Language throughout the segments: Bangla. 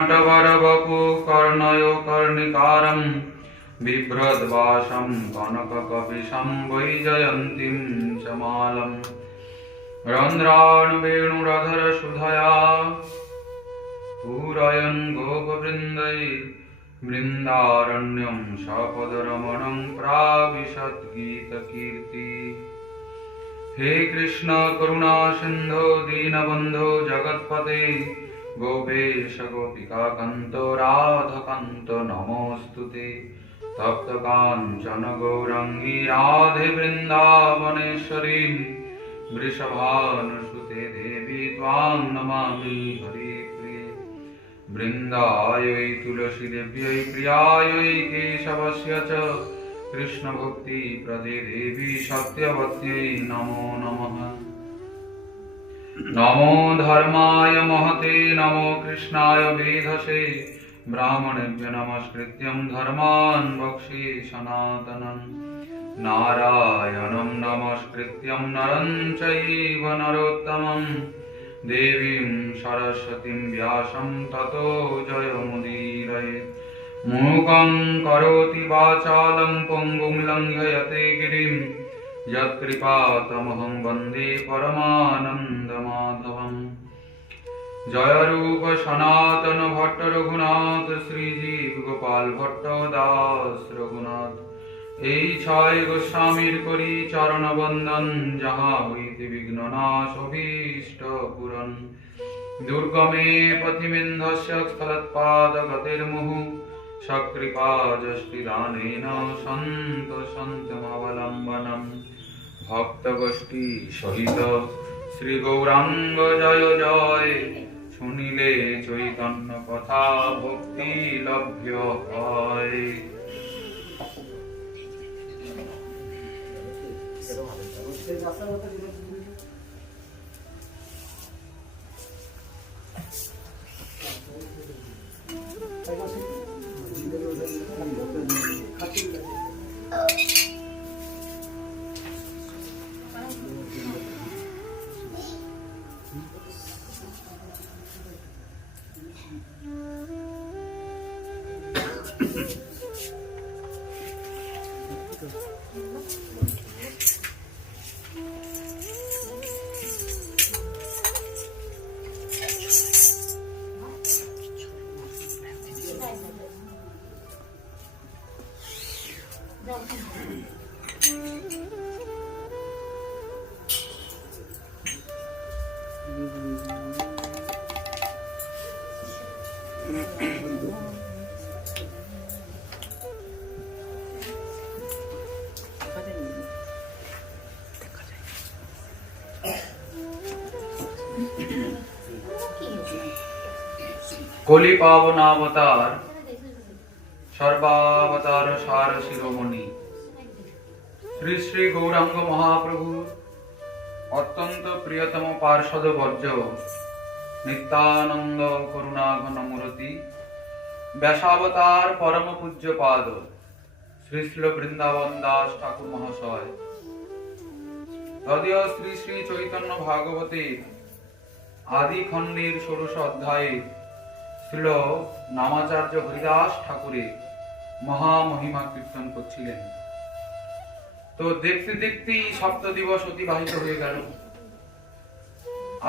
नटवरवपु कर्णयो कर्णिकारं बिभ्रद्वासं कनककपिशं वैजयन्तीं च मालम् रन्ध्रान् वेणुरधरसुधया पूरयन् गोपवृन्दै वृन्दारण्यं सपदरमणं प्राविशद्गीतकीर्ति। हे कृष्ण करुणा सिन्धो दीनबन्धो जगत्पते गोपेश गोपिकान्त राधकान्त नमोऽस्तुते। तप्तकाञ्चन गौराङ्गी राधे वृन्दावनेश्वरी वृषभानुसुते देवी त्वां नमामि हरिप्रिये। वृन्दायै तुलसीदेव्यै प्रियायै केशवस्य च कृष्णभक्तिप्रदे देवी सत्यवत्यै नमो नमः। नमो धर्माय महते नमो कृष्णाय वेधसे ब्राह्मणेभ्य नमस्कृत्यं धर्मान् वक्ष्ये सनातनम्। नारायणं नमस्कृत्यं नरं चैव नरोत्तमं देवीं सरस्वतीं व्यासं ततो जयमुदीरयेत्। मूकं करोति वाचालं पङ्गुं लङ्घयते गिरिं यत्कृपातमहं वन्दे परमानन्दमाधवम्। जय रूप सनातन भट्ट रघुनाथ श्रीजीव गोपाल भट्ट दास रघुनाथ। এই ছয় গোস্বামীর করি চরণ বন্দন যাহা হইতে বিঘ্ন নাশ অভীষ্ট পূরণ। দুর্গমে পথিমেন্ধস্য স্থলৎপাদগতির্মুহু সকৃপা যষ্টিদানেন সন্ত সন্তমবলম্বনম। ভক্তগোষ্ঠী সহিত শ্রী গৌরাঙ্গ জয় জয় শুনিলে চৈতন্য কথা ভক্তি লভ্য হয়। কলি পাবনাবতার সর্বাবতার সার শিরোমণি শ্রী শ্রী গৌরাঙ্গ মহাপ্রভু অত্যন্ত প্রিয়তম পার্ষদ বর্জ্য নিত্যানন্দ করুণাঘন মূরতি ব্যাসাবতার পরম পূজ্য পাদ শ্রী শ্রী বৃন্দাবন দাস ঠাকুর মহাশয় তদীয় শ্রী শ্রী চৈতন্য ভাগবতের আদি খণ্ডের ষোড়শ অধ্যায়ে শ্রীল নামাচার্য হরিদাস ঠাকুরের মহামহিমা কীর্তন করছিলেন। তো দেখতে দেখতেই সপ্ত দিবস অতিবাহিত হয়ে গেল।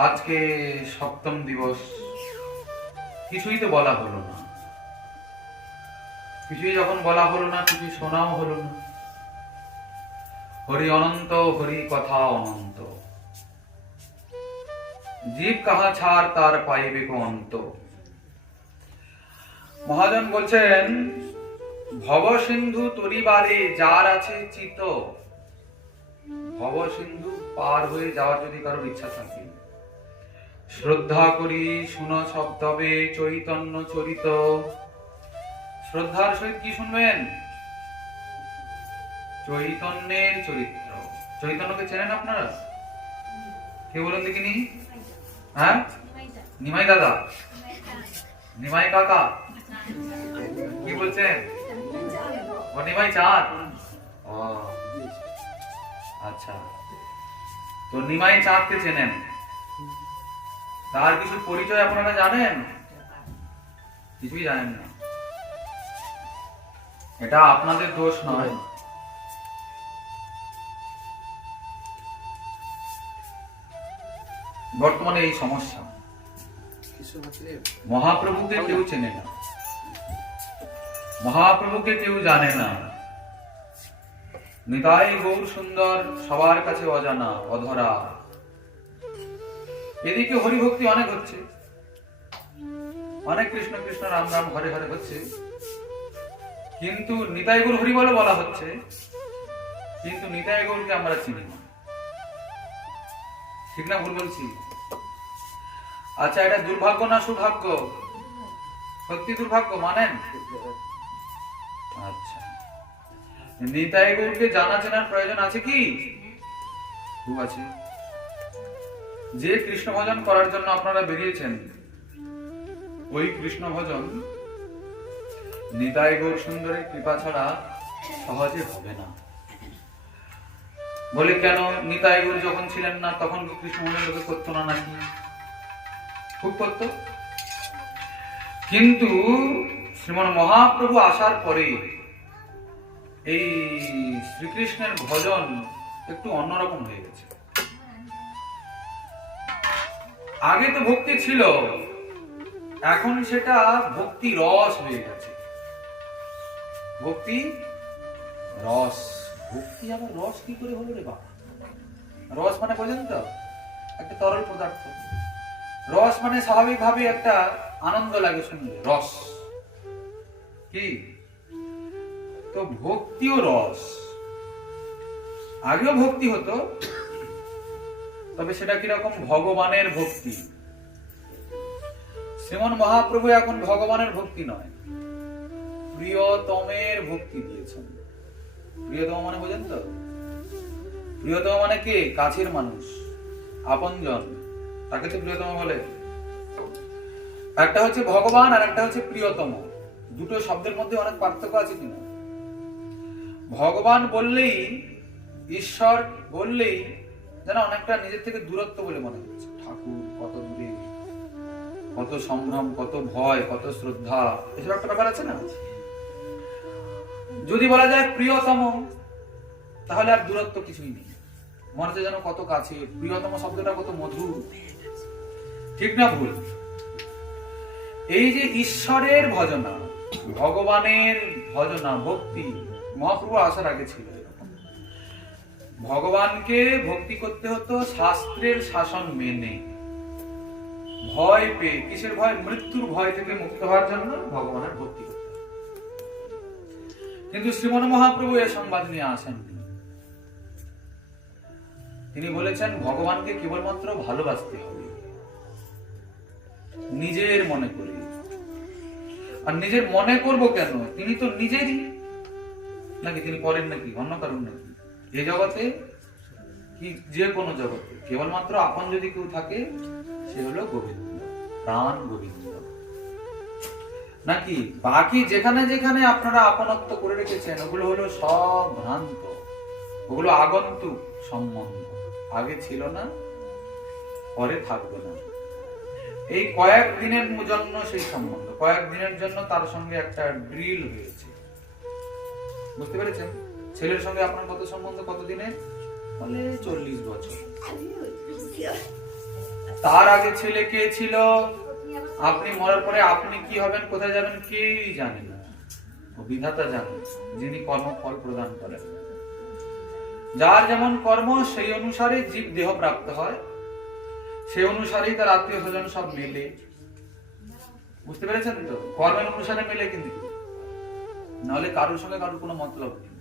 আজকে সপ্তম দিবস। কিছুই তো বলা হলো না, কিছুই যখন বলা হলো না কিছুই শোনাও হলো না। হরি অনন্ত, হরি কথা অনন্ত, জীব কাহা ছাড় তার পাইবে কো অন্ত। মহাজন বলছেন ভব সিন্ধু তরিবারে যার আছে চিত, ভব সিন্ধু পার হয়ে যাওয়ার যদি কারোর ইচ্ছা থাকে, শ্রদ্ধা করি শুনো শব্দবে চৈতন্য চরিত। শ্রদ্ধার সহিত কি শুনবেন? চৈতন্যের চরিত্র। চৈতন্যকে চেনেন আপনারা? কে বলেন দেখিনি? হ্যাঁ, নিমাই দাদা, নিমাই কাকা, কি বলছেন? নিমাই চাঁদ। আচ্ছা, তো নিমাই চাঁদকে চেনেন? তার কিছু পরিচয় আপনারা জানেন? কিছুই জানেন না। এটা আপনাদের দোষ নয়, বর্তমানে এই সমস্যা। মহাপ্রভুকে কেউ চেনে না, মহাপ্রভুকে কেউ জানে না। নিতাই গৌর সুন্দর সবার কাছে অজানা, অধরা। এদিকে হরিভক্তি অনেক হচ্ছে, অনেক কৃষ্ণ কৃষ্ণ রাম রাম হরে হরে হচ্ছে, কিন্তু নিতাই গৌর হরি বলে বলা হচ্ছে, কিন্তু নিতাই গৌরকে আমরা চিনি না। ঠিক না ভুল বলছি? আচ্ছা, এটা দুর্ভাগ্য না সৌভাগ্য? সত্যি দুর্ভাগ্য মানেন? আচ্ছা, নিতাই গৌরকে জানা চেনার প্রয়োজন আছে কি? খুব আছে। যে কৃষ্ণ ভজন করার জন্য আপনারা বেরিয়েছেন, ওই কৃষ্ণ ভজন নিতাই গৌর সুন্দরের কৃপা ছাড়া সহজে হবে না। বলে কেন? নিতাই গৌর যখন ছিলেন না তখন কি কৃষ্ণ ভজন লোকে করতো না নাকি? খুব করতো। কিন্তু শ্রীমন মহাপ্রভু আসার পরে এই শ্রীকৃষ্ণের ভজন একটু অন্যরকম হয়ে গেছে। আগে তো ভক্তি ছিল, এখন সেটা ভক্তি রস হয়ে গেছে। ভক্তি রস। ভক্তি আবার রস কি করে হলো রে বাবা? রস মানে বোঝেন তো, একটা তরল পদার্থ। রস মানে স্বাভাবিকভাবে একটা আনন্দ লাগে শুনলে, রস কি? তো ভক্তিও রস। আগেও ভক্তি হতো, তবে সেটা কিরকম? ভগবানের ভক্তি। শ্রীমন মহাপ্রভু এখন ভগবানের ভক্তি নয়, প্রিয়তমের ভক্তি দিয়েছেন। প্রিয়তম মানে বোঝেন তো? প্রিয়তম মানে কে? কাছের মানুষ, আপনজন, তাকে তো প্রিয়তম বলে। একটা হচ্ছে ভগবান আর একটা হচ্ছে প্রিয়তম। দুটো শব্দের মধ্যে অনেক পার্থক্য আছে কিনা? ভগবান বললেই, ঈশ্বর বললেই যেন অনেকটা নিজের থেকে দূরত্ব বলে মনে হচ্ছে। ঠাকুর কত দূরে, কত সম্ভ্রম, কত ভয়, কত শ্রদ্ধা, এসব একটা ব্যাপার আছে না? যদি বলা যায় প্রিয়তম, তাহলে আর দূরত্ব কিছুই নেই, মনে হচ্ছে যেন কত কাছে। প্রিয়তম শব্দটা কত মধুর, ঠিক না ভুল? এই যে ঈশ্বরের ভজনা, ভগবানের ভজনা, ভক্তি, মহাপ্রভু আসার আগে ছিল এরকম। ভগবানকে ভক্তি করতে হতো শাস্ত্রের শাসন মেনে, ভয় পেয়ে। কিসের ভয়? মৃত্যুর ভয় থেকে মুক্ত হওয়ার জন্য ভগবানের ভক্তি করতে। কিন্তু শ্রীমন মহাপ্রভু এ সংবাদ নিয়ে আসেননি। তিনি বলেছেন ভগবানকে কেবলমাত্র ভালোবাসতে হবে, নিজের মনে করে। আর নিজের মনে করব কেন? তিনি তো নিজেরই, নাকি তিনি করেন নাকি অন্য কারণ নাকি? এই জগতে কি যে কোনো জগতে কেবলমাত্র আপন যদি কেউ থাকে, সে হলো গোবিন্দ, প্রাণ গোবিন্দ। নাকি বাকি যেখানে যেখানে আপনারা আপনত্ব করে রেখেছেন, ওগুলো হলো সব ভ্রান্ত, ওগুলো আগন্তুক সম্বন্ধ। আগে ছিল না, পরে থাকবে না। এই কয়েক দিনের জন্য সেই সম্বন্ধ, কয়েক দিনের জন্য তার সঙ্গে একটা ড্রিল হয়েছে। বুঝতে পেরেছেন? ছেলের সঙ্গে আপনার কত সম্বন্ধ, কত দিনে? বলে 40 বছর। তার আগে ছেলে কে ছিল? আপনি মরার পরে আপনি কি হবেন, কোথায় যাবেন, কেউই জানে না। বিধাতা জানেন, যিনি কর্মফল প্রদান করেন। যার যেমন কর্ম, সেই অনুসারে জীব দেহ প্রাপ্ত হয়, সেই অনুসারেই তার আত্মীয় স্বজন সব মেলে। বুঝতে পেরেছেন তো? কর্মের অনুসারে মেলে, কিন্তু নাহলে কারোর সঙ্গে কারোর কোনো মতলব নেই।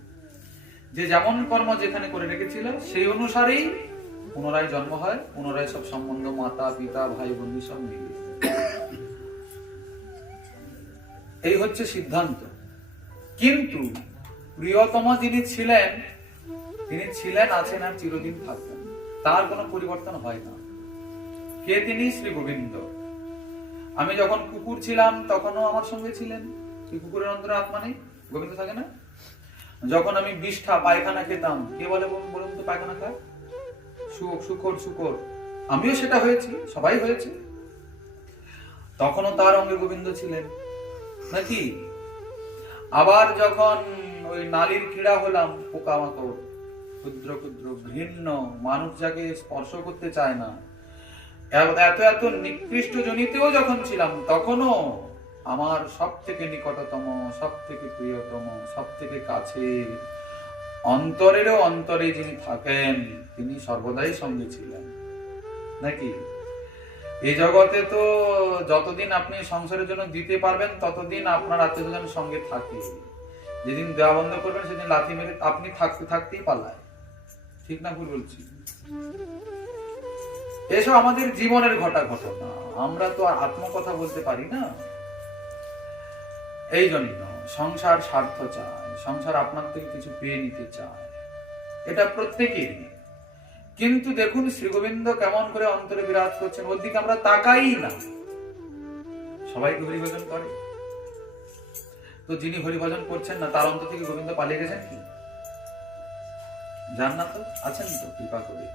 যে যেমন কর্ম যেখানে করে রেখেছিল, সেই অনুসারেই পুনরায় জন্ম হয়, পুনরায় সব সম্বন্ধ, মাতা পিতা ভাই বন্ধু সব মিলে। এই হচ্ছে সিদ্ধান্ত। কিন্তু প্রিয়তম যিনি ছিলেন, তিনি ছিলেন, আছেন আর চিরদিন থাকবেন, তার কোনো পরিবর্তন হয় না। কে তিনি? শ্রী গোবিন্দ। আমি যখন কুকুর ছিলাম তখনও আমার সঙ্গে ছিলেন। কি কুকুরের অন্তরে আত্মা নেই? গোবিন্দ থাকে না? যখন আমি বিষ্ঠা পায়খানা খেতাম, কে বলে বলুন তো পায়খানা খায়? শুকর শুকর, আমিও সেটা হয়েছি, সবাই হয়েছে। তখনও তার অঙ্গে গোবিন্দ ছিলেন। নাকি? আবার যখন ওই নালীর ক্রীড়া হলাম, পোকামাকড়, ক্ষুদ্র ক্ষুদ্র ঘৃণ্য মানুষ যাকে স্পর্শ করতে চায় না, এত এত নিকৃষ্ট জনিতেও যখন ছিলাম, তখনও আমার সব থেকে নিকটতম, সব থেকে প্রিয়তম, সব থেকে কাছে, অন্তরেরও অন্তরে যিনি থাকেন, তিনি সর্বদাই সঙ্গে ছিলেন। নাকি? এই জগতে তো যতদিন আপনি সংসারের জন্য দিতে পারবেন, ততদিন আপনার আত্মীয় স্বজন সঙ্গে থাকে। যেদিন দেওয়া বন্ধ করবেন, সেদিন লাথি মেরে আপনি থাকতে থাকতেই পালায়। ঠিক না ভুল বলছি? এসব আমাদের জীবনের ঘটা ঘটনা, আমরা তো আর আত্মকথা বলতে পারি না। এই জন্য সংসার স্বার্থ চায়, সংসার আপনার থেকে কিছু পেয়ে নিতে চায়, এটা প্রত্যেকেরই। কিন্তু দেখুন শ্রী গোবিন্দ কেমন করে অন্তরে বিরাজ করছেন, ওর দিকে আমরা তাকাই না। সবাই কি হরিভজন করে? তো যিনি হরিভজন করছেন না, তার অন্তর থেকে গোবিন্দ পালিয়ে গেছেন কি? জান না তো, আছেন তো কৃপা করে।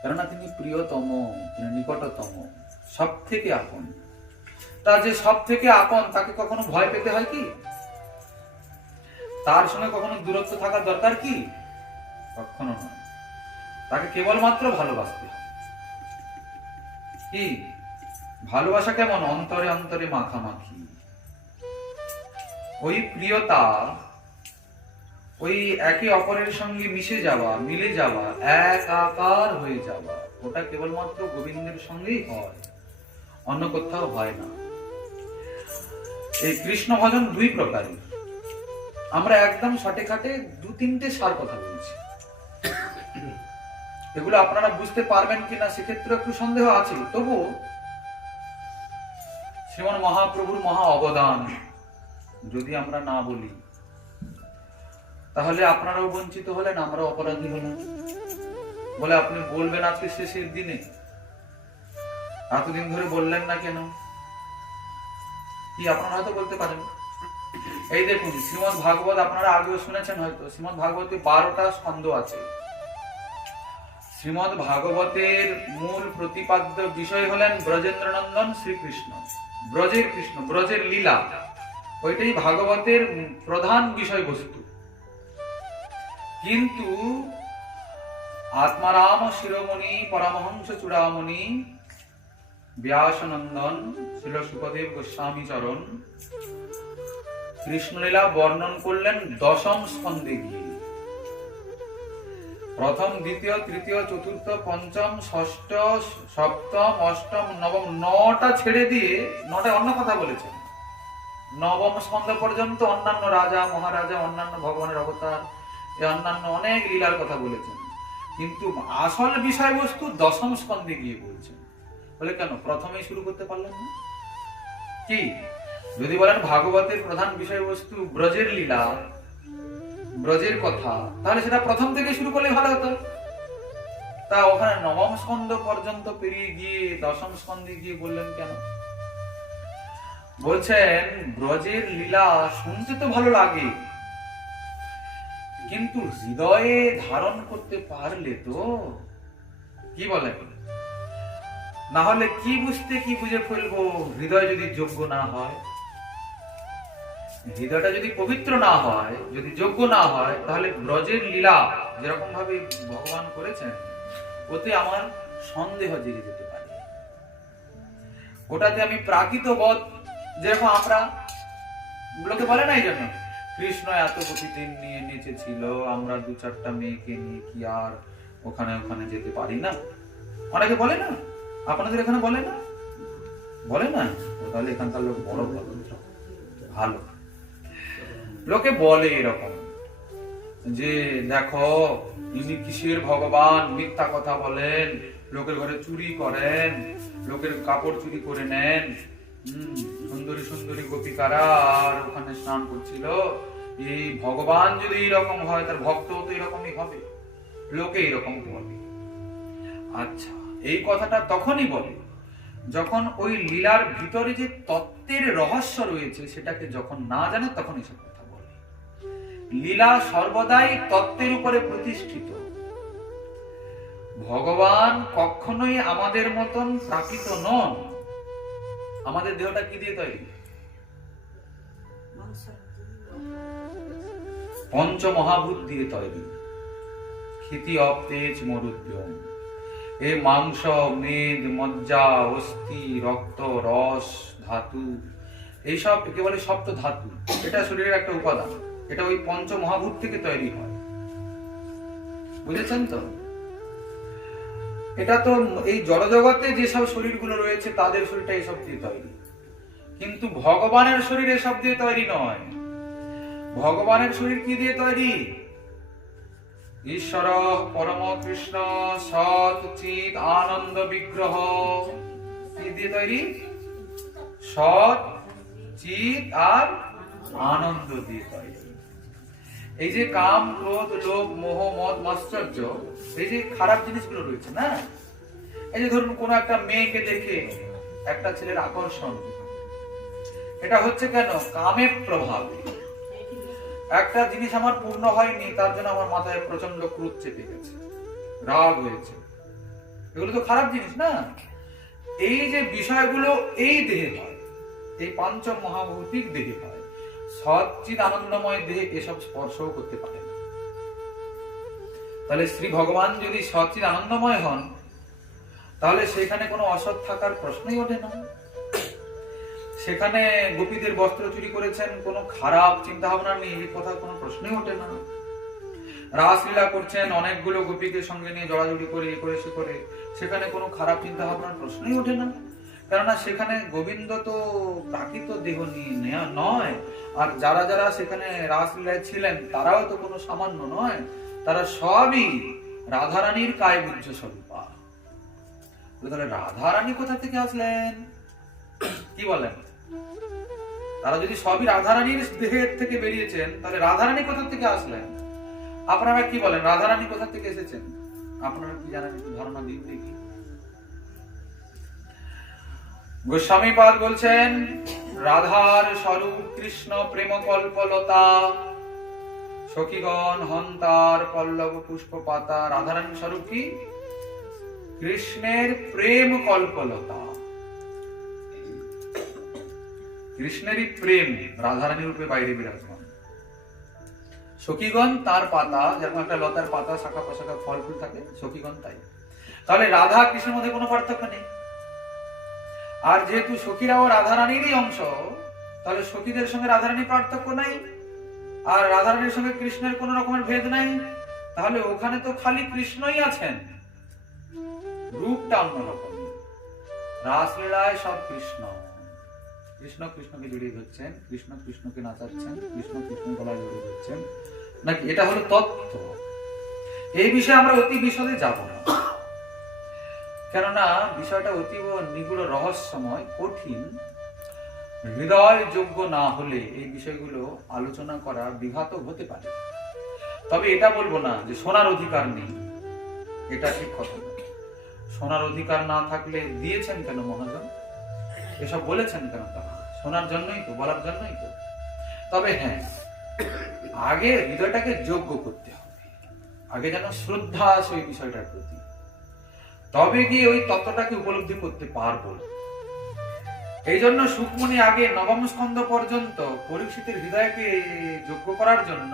কেননা তিনি প্রিয়তম, তিনি নিকটতম, সব থেকে আপন। তার যে সব থেকে আপন, তাকে কখনো ভয় পেতে হয় কি? তার সঙ্গে কখনো দূরত্ব থাকার দরকার কি? কখনো নয়। তাকে কেবলমাত্র ভালোবাসতে হয়। কি ভালোবাসা? কেমন? অন্তরে অন্তরে মাখামাখি। ওই প্রিয়তা, ওই একে অপরের সঙ্গে মিশে যাওয়া, মিলে যাওয়া, একাকার হয়ে যাওয়া, ওটা কেবলমাত্র গোবিন্দের সঙ্গেই হয়, অন্য কোথাও হয় না। এই কৃষ্ণ ভজন দুই প্রকারের। আমরা একদম শর্টে খাটে দু তিনটে সার কথা বলছি। এগুলো আপনারা বুঝতে পারবেন কিনা সেক্ষেত্রে একটু সন্দেহ আছে। তবু শ্রীমন মহাপ্রভুর মহা অবদান যদি আমরা না বলি, তাহলে আপনারাও বঞ্চিত হলেন, আমরাও অপরাধী হলাম। বলে আপনি বলবেন আজকে শেষের দিনে, এতদিন ধরে বললেন না কেন? কি আপনারা হয়তো বলতে পারেন। এই দেখুন শ্রীমদ ভাগবত আপনারা আগেও শুনেছেন হয়তো। শ্রীমদ ভাগবতে 12টা স্কন্ধ আছে। শ্রীমদ ভাগবতের মূল প্রতিপাদ্য বিষয় হলেন ব্রজেন্দ্র নন্দন শ্রীকৃষ্ণ, ব্রজের কৃষ্ণ, ব্রজের লীলা। ওইটাই ভাগবতের প্রধান বিষয়বস্তু। কিন্তু আত্মারাম শিরোমণি পরমহংস চূড়ামণি ব্যাসনন্দন শ্রীল সুখদেব গোস্বামী চরণ কৃষ্ণলীলা বর্ণন করলেন 10ম স্কন্ধে গিয়ে। প্রথম, দ্বিতীয়, তৃতীয়, চতুর্থ, পঞ্চম, ষষ্ঠ, সপ্তম, অষ্টম, নবম, 9টা ছেড়ে দিয়ে 9টায় অন্য কথা বলেছেন। 9ম স্কন্ধ পর্যন্ত অন্যান্য রাজা মহারাজা, অন্যান্য ভগবানের অবতার, অন্যান্য অনেক লীলার কথা বলেছেন। কিন্তু আসল বিষয়বস্তু 10ম স্কন্ধে গিয়ে বলছেন। বলে কেন প্রথমেই শুরু করতে পারলেন না? কি যদি বলেন ভাগবতের প্রধান বিষয়বস্তু ব্রজের লীলা, ব্রজের কথা, তাহলে সেটা প্রথম থেকে শুরু করলে ভালো হতো। তা ওখানে 9ম স্কন্ধ পর্যন্ত পেরিয়ে গিয়ে 10ম স্কন্ধে গিয়ে বললেন কেন? বলছেন ব্রজের লীলা শুনতে তো ভালো লাগে, কিন্তু হৃদয়ে ধারণ করতে পারলে তো। কি বলেন? না হলে কি বুঝতে কি বুঝে ফেলবো হৃদয় যদি যোগ্য না হয়? হৃদয়টা যদি পবিত্র না হয়, যদি যোগ্য না হয়, তাহলে ব্রজের লীলা যেরকম ভাবে ভগবান করেছেন, ওতে আমার সন্দেহ জেগে যেতে পারে। ওটাতে আমি প্রাকৃত বোধ, যেরকম আমরা লোকে বলে না, এই জন্য কৃষ্ণ এত গোপীদের নিয়ে নেচেছিল, আমরা 2-4টা মেয়েকে নিয়ে কি আর ওখানে ওখানে যেতে পারি না? অনেকে বলে না, আপনাদের এখানে বলে না? বলে না? তাহলে এখানকার লোক বড় ভালো। লোকে বলে এরকম যে দেখো ইনি কিসের ভগবান, মিথ্যা কথা বলেন, লোকের ঘরে চুরি করেন, লোকের কাপড় চুরি করে নেন। সুন্দরী সুন্দরী গোপিকারা আর ওখানে স্নান করছিল। এই ভগবান যদি এরকম হয়, তার ভক্ত তো এরকমই হবে। লোকে এরকম বলে। আচ্ছা, এই কথাটা তখনই বলে যখন ওই লীলার ভিতরে যে তত্ত্বের রহস্য রয়েছে সেটাকে যখন না জানে, তখন এসব কথা বলে। লীলা সর্বদাই তত্ত্বের উপরে প্রতিষ্ঠিত। ভগবান কখনোই আমাদের মতন প্রাকৃত নন। আমাদের দেহটা কি দিয়ে তৈরি? পঞ্চমহাভূত দিয়ে তৈরি। ক্ষিতি অপ্তেজ মরুদ্যম, এই মাংস, মেদ, মজ্জা, অস্থি, রক্ত, রস, ধাতু, এইসব একে বলে সপ্ত ধাতু। এটা শরীরের একটা উপাদান, এটা ওই পঞ্চমহাভূত থেকে তৈরি হয়। বুঝেছেন তো? এটা তো এই জড়জগতে যেসব শরীরগুলো রয়েছে তাদের শরীরটা এসব দিয়ে তৈরি, কিন্তু ভগবানের শরীর এসব দিয়ে তৈরি নয়। ভগবানের শরীর কি দিয়ে তৈরি? ঈশ্বর পরম কৃষ্ণ সৎ চিৎ আনন্দ বিগ্রহ, কি দিয়ে তৈরি? সৎ চিৎ আর আনন্দ দিয়ে তৈরি। এই যে কাম, ক্রোধ, লোভ, মোহ, মদ, মাশ্চর্য, এই যে খারাপ জিনিসগুলো রয়েছে না, এই যে ধরুন কোন একটা মেয়েকে দেখে একটা ছেলের আকর্ষণ, এটা হচ্ছে কেন? কামের প্রভাবে। একটা জিনিস আমার পূর্ণ হয়নি, তার জন্য আমার মাথায় প্রচন্ড ক্রোধ চেপে গেছে, রাগ হয়েছে, এগুলো তো খারাপ জিনিস না? এই যে বিষয়গুলো এই দেহে হয়, এই পঞ্চ মহাভৌতিক দেহে হয়, সচ্চিদ আনন্দময় দেহে এসব স্পর্শও করতে পারে না। তাহলে শ্রী ভগবান যদি সচ্চিদ আনন্দময় হন, তাহলে সেখানে কোনো অসৎ থাকার প্রশ্নই ওঠে না। সেখানে গোপীদের বস্ত্র চুরি করেছেন, কোনো খারাপ চিন্তা ভাবনা নেই, এই কথা কোনো প্রশ্নই ওঠে না। রাসলীলা করছেন, অনেকগুলো গোপীকে সঙ্গে নিয়ে জড়াজড়ি করে এ করে সে করে, সেখানে কোনো খারাপ চিন্তা ভাবনার প্রশ্নই ওঠে না। কেননা সেখানে গোবিন্দ তো প্রাকৃত দেহ নিয়ে নয়, আর যারা যারা সেখানে রাসলীলায় ছিলেন তারাও তো কোনো সামান্য নয়, তারা সবই রাধারানীর কায়বুজ্জ স্বরূপা। তাহলে রাধারানী কোথা থেকে আসলেন? কি বলেন? তারা যদি সবই রাধারানীর দেহের থেকে বেরিয়েছেন, তাহলে রাধারানী কোথা থেকে আসলেন? আপনারা কি বলেন, রাধারানী কোথা থেকে এসেছেন? আপনারা কি জানেন? একটু ধারণা দিন দেখি। গোস্বামীপাদ বলছেন, রাধার স্বরূপ কৃষ্ণ প্রেম কল্পলতা, সখীগণ হন্তার পল্লব পুষ্প পাতা। রাধারানীর স্বরূপ কি? কৃষ্ণের প্রেম কল্পলতা, কৃষ্ণেরই প্রেম রাধারানীর রূপে বাইরে বিরাজমান। সখীগণ তার পাতা, যেরকম একটা লতার পাতা শাখা প্রশাখা ফল ফুল থাকে, সখীগণ তাই। তাহলে রাধা কৃষ্ণের মধ্যে কোনো পার্থক্য নেই। আর যেহেতু সখীরাও রাধারানীরই অংশ, তাহলে সখীদের সঙ্গে রাধারানীর পার্থক্য নাই, আর রাধারানীর সঙ্গে কৃষ্ণের কোন রকমের ভেদ নাই। তাহলে ওখানে তো খালি কৃষ্ণই আছেন, রূপটা অন্যরকম। রাসলীলায় সব কৃষ্ণ, কৃষ্ণ কৃষ্ণকে জড়িয়ে ধরছেন, কৃষ্ণ কৃষ্ণকে নাচাচ্ছেন, কৃষ্ণ কৃষ্ণ গলায় জড়িয়ে ধরছেন নাকি? এটা হলো তত্ত্ব। এই বিষয়ে আমরা অতি বিশদে যাব না, কেননা বিষয়টা অতীব নিগুড়, রহস্যময়, কঠিন। হৃদয় যোগ্য না হলে এই বিষয়গুলো আলোচনা করা বিঘাতক হতে পারে। তবে এটা বলবো না যে শোনার অধিকার নেই, এটা ঠিক কথা না। শোনার অধিকার না থাকলে দিয়েছেন কেন মহাজন? এসব বলেছেন কেন? তারা শোনার জন্যই তো, বলার জন্যই তো। তবে হ্যাঁ, আগে হৃদয়টাকে যোগ্য করতে হবে, আগে যেন শ্রদ্ধা আসে ওই বিষয়টার প্রতি, তবে গিয়ে ওই তত্ত্বটাকে উপলব্ধি করতে পারবো। এই জন্য সুকমণি আগে নবম স্কন্ধ পর্যন্ত পরীক্ষিতের হৃদয়কে যোগ্য করার জন্য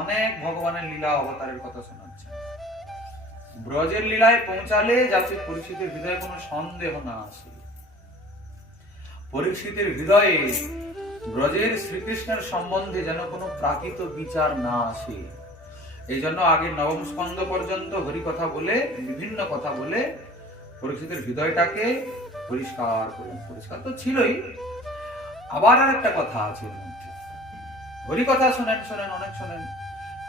অনেক ভগবানের লীলা অবতারের কথা শোনাচ্ছেন। ব্রজের লীলায় পৌঁছালে যাতে পরীক্ষিতের হৃদয়ে কোনো সন্দেহ না আসে, পরীক্ষিতের হৃদয়ে ব্রজের শ্রীকৃষ্ণের সম্বন্ধে যেন কোনো প্রাকৃত বিচার না আসে, এই জন্য আগে নবম স্কন্ধ পর্যন্ত হরি কথা বলে, বিভিন্ন কথা বলে পরীক্ষিতের হৃদয়টাকে পরিষ্কার করেন। পরিষ্কার তো ছিলই, আবার আর একটা কথা আছে এর মধ্যে। হরি কথা শোনেন, অনেক শোনেন,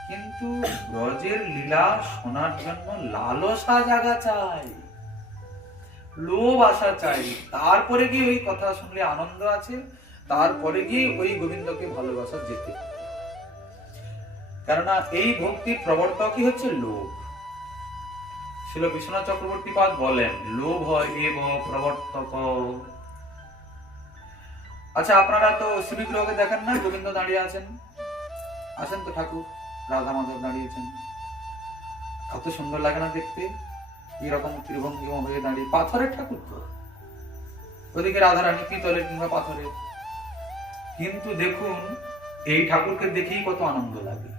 কিন্তু ব্রজের লীলা শোনার জন্য লালসা জাগা চাই, লোভ আসা চাই, তারপরে গিয়ে ওই কথা শুনলে আনন্দ আছে, তারপরে গিয়ে ওই গোবিন্দকে ভালোবাসা যেতে। কেননা এই ভক্তির প্রবর্তকই হচ্ছে লোভ। শিল বিশ্বনাথ চক্রবর্তী পাদ বলেন, লোভ এব প্রবর্তক। আচ্ছা, আপনারা তো শ্রীবিগ্রহকে দেখেন না? গোবিন্দ দাঁড়িয়ে আছেন, আছেন তো, ঠাকুর রাধা মাধব দাঁড়িয়েছেন, কত সুন্দর লাগে না দেখতে? এরকম ত্রিভঙ্গিম হয়ে দাঁড়িয়ে, পাথরের ঠাকুর তো, ওদিকে রাধারানী পিতলের কিংবা পাথরের। কিন্তু দেখুন এই ঠাকুরকে দেখেই কত আনন্দ লাগে।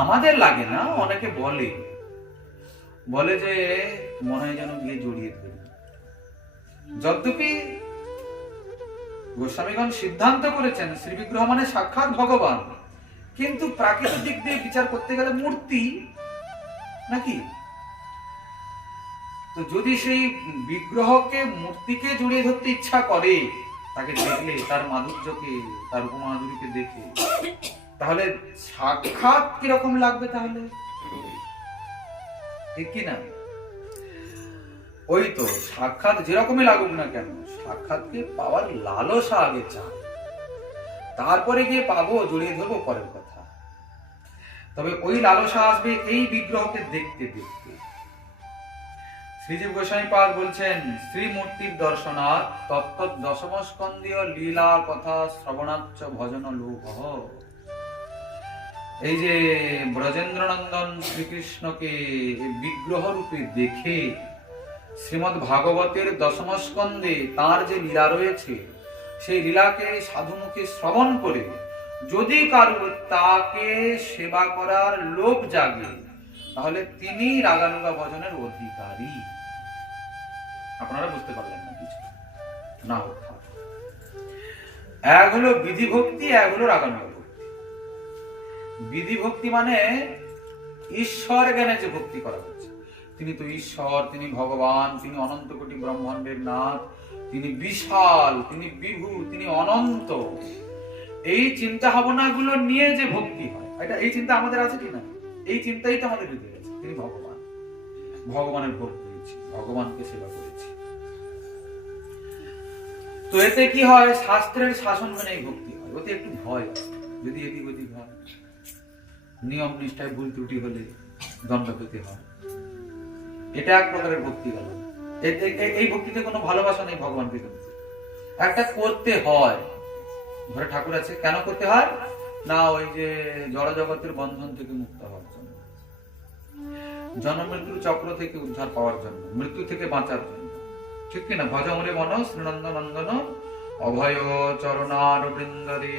আমাদের লাগে না, অনেকে বলে বলে যে মনে হয় যেন গিয়ে জড়িয়ে ধরি। যদ্যপি গোস্বামীগণ সিদ্ধান্ত করেছেন শ্রী বিগ্রহ মানে সাক্ষাৎ ভগবান, কিন্তু প্রাকৃতিক দিক দিয়ে বিচার করতে গেলে মূর্তি নাকি। তো যদি সেই বিগ্রহকে মূর্তিকে জড়িয়ে ধরতে ইচ্ছা করে, তাকে দেখলে তার মাধুর্যকে, তার উপমাধুরীকে দেখে, তাহলে সাক্ষাৎ কিরকম লাগবে? তাহলে ঠিক কি না? ওই তো সাক্ষাৎ যেরকমই লাগুক না কেন, সাক্ষাৎকে পাওয়ার লালসা আগে চায়, তারপরে গিয়ে পাবো, জড়িয়ে ধরবো পরের কথা। তবে ওই লালসা আসবে এই বিগ্রহকে দেখতে দেখতে। শ্রীজীব গোস্বামী পাদ বলছেন, শ্রীমূর্তির দর্শনাৎ তত্ত্ব দশম স্কন্ধীয় লীলা কথা শ্রবণাচ্চ ভজন লোভ। এই যে ব্রজেন্দ্রনন্দন শ্রীকৃষ্ণকে বিগ্রহ রূপে দেখে শ্রীমদ্ ভাগবতের দশম স্কন্ধে তার যে লীলা রয়েছে, সেই লীলাকে সাধুমুখে শ্রবণ করে যদি কারোর তাকে সেবা করার লোভ জাগে, তাহলে তিনি রাগানুগা ভজনের অধিকারী। আপনারা বুঝতে পারলেন না কিছু? না হোক, এক হলো বিধি ভক্তি, এক হলো রাগানুগা ভক্তি। বিধি ভক্তি মানে ঈশ্বর জ্ঞানে যে ভক্তি করা হচ্ছে, তিনি তো ঈশ্বর, তিনি ভগবান, তিনি অনন্ত কোটি ব্রহ্মাণ্ডের নাথ, তিনি বিশাল, তিনি বিভু, তিনি অনন্ত। এই চিন্তা ভাবনা গুলো নিয়ে যে ভক্তি হয়, এটা এই চিন্তা আমাদের আছে কিনা? এই চিন্তাই তো আমাদের হৃদয়ে আছে, তিনি ভগবান, ভগবানের ভোগ করেছি, ভগবানকে সেবা করেছি। তো এতে কি হয়? শাস্ত্রের শাসন মেনে ভক্তি হয়। ওতে একটু ভয় আছে, যদি এদিক ওদিক হয়, নিয়ম নিষ্ঠায় ভুল ত্রুটি হলে দণ্ড পেতে হয়। এটা এক প্রকারের ভক্তি গেল। এই ভক্তিতে কোনো ভালোবাসা নেই ভগবানকে, একটা করতে হয়। ঘরে ঠাকুর আছে, কেন করতে হয়? না ওই যে জড় জগতের বন্ধন থেকে মুক্ত হওয়ার জন্য, জন্ম মৃত্যুর চক্র থেকে উদ্ধার পাওয়ার জন্য, মৃত্যু থেকে বাঁচার জন্য, ঠিক কিনা? ভজমরে মন শ্রীনন্দ নন্দন অভয় চরণার বৃন্দরে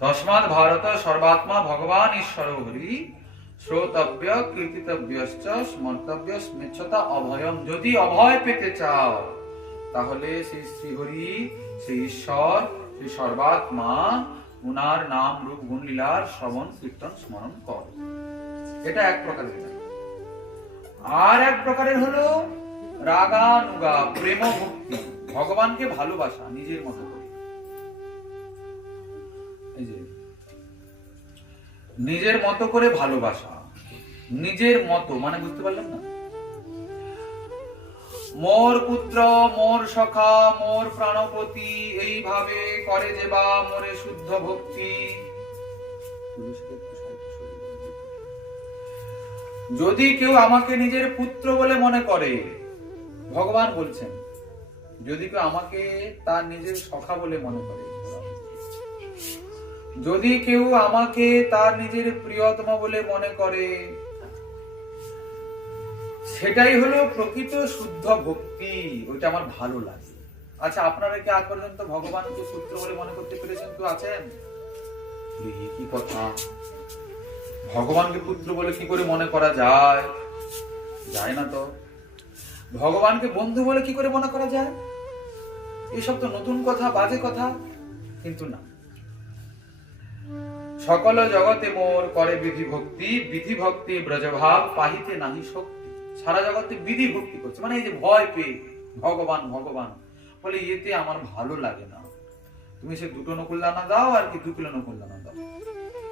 তস্মাৎ ভারত সর্বাত্মা ভগবান ঈশ্বর হরি শ্রোতব্য কীর্তিতব্যশ্চ স্মর্তব্য স্মেচ্ছতা অভয়ম। যদি অভয় পেতে চাও, তাহলে সেই শ্রীহরি, সেই ঈশ্বর, সেই সর্বাত্মা, উনার নাম রূপ গুণ লীলার শ্রবণ কীর্তন স্মরণ কর। এটা এক প্রকারের। আর এক প্রকারের হলো রাগানুগা প্রেম ভক্তি, ভগবানকে ভালোবাসা নিজের মতো করে। এই যে নিজের মতো করে ভালোবাসা, নিজের মতো মানে বুঝতে পারলেন না? মোর পুত্র, মোর সখা, মোর প্রাণপতি, এইভাবে করে যে বা মোরে শুদ্ধ ভক্তি। যদি কেউ আমাকে নিজের পুত্র বলে মনে করে, ভগবান বলছেন, যদি কেউ আমাকে তার নিজের সখা বলে মনে করে, যদি কেউ আমাকে তার নিজের প্রিয়তম বলে মনে করে, সেটাই হলো প্রকৃত শুদ্ধ ভক্তি। ওইটা আমার ভালো লাগে। আচ্ছা, আপনারা কি আজ পর্যন্ত ভগবানকে পুত্র বলে মনে করতে পেরেছেন? কেউ আছেন? কি কথা, ভগবানকে পুত্র বলে কি করে মনে করা যায়? যায় না তো। ভগবানকে বন্ধু বলে কি করে মনে করা যায়? এসব তো নতুন কথা, বাজে কথা। কিন্তু না, সকল জগতে মোর করে বিধি ভক্তি, বিধি ভক্তি ব্রজভাব পাহিতে নাহি শক্তি। সারা জগতে বিধি ভক্তি করছে, মানে এই যে ভয় পেয়ে ভগবান ভগবান বলে, এতে আমার ভালো লাগে না। তুমি সে 2 নকুল দানা দাও আর কি 2 কিলো নকুল দানা দাও,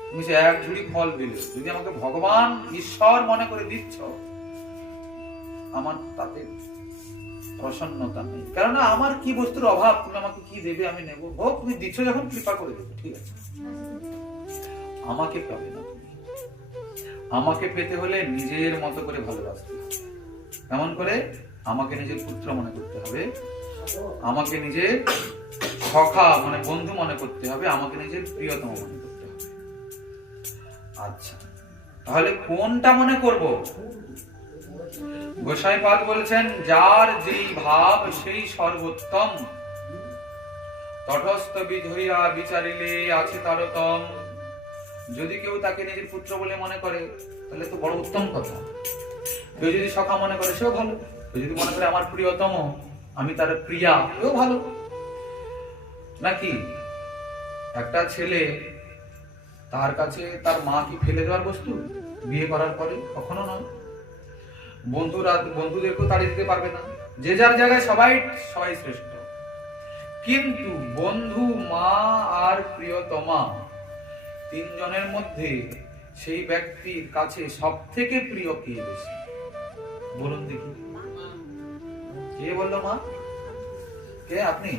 তুমি সে 1 ঝুড়ি ফল দিলে, যদি আমাকে ভগবান ঈশ্বর মনে করে দিচ্ছ, আমার তাতে প্রসন্নতা নেই। কেননা আমার কি বস্তুর অভাব, তুমি আমাকে কি দেবে আমি নেব। হোক, তুমি দিচ্ছ যখন কৃপা করে দেবে, ঠিক আছে। আমাকে পাবে না। আমাকে পেতে হলে নিজের মতো করে ভালোবাসতে হবে। কেমন করে? আমাকে নিজের পুত্র মনে করতে হবে, আমাকে নিজের সখা মানে বন্ধু মনে করতে হবে, আমাকে নিজের প্রিয়তম মনে করতে হবে। আচ্ছা, তাহলে কোনটা মনে করব? গোসাই পাদ বলছেন, যার যেই ভাব সেই সর্বোত্তম। তটস্থ বীজ হইয়া বিচারিলে আছে তারতম। যদি কেউ তাকে নিজের পুত্র বলে মনে করে তাহলে তো বড় উত্তম কথা। কেউ যদি সখা মনে করে সেও ভালো, কেউ যদি মনে করে আমার প্রিয়তম, আমি তার প্রিয়া, এও ভালো। নাকি একটা ছেলে তার কাছে তার মা কি ফেলে দেওয়ার বস্তু? বিয়ে করার পরে কখনো নয়। বন্ধুদেরকেও তাড়িয়ে দিতে পারবে না। যে যার জায়গায় সবাই শ্রেষ্ঠ। কিন্তু বন্ধু, মা আর প্রিয়তমা, তিনজনের মধ্যে সেই ব্যক্তির কাছে সব থেকে প্রিয় কে বেশি? বলুন দেখি। কে বললো মা? কে? আপনি?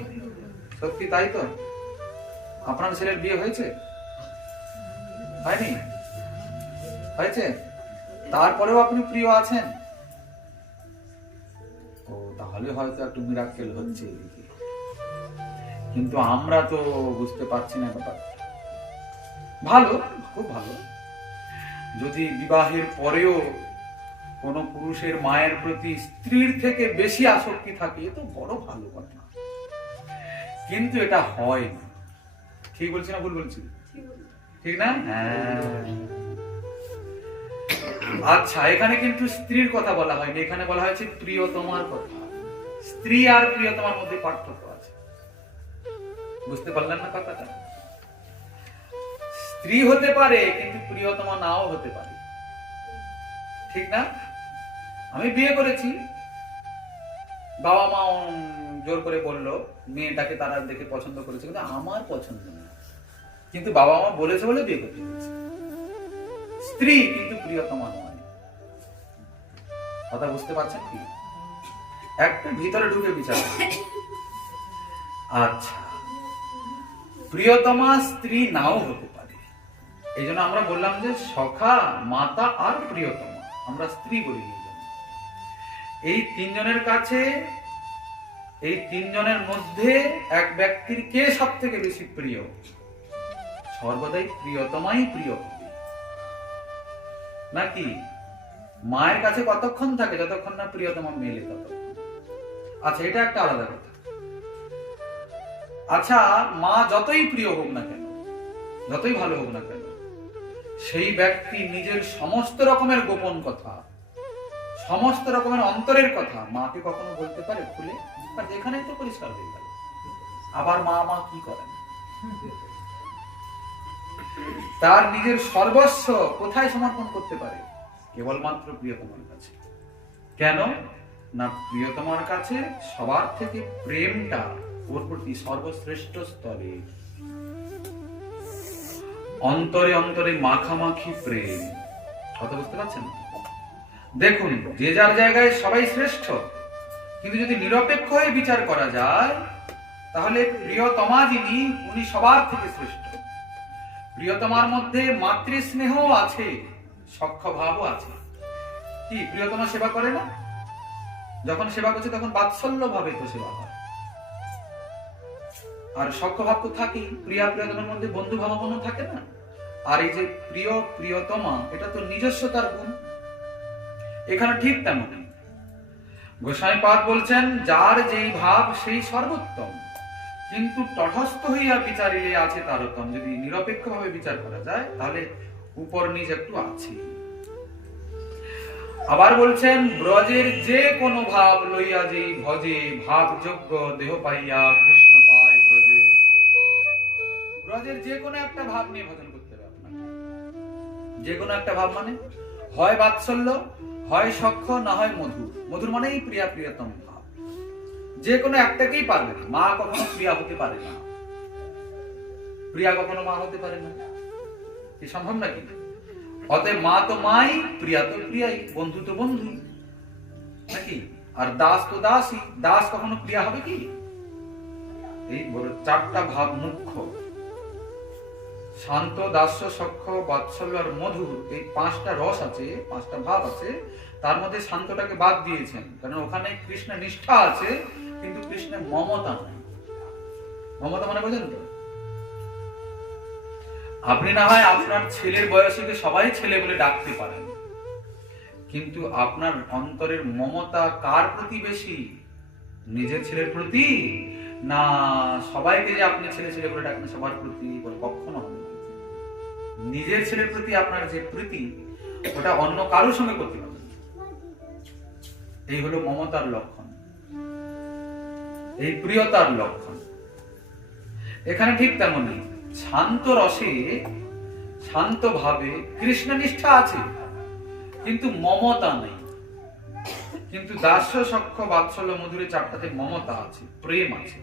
সত্যি তাই তো? আপনার ছেলের বিয়ে হয়েছে? হয়নি? হয়েছে? তারপরেও আপনি প্রিয় আছেন? ও, তাহলে হয়তো একটু মিরাক্কেল হচ্ছে এদিকে। কিন্তু আমরা তো বুঝতে পারছি না ব্যাপার। ভালো, খুব ভালো। যদি বিবাহের পরেও কোন পুরুষের মায়ের প্রতি স্ত্রীর থেকে বেশি আসক্তি থাকে, তো বড় ভালো কথা। কিন্তু এটা হয় না। ঠিক বলছি না ভুল বলছি? ঠিক না? আচ্ছা, এখানে কিন্তু স্ত্রীর কথা বলা হয়নি, এখানে বলা হয়েছে প্রিয়তমার কথা। স্ত্রী আর প্রিয়তমার মধ্যে পার্থক্য আছে। বুঝতে পারলেন না কথাটা? স্ত্রী হতে পারে কিন্তু প্রিয়তমা নাও হতে পারে। ঠিক না? আমি বিয়ে করেছি, বাবা মা জোর করে বললো, মেয়েটাকে তারা দেখে পছন্দ করেছে, কিন্তু আমার পছন্দ না, কিন্তু বাবা মা বলেছে বলে বিয়ে করতে হয়েছে। স্ত্রী কিন্তু প্রিয়তমা নয়। কথা বুঝতে পারছেন কি? একটু ভিতরে ঢুকে বিচার। আচ্ছা, প্রিয়তমা স্ত্রী নাও হতে পারে। এই জন্য আমরা বললাম যে সখা, মাতা আর প্রিয়তমা, আমরা স্ত্রী বলি। এই তিনজনের কাছে, এই তিনজনের মধ্যে এক ব্যক্তির কে সব থেকে বেশি প্রিয়? সর্বদাই প্রিয়তমাই প্রিয় হবে। নাকি মায়ের কাছে কতক্ষণ থাকে? যতক্ষণ না প্রিয়তমা মেলে ততক্ষণ। আচ্ছা, এটা একটা আলাদা কথা। আচ্ছা, মা যতই প্রিয় হোক না কেন, যতই ভালো হোক না কেন, সেই ব্যক্তি নিজের সমস্ত রকমের গোপন কথা, সমস্ত রকমের অন্তরের কথা মাকে কখনো বলতে পারে খুলে? এখানেই তো পরিষ্কার হয়ে গেল। আবার মা কি করেন? তার নিজের সর্বস্ব কোথায় সমর্পণ করতে পারে? কেবলমাত্র প্রিয়তমার কাছে। কেন না? প্রিয়তমার কাছে সবার থেকে প্রেমটা ওর প্রতি সর্বশ্রেষ্ঠ স্তরে। অন্তরে অন্তরে মাখামাখি প্রেম। কথা বুঝতে পারছেন? দেখুন, যে যার জায়গায় সবাই শ্রেষ্ঠ, কিন্তু যদি নিরপেক্ষ হয়ে বিচার করা যায়, তাহলে প্রিয়তমা যিনি, উনি সবার থেকে শ্রেষ্ঠ। প্রিয়তমার মধ্যে মাতৃস্নেহ আছে, সখ্য ভাবও আছে। কি প্রিয়তমা সেবা করে না? যখন সেবা করছে তখন বাৎসল্য ভাবে তো সেবা হয়। আর সখ্য ভাব তো থাকেই। প্রিয়া প্রিয়তমার মধ্যে বন্ধু ভাবাপন্ন থাকে না? আর এই যে প্রিয় প্রিয়তমা, এটা তো নিজস্বতার গুণ। এখানে ঠিক তেমন গোসাইপাদ বলছেন, যার যেই ভাব সেই সর্বোত্তম, কিন্তু তটস্থ হইয়া বিচারিলে আছে তারতম। যদি নিরপেক্ষ ভাবে বিচার করা যায়, তাহলে উপর নিচ একটু আছে। আবার বলছেন, ব্রজের যে কোনো ভাব লইয়া যেই ভজে, ভাব যোগ্য দেহ পাইয়া কৃষ্ণ পায় ব্রজে। ব্রজের যে কোনো একটা ভাব নিয়ে ভজন করতে হবে আপনাকে। যে কোনো একটা ভাব মানে হয় বাৎসল্য, হয় সখ্য, না হয় মধুর। মধুর মানেই প্রিয়া প্রিয়তম ভাব। যে কোনো একটাকেই পারবে। মা কখনো প্রিয়া হতে পারে না, প্রিয়া কখনো মা হতে পারে না। কি সম্ভব নাকি? অতএব মা তো মাই, প্রিয়া তো প্রিয়াই, বন্ধু তো বন্ধু, নাকি? আর দাস তো দাসই। দাস কখনো প্রিয়া হবে কি? এই চারটা ভাব মুখ্য। শান্ত, দাস্য, সখ্য, বাৎসল্য আর মধুর, এই পাঁচটা রস আছে, পাঁচটা ভাব আছে। তার মধ্যে শান্তটাকে বাদ দিয়েছেন, কারণ ওখানে কৃষ্ণের নিষ্ঠা আছে, কিন্তু কৃষ্ণের মমতা নেই। মমতা মানে বোঝেন তো? আপনি না হয় আপনার ছেলের বয়সীকে সবাই ছেলে বলে ডাকতে পারেন, কিন্তু আপনার অন্তরের মমতা কার প্রতি বেশি? নিজের ছেলের প্রতি না সবাইকে যে আপনি ছেলে ছেলে করে ডাকেন সবার প্রতি বলে, কখনো হবে না। নিজের ছেলের প্রতি আপনার যে প্রীতি ওটা অন্য কারোর সঙ্গে করতে পারবেন। এই হলো মমতার লক্ষণ, এই প্রিয়তার লক্ষণ। এখানে ঠিক তেমনই শান্ত রসে শান্ত ভাবে কৃষ্ণ নিষ্ঠা আছে, কিন্তু মমতা নেই। কিন্তু দাস্য সখ্য বাৎসল্য মধুরে চারটাতে মমতা আছে, প্রেম আছে।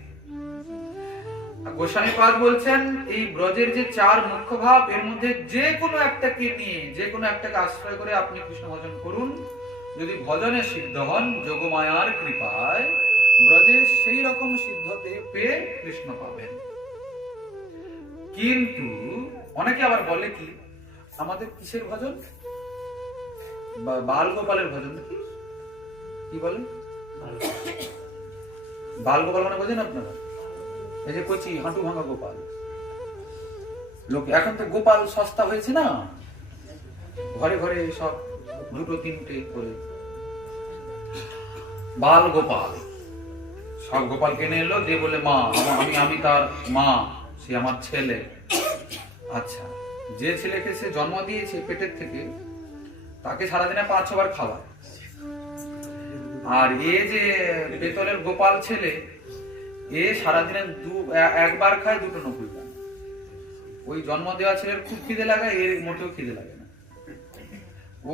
গোস্বামীপাদ বলছেন এই ব্রজের যে চার মুখ্য ভাব, এর মধ্যে যে কোনো একটাকে নিয়ে, যে কোনো একটাকে আশ্রয় করে আপনি কৃষ্ণ ভজন করুন। যদি ভজনে সিদ্ধ হন যোগমায়ার কৃপায়, ব্রজে সেই রকম সিদ্ধতে পেয়ে কৃষ্ণ পাবেন। কিন্তু অনেকে আবার বলে কি, আমাদের কিসের ভজন? বাল গোপালের ভজন নাকি কি বলে? বাল গোপাল মানে বোঝেন আপনারা? এই যে কচি হাঁটু ভাঙা গোপাল লোক। এখন তো গোপাল সস্তা হয়েছে না, ঘরে ঘরে সব দুটো তিনটে করে বাল গোপাল। সব গোপাল কিনে এলো, দিয়ে বলে মা আমি তার মা, সে আমার ছেলে। আচ্ছা, যে ছেলেকে সে জন্ম দিয়েছে পেটের থেকে, তাকে সারাদিনে 5-6 বার খাওয়ায়। আর এ যে বেতলের গোপাল ছেলে, এ সারাদিনে একবার খায়, দুটো নকুল পায়। ওই জন্ম দেওয়া ছেলের খুব খিদে লাগে, এর মোটেও খিদে লাগে না।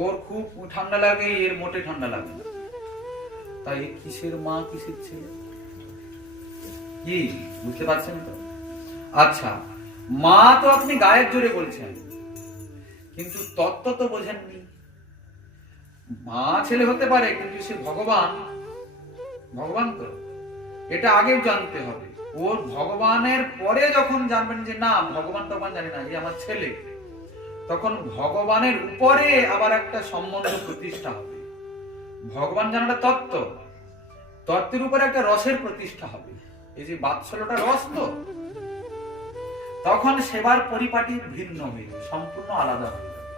ওর খুব ঠান্ডা লাগে, এর মোটে ঠান্ডা লাগে না। তাই কিসের মা কিসের ছেলে কি বুঝতে পারছেন তো? আচ্ছা, মা তো আপনি গায়ের জোরে বলছেন, কিন্তু তত্ত্ব তো বোঝেননি। মা ছেলে হতে পারে, কিন্তু সে ভগবান তো এটা আগে জানতে হবে। ওর ভগবানের পরে যখন জানবেন যে না ভগবান জানি না, যে আমার ছেলে, তখন ভগবানের উপরে আবার একটা সম্বন্ধ প্রতিষ্ঠা হবে। ভগবান জানাটা তত্ত্ব, তত্ত্বের উপরে একটা রসের প্রতিষ্ঠা হবে। এই যে বাৎসল্যটা রস, তো তখন সেবার পরিপাটি ভিন্ন হয়ে যাবে, সম্পূর্ণ আলাদা হয়ে যাবে।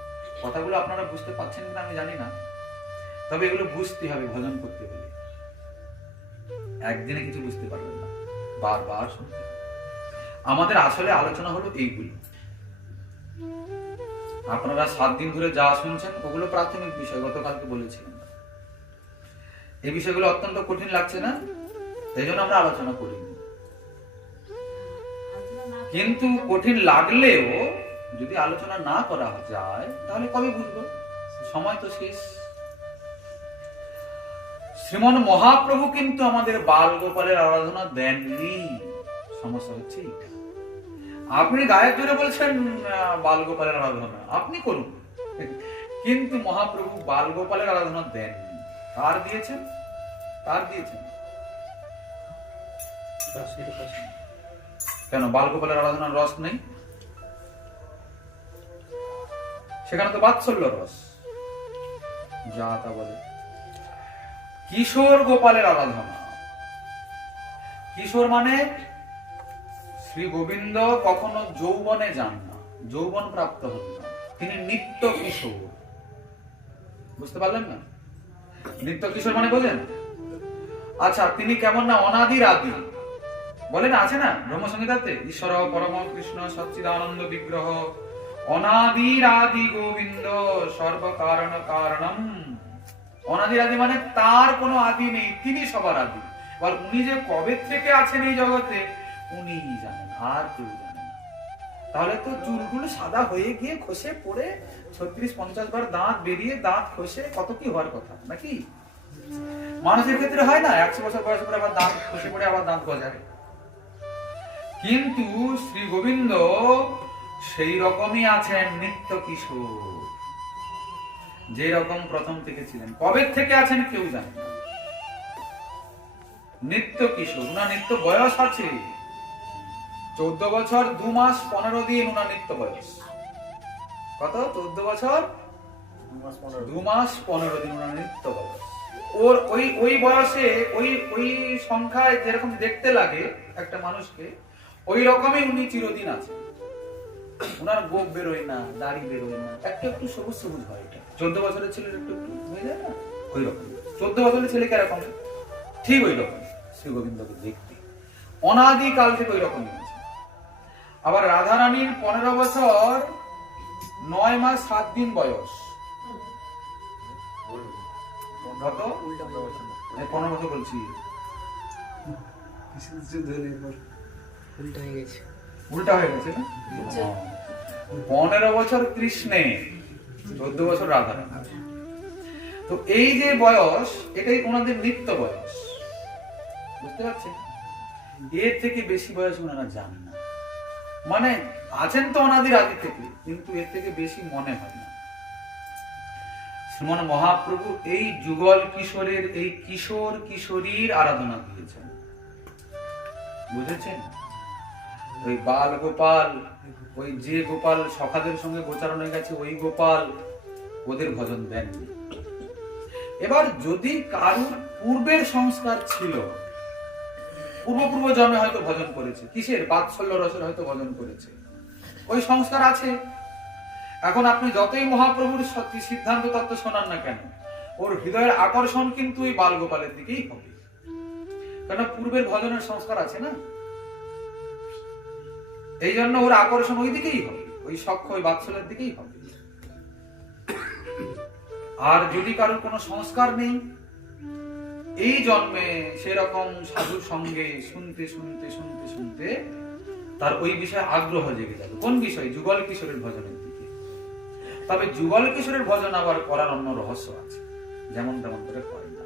কথাগুলো আপনারা বুঝতে পারছেন কিনা আমি জানি না, তবে এগুলো বুঝতে হবে ভজন করতে হলে। একদিনে কিছু বুঝতে পারবেন না, বারবার শুনতে হবে। আমাদের আসলে আলোচনা হলো এইগুলো। আপনারা 7 দিন ধরে যা শুনছেন ওগুলো প্রাথমিক বিষয়, গতকালকে বলেছিলাম। এই বিষয়গুলো অত্যন্ত কঠিন লাগছে না, এই জন্য আমরা আলোচনা করিনি। কিন্তু কঠিন লাগলেও যদি আলোচনা না করা যায় তাহলে কবে বুঝবো? সময় তো শেষ। শ্রীমন মহাপ্রভু কিন্তু আমাদের বাল গোপালের আরাধনা দেননি। সমস্যা হচ্ছে এটা। আপনি গায়ের জোরে বলছেন বাল গোপালের আরাধনা আপনি করুন, কিন্তু মহাপ্রভু বাল গোপালের আরাধনা দেননি। কার দিয়েছেন? কেন বাল গোপালের আরাধনার রস নেই? সেখানে তো বাৎসল্য রস, যা তা বলে। কিশোর গোপালের আরাধনা, কিশোর মানে শ্রী গোবিন্দ কখনো যৌবনে যান না, যৌবন প্রাপ্ত হন না, তিনি নিত্য কিশোর। বুঝতে পারলেন না? নিত্য কিশোর মানে বোঝেন? আচ্ছা, তিনি কেমন না অনাদির আদি বলেন, আছে না ব্রহ্মসংহিতাতে, ঈশ্বর পরম কৃষ্ণ সচ্চিদানন্দ বিগ্রহ অনাদির আদি গোবিন্দ সর্ব কারণ কারণম। অনাদির আদি মানে তার কোনো আদি নেই, তিনি সবার আদি। আর উনি যে কবে থেকে আছেন এই জগতে উনি জানেন, আর কেউ জানেন না। তাহলে তো চুলগুলো সাদা হয়ে গিয়ে খসে পড়ে 36-50 বার দাঁত বেরিয়ে দাঁত খসে কত কি হওয়ার কথা নাকি? মানুষের ক্ষেত্রে হয় না, 100 বছর বয়স পরে আবার দাঁত খসে পড়ে আবার দাঁত গজায়। কিন্তু শ্রী গোবিন্দ সেই রকমই আছেন, নিত্য কিশোর, যে রকম প্রথম থেকে ছিলেন। কবে থেকে আছেন কেউ জানে না, নিত্য কিশোর। উনার নিত্য বয়স আছে 14 বছর 2 মাস 15 দিন। উনার নিত্য বয়স কত? 14 বছর 2 মাস 15 দিন উনার নিত্য বয়স। ওর ওই বয়সে ওই সংখ্যায় যেরকম দেখতে লাগে একটা মানুষকে, ওই রকমই উনি চিরদিন আছেন। উনার গোপ বেরোয় না, দাড়ি বেরোয় না, একটু সবুজ সবুজ হয়। এটা 14 বছরের ছেলের একটু হয়ে যায় না, ওই রকম 14 বছরের ছেলে কেরকম ঠিক ওই রকম শ্রী গোবিন্দকে দেখতে। অনাদিকাল থেকে ওই রকমই আছে। আবার রাধারানীর 15 বছর 9 মাস 7 দিন বয়স। কত? 15 বছর বলছি, উল্টা হয়ে গেছে না? 15 বছর কৃষ্ণে, 14 বছর রাধারানী। তো এই যে বয়স, এটাই ওনাদের নিত্য বয়স, বুঝতে পারছেন? এর থেকে বেশি বয়স ওনারা জান না, মানে আছেন তো অনাদির আগে থেকে, কিন্তু এর থেকে বেশি মনে হয় না। শ্রীমন মহাপ্রভু এই যুগল কিশোরের, এই কিশোর কিশোরীর আরাধনা দিয়েছেন, বুঝেছেন? ওই বাল গোপাল, ওই যে গোপাল সখাদের সঙ্গে গোচারণ হয়ে গেছে, ওই গোপাল ওদের ভজন দেননি। এবার যদি কারুর পূর্বের সংস্কার ছিল, পূর্ব জন্মে হয়তো ভজন করেছে, কিসের বাৎসল্য রসের হয়তো ভজন করেছে, ওই সংস্কার আছে। এখন আপনি যতই মহাপ্রভুর সিদ্ধান্ত তত্ত্ব শোনান না কেন, ওর হৃদয়ের আকর্ষণ কিন্তু ওই বাল গোপালের দিকেই হবে, কারণ পূর্বের ভজনের সংস্কার আছে না, এই জন্য ওর আকর্ষণ ওই দিকেই হবে, ওই সখ্য, ওই বাৎসল্যের দিকেই হবে। আর যদি কারোর কোনো সংস্কার নেই, এই জন্মে সেরকম সাধুর সঙ্গে শুনতে শুনতে শুনতে শুনতে তার ওই বিষয়ে আগ্রহ জেগে যাবে। কোন বিষয়? যুগল কিশোরের ভজনের দিকে। তবে যুগল কিশোরের ভজন আবার করার অন্য রহস্য আছে, যেমন তেমন করে করে না।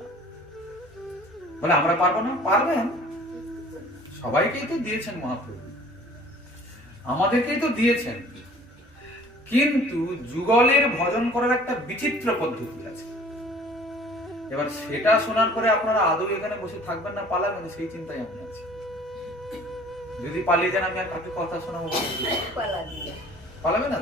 বলে আমরা পারবো না? পারবেন, সবাইকেই তো দিয়েছেন মহাপ্রভু, আমাদেরকেই তো দিয়েছেন, কিন্তু যুগলের ভজন করার একটা বিচিত্র পদ্ধতি আছে। এবার সেটা শোনার পরে আপনারা আদৌ এখানে বসে থাকবেন না পালাবেন, সেই চিন্তায় আমি আছি। যদি পালিয়ে যান, আমি আর কাকে কথা শোনাবো? পালাবে না।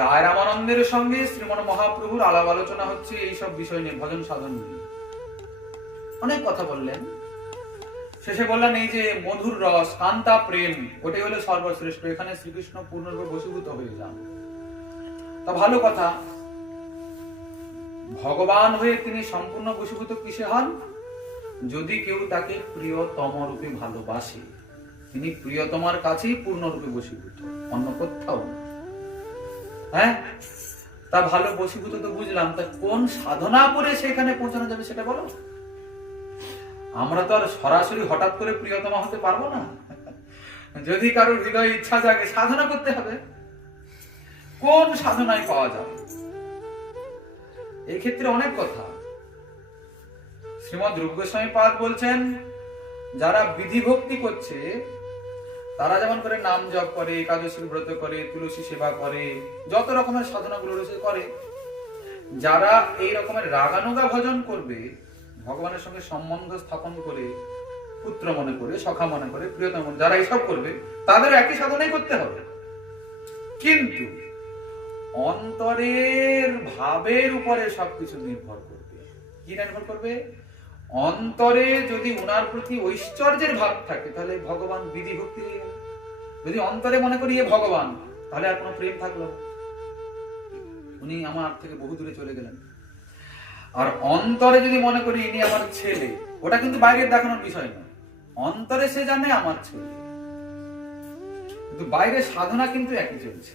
রায় রামানন্দের সঙ্গে শ্রীমন মহাপ্রভুর আলাপ আলোচনা হচ্ছে এইসব বিষয় নিয়ে, ভজন সাধন নিয়ে অনেক কথা বললেন। শেষে বললেন এই যে মধুর রস, কান্তা প্রেম, ওটাই হলো সর্বশ্রেষ্ঠ, এখানে শ্রীকৃষ্ণ পূর্ণরূপে বশীভূত হয়ে যান। তা ভালো কথা, ভগবান হয়ে তিনি সম্পূর্ণ বশীভূত কিসে হন? যদি কেউ তাকে প্রিয়তম রূপে ভালোবাসে, তিনি প্রিয়তমার কাছেই পূর্ণরূপে বশীভূত, অন্য কোথাও। হ্যাঁ, তা ভালো বশীভূত তো বুঝলাম, তা কোন সাধনা করে সেখানে পৌঁছানো যাবে সেটা বলো। আমরা তো আর সরাসরি হঠাৎ করে প্রিয়তমা হতে পারবো না। যদি কারোর হৃদয় ইচ্ছা জাগে, সাধনা করতে হবে। কোন সাধনায় পাওয়া যাবে? এই ক্ষেত্রে অনেক কথা। শ্রীমৎ রূপ গোস্বামী পাদ বলছেন, যারা বিধি ভক্তি করছে, তারা যেমন করে নাম জপ করে, একাদশীর ব্রত করে, তুলসী সেবা করে, যত রকমের সাধনাগুলো রয়েছে করে, যারা এই রকমের রাগানুগা ভজন করবে, ভগবানের সঙ্গে সম্বন্ধ স্থাপন করে, পুত্র মনে করে, সখা মনে করে, প্রিয়তম মনে, যারা এইসব করবে, তাদের একই সাধনাই করতে হবে। কিন্তু অন্তরের ভাবের উপরে সবকিছু নির্ভর করবে। কি নির্ভর করবে? অন্তরে যদি উনার প্রতি ঐশ্বর্যের ভাব থাকে, তাহলে ভগবান বিধি ভক্তি হয়ে গেল। যদি অন্তরে মনে করি এ ভগবান, তাহলে আর কোনো প্রেম থাকলো, উনি আমার থেকে বহু দূরে চলে গেলেন। আর অন্তরে যদি মনে করি ইনি আমার ছেলে, ওটা কিন্তু বাইরের দেখানোর বিষয় না, অন্তরে সে জানে আমার ছেলে, কিন্তু বাইরের সাধনা কিন্তু একই চলছে।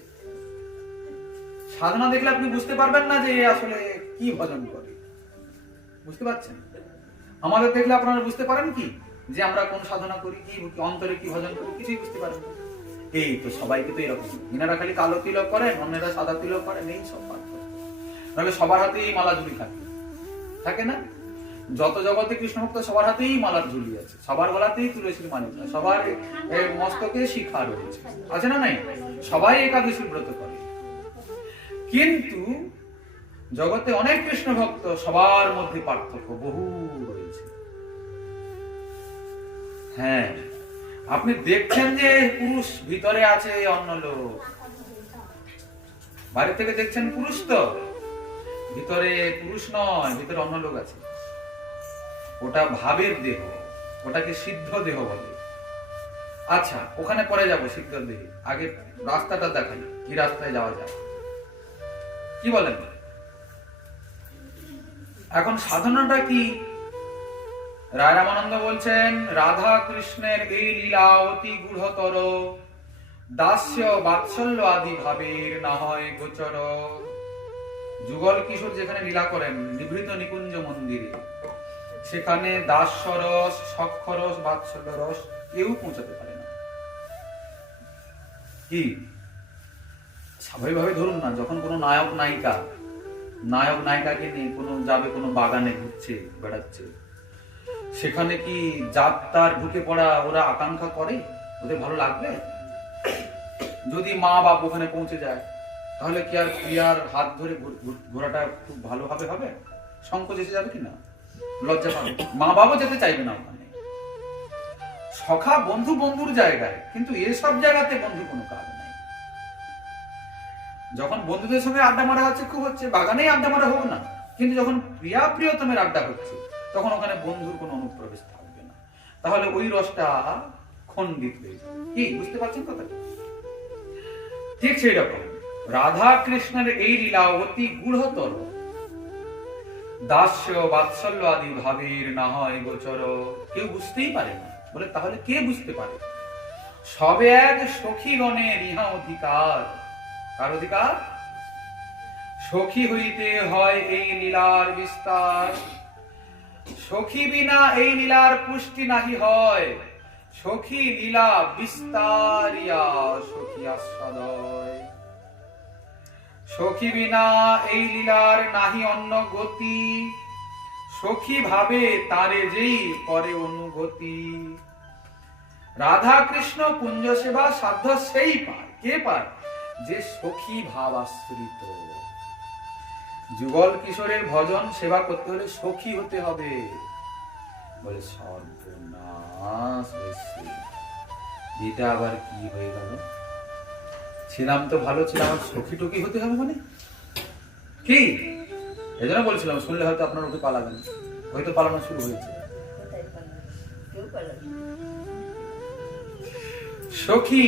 সাধনা দেখলে আপনি বুঝতে পারবেন না যে এ আসলে কি ভজন করে, বুঝতে পারছেন? আমাদের দেখলে আপনারা বুঝতে পারেন কি যে আমরা কোন সাধনা করি, কি অন্তরে কি ভজন করি, কিছুই বুঝতে পারেন না। এই তো সবাইকে তো এরকম, ইনারা খালি কালো তিলক করেন, অন্যরা সাদা তিলক করেন, এই সব পার্থক্য। নাহলে সবার হাতেই মালা ঝুলি থাকে না? যত জগতে কৃষ্ণ ভক্ত সবার হাতেই মালার ঝুলি আছে, সবার গলাতেই তুলসীর মালা, সবার মস্তকে শিখা রয়েছে, আছে না নাই? সবাই একাদশীর ব্রত করে, কিন্তু জগতে অনেক কৃষ্ণ ভক্ত, সবার মধ্যে পার্থক্য বহু রয়েছে। হ্যাঁ, আপনি দেখছেন যে পুরুষ ভিতরে আছে অন্য লোক, বাইরে থেকে দেখছেন পুরুষ, তো ভিতরে পুরুষ নয়, ভিতরে অন্য লোক আছে। ওটা ভাবের দেহ, ওটাকে সিদ্ধ দেহ বলে। আচ্ছা, ওখানে পরে যাব সিদ্ধ দেহে, আগে রাস্তাটা দেখাই, কি রাস্তায় যাওয়া যায়, কি বলেন? এখন সাধনাটা কি? রায় রামানন্দ বলছেন রাধা কৃষ্ণের এই লীলা অতি গূঢ়তর, দাস্য বাৎসল্য আদি ভাবের না হয় গোচর। যুগল কিশোর যেখানে লীলা করেন নিভৃত নিকুঞ্জ মন্দিরে, সেখানে দাস্যরস, সক্ষরস, বাৎসল্য রস কেউ পৌঁছাতে পারে না। কি স্বাভাবিকভাবে ধরুন না, যখন কোনো নায়ক নায়িকাকে নিয়ে কোনো বাগানে ঘুরছে বেড়াচ্ছে, সেখানে কি যাত্রার ঢুকে পড়া ওরা আকাঙ্ক্ষা করে? ওদের ভালো লাগবে? যদি মা বাপ ওখানে পৌঁছে যায়, তাহলে কি আর প্রিয়ার হাত ধরে ঘোরাটা খুব ভালোভাবে হবে? সংকোচ এসে যাবে কিনা, লজ্জা পাবে, মা বাবা যেতে চাইবে না ওখানে। সখা বন্ধুর জায়গায়, কিন্তু এসব জায়গাতে বন্ধু কোনো কাজ নেই। যখন বন্ধুদের সঙ্গে আড্ডা মারা হচ্ছে, খুব হচ্ছে, বাগানেই আড্ডা মারা হোক না, কিন্তু যখন প্রিয়তমের আড্ডা হচ্ছে, তখন ওখানে বন্ধুর কোনো অনুপ্রবেশ থাকবে না। তাহলে ওই রসটা খণ্ডিত হয়ে যাবে। কি বুঝতে পারছেন কথা? ঠিক সেই রকম রাধা কৃষ্ণের এই লীলা অতি গূঢ়তর, দাস্য বাৎসল্য আদি ভাবের না হয় গোচর। কেউ বুঝতেই পারে না। বলে তাহলে কে বুঝতে পারে? সবে এক সখীগণের ইহা অধিকার। কার অধিকার? সখী হইতে হয় এই লীলার বিস্তার। সখী বিনা এই লীলার পুষ্টি নাহি হয়। সখী লীলা বিস্তারিয়া সখী আস্বাদয়। সখী বিনা এই লীলার নাহি অন্য গতি। সখী ভাবে তারে যেই করে অনুগতি। রাধা কৃষ্ণ কুঞ্জ সেবা সাধ্য সেই পায়। কে পায়? যে সখী ভাব আশ্রিত। যুগল কিশোরের ভজন সেবা করতে হলে সখী হতে হবে। বলে সর্বনাশ হয়েছে, এটা আবার কি হয়ে গেল? ছিলাম তো ভালো ছিলাম, সখী টকি হতে হবে মানে কি? এই জন্য বলছিলাম, শুনলে হয়তো আপনার উঠে পালাবেন। হয়তো পালানো শুরু হয়েছে। সখী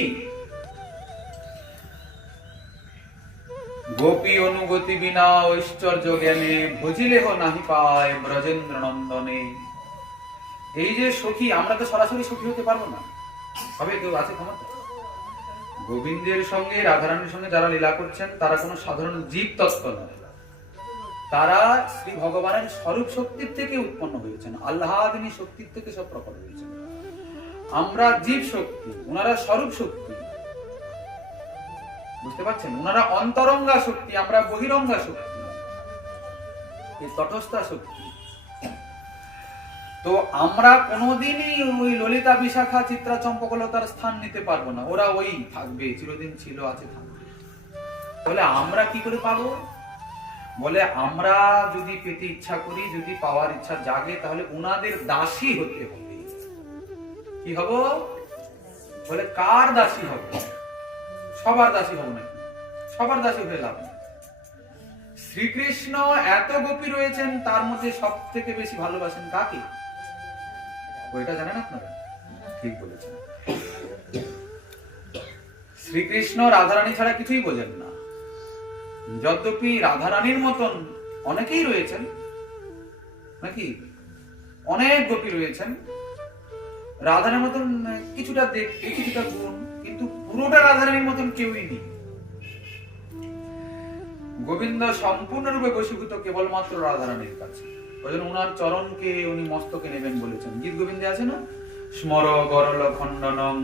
গোপী অনুগতি বিনা ঐশ্বর্য জ্ঞানে ভজিলেহ নাহি পায় ব্রজেন্দ্র নন্দনে। এই যে সখী, আমরা তো সরাসরি সখী হতে পারবো না, তবে কেউ আছে ক্ষমতা। গোবিন্দের সঙ্গে রাধারানীর সঙ্গে যারা লীলা করছেন, তারা কোনো সাধারণ জীব তত্ত্ব নয়। তারা শ্রী ভগবানের স্বরূপ শক্তির থেকে উৎপন্ন হয়েছেন, আল্লাহাদিনী শক্তির থেকে সব প্রকট হয়েছেন। আমরা জীব শক্তি, ওনারা স্বরূপ শক্তি। বুঝতে পারছেন? ওনারা অন্তরঙ্গা শক্তি, আমরা বহিরঙ্গা শক্তি, তটস্থা শক্তি। তো আমরা কোনোদিনই ওই ললিতা বিশাখা চিত্রা চম্পকলতার স্থান নিতে পারবো না। ওরা ওই থাকবে, চিরদিন ছিল, আছে, থাকবে। তাহলে আমরা কি করে পাবো? বলে আমরা যদি পেতে ইচ্ছা করি, যদি পাওয়ার ইচ্ছা জাগে, তাহলে ওনাদের দাসী হতে হবে। কি হব? বলে কার দাসী হবে? সবার দাসী হব নাকি? সবার দাসী হয়ে লাভ নেই। শ্রীকৃষ্ণ এত গোপী রয়েছেন, তার মধ্যে সব থেকে বেশি ভালোবাসেন কাকে? ওইটা জানেন আপনারা? ঠিক বলেছেন। শ্রীকৃষ্ণ রাধারানী ছাড়া কিছুই বোঝেন না। যদ্যপি রাধারানীর মতন অনেকেই রয়েছেন, নাকি অনেক গোপী রয়েছেন, রাধারানীর মতন কিছুটা দেখতে, কিছুটা গুণ, কিন্তু পুরোটা রাধারানীর মতন কেউই নেই। গোবিন্দ সম্পূর্ণরূপে বশীভূত কেবলমাত্র রাধারানীর কাছে। ওই জন্য ওনার চরণকে উনি মস্তকে নেবেন বলেছেন। গীত গোবিন্দে আছে না, স্মর গরল খণ্ডনম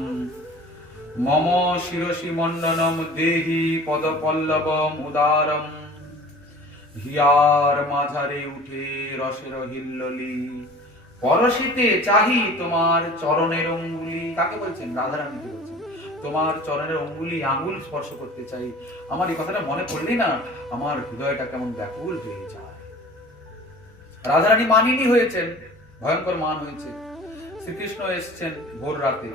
মম শিরসি মণ্ডনম দেহি পদ পল্লবম উদারম হিয়ার মাঝারে উঠে রসের হিল্লোলি পরশিতে চাহি তোমার চরণের অঙ্গুলি। কাকে বলছেন? রাধারানীকে বলছেন। তোমার চরণের অঙ্গুলি, আঙ্গুল স্পর্শ করতে চাই। আমার এই কথাটা মনে পড়লেই না আমার হৃদয়টা কেমন ব্যাকুল হয়ে যায়। রাধারানী মানিনী হয়েছেন, ভয়ঙ্কর মান হয়েছে। শ্রীকৃষ্ণ এসছেন ভোর রাতে,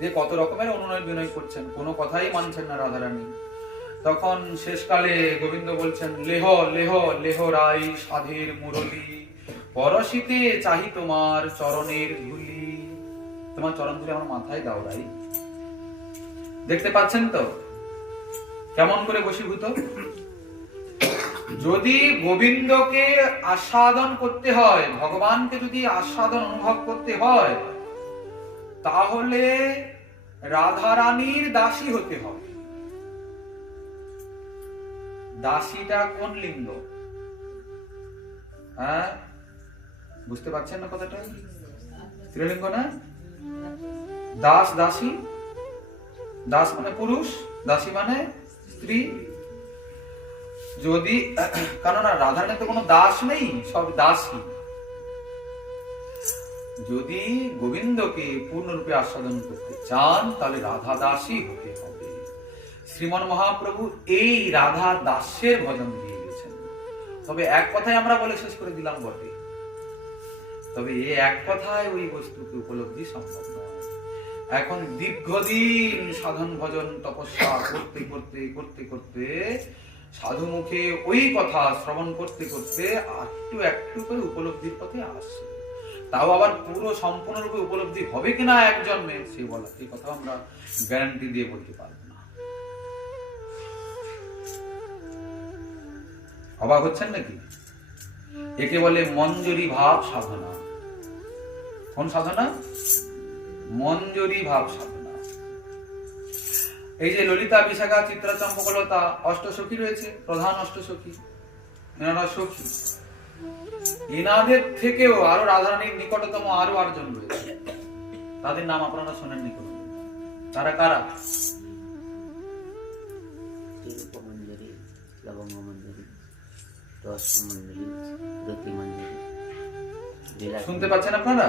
যে কত রকমের অনুনয় বিনয় করছেন, কোনো কথাই মানছেন না রাধারানী। তখন শেষকালে গোবিন্দ বলছেন, লেহ লেহ লেহ রাই সাধের মুরলী পরশিতে চাহি তোমার চরণের ধুলি। তোমার চরণ ধুলি আমার মাথায় দাও রাই। দেখতে পাচ্ছেন তো কেমন করে বশীভূত? যদি গোবিন্দকে আস্বাদন করতে হয়, ভগবানকে যদি আস্বাদন অনুভব করতে হয়, তাহলে রাধারানীর দাসী হতে হবে। দাসীটা কোন লিঙ্গ? হ্যাঁ, বুঝতে পারছেন না কথাটা? স্ত্রীলিঙ্গ না? দাস দাসী, দাস মানে পুরুষ, দাসী মানে স্ত্রী। যদি কেননা রাধারানীর তো কোনো দাস নেই, সব দাসী। যদি গোবিন্দকে পূর্ণরূপে আস্বাদন করতে চান, তাহলে রাধা দাসী হতে হবে। শ্রীমন মহাপ্রভু এই রাধা দাসের ভজন দিয়ে গেছেন। তবে এক কথায় আমরা বলে শেষ করে দিলাম বটে, তবে এই এক কথায় ওই বস্তুকে উপলব্ধি সম্ভব নয়। এখন দীর্ঘদিন সাধন ভজন তপস্যা করতে করতে করতে করতে সাধু মুখে ওই কথা শ্রবণ করতে করতে একটু একটু করে উপলব্ধির পথে আসছে। তাও আবার পুরো সম্পূর্ণরূপে উপলব্ধি হবে কিনা এক জন্মে, সে বলা এই কথা আমরা গ্যারান্টি দিয়ে বলতে পারবো না। অবাক হচ্ছেন নাকি? একে বলে মঞ্জরি ভাব সাধনা। কোন সাধনা? মঞ্জরি ভাব সাধনা। এই যে ললিতা, বিশাখা, চিত্রা, চম্পকলতা অষ্টসখী রয়েছে, প্রধান অষ্টসখী, এনারা সখী। এনাদের থেকেও আরো রাধারানীর নিকটতম আরো 8 জন রয়েছে, তাদের নাম আপনারা শোনেননি কোনো? তারা কারা? মঞ্জরি, লবঙ্গ মঞ্জরি, রস মঞ্জরি, রতি মঞ্জরি। শুনতে পাচ্ছেন আপনারা?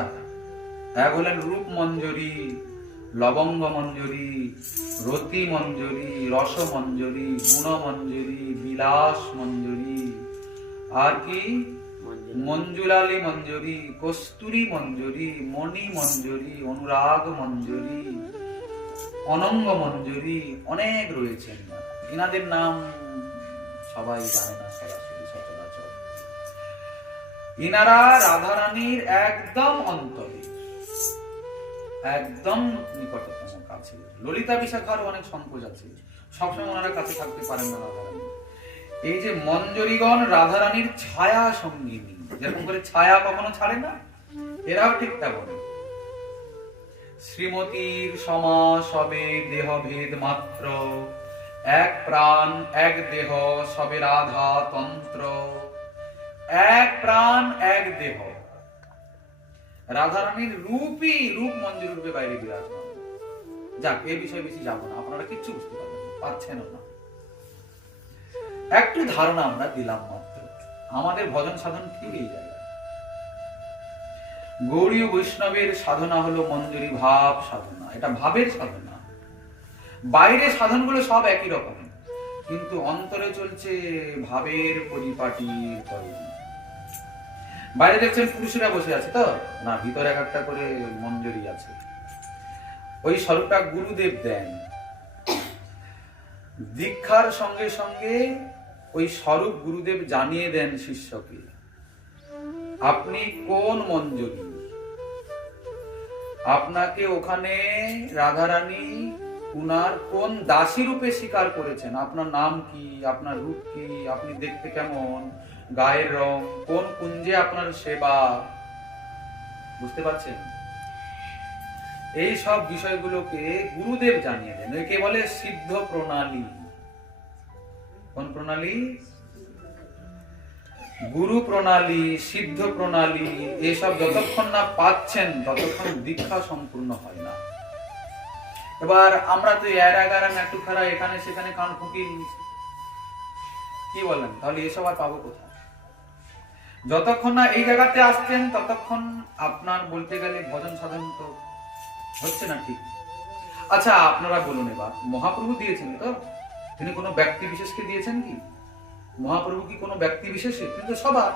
এক হলেন রূপ মঞ্জরি, লবঙ্গ মঞ্জরি, রতি মঞ্জরি, রস মঞ্জরি, গুণ মঞ্জরি, বিলাস মঞ্জরি, আর কি মঞ্জুলালি মঞ্জরি, কস্তুরী মঞ্জরি, মণি মঞ্জরি, অনুরাগ মঞ্জরি, অনঙ্গ মঞ্জরি, অনেক রয়েছেন। এনাদের নাম সবাই জানে না সরাসরি সচরাচর। এনারা রাধারানীর একদম অন্তরে, একদম নিকটতম কাছে। ললিতা বিশাখার অনেক সংকোচ আছে, সবসময় ওনারা কাছে থাকতে পারেন না রাধারানী। এই যে মঞ্জরিগণ রাধারানীর ছায়া সঙ্গিনী, যেরকম করে ছায়া কখনো ছাড়ে না, এরাও ঠিক তেমন। শ্রীমতীর সমা সবে দেহ ভেদ মাত্র, এক প্রাণ এক দেহ সবে রাধা তন্ত্র। এক প্রাণ এক দেহ, রাধারানীর রূপই রূপ মঞ্জুর রূপে বাইরে বিরাজমান। যাক, এই বিষয়ে বেশি যাবো না, আপনারা কিচ্ছু বুঝতে পারছেন না। একটু ধারণা আমরা দিলাম মাত্র। আমাদের ভজন সাধন ঠিক এই জায়গায়। গৌড়ীয় বৈষ্ণবের সাধনা হলো মঞ্জরি ভাব সাধনা, এটা ভাবের সাধনা। বাইরে সাধনগুলো সব একই রকম, কিন্তু অন্তরে চলছে ভাবের পরিপাটির কর্ম। বাইরে দেখছেন পুরুষেরা বসে আছে তো না, ভিতরে একটা করে মঞ্জরি আছে। ওই স্বরূপটা গুরুদেব দেন। দীক্ষার সঙ্গে সঙ্গে ওই স্বরূপ গুরুদেব জানিয়ে দেন শিষ্যকে, আপনি কোন মঞ্জরি। আপনাকে ওখানে রাধারানী উনার কোন দাসী রূপে স্বীকার করেছেন, আপনার নাম কি, আপনার রূপ কি, আপনি দেখতে কেমন, গায়ের রং, কোন কুঞ্জে আপনার সেবা, বুঝতে পারছেন? এই সব বিষয়গুলোকে গুরুদেব জানিয়ে দেন। একে বলে সিদ্ধ প্রণালী। কোন প্রণালী? গুরু প্রণালী, সিদ্ধ প্রণালী। এসব যতক্ষণ না পাচ্ছেন ততক্ষণ দীক্ষা সম্পূর্ণ হয় না। এবার আমরা তো এর আগারাম একটু খারা এখানে সেখানে কান ফুকিয়ে নিয়েছি, কি বলেন? তাহলে এসব আর পাবো কোথায়? যতক্ষণ না এই জায়গাতে আসছেন ততক্ষণ আপনার বলতে গেলে ভজন সাধন তো হচ্ছে না ঠিক। আচ্ছা, আপনারা বলুন, এবার মহাপ্রভু দিয়েছেন তো, তিনি কোনো ব্যক্তি বিশেষকে দিয়েছেন কি? মহাপ্রভু কি কোনো ব্যক্তি বিশেষে? কিন্তু সবার।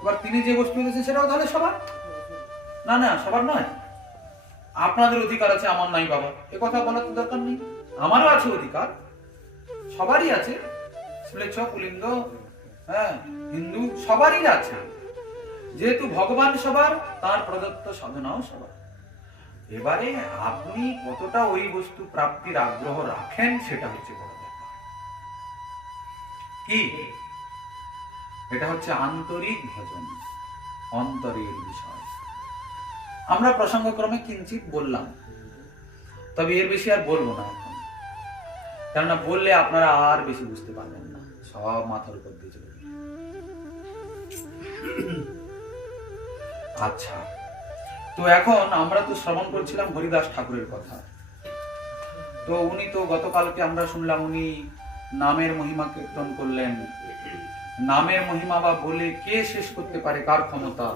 এবার তিনি যে বস্তু দিয়েছেন সেটাও তাহলে সবার? না না, সবার নয়। আপনাদের অধিকার আছে, আমার নাই বাবা, এ কথা বলার তো দরকার নেই। আমারও আছে অধিকার, সবারই আছে। শ্লেচ্ছ, পুলিঙ্গ, হ্যাঁ, হিন্দু, সবারই আছে। যেহেতু ভগবান সবার, তার প্রদত্ত সাধনাও সবার। এবারে আপনি কতটা ওই বস্তু প্রাপ্তির আগ্রহ রাখেন সেটা হচ্ছে বড় ব্যাপার। কি এটা হচ্ছে আন্তরিক ভজন, অন্তরের বিষয়। আমরা প্রসঙ্গক্রমে কিঞ্চিত বললাম, তবে এর বেশি আর বলবো না এখন, কেননা বললে আপনারা আর বেশি বুঝতে পারবেন না, সব মাথার উপর দিয়ে চলে যাবে। আচ্ছা, তো এখন আমরা তো শ্রবণ করছিলাম হরিদাস ঠাকুরের কথা। তো উনি তো গতকালকে আমরা শুনলাম উনি নামের মহিমা কীর্তন করলেন। নামের মহিমা বা বলে কে শেষ করতে পারে, কার ক্ষমতা?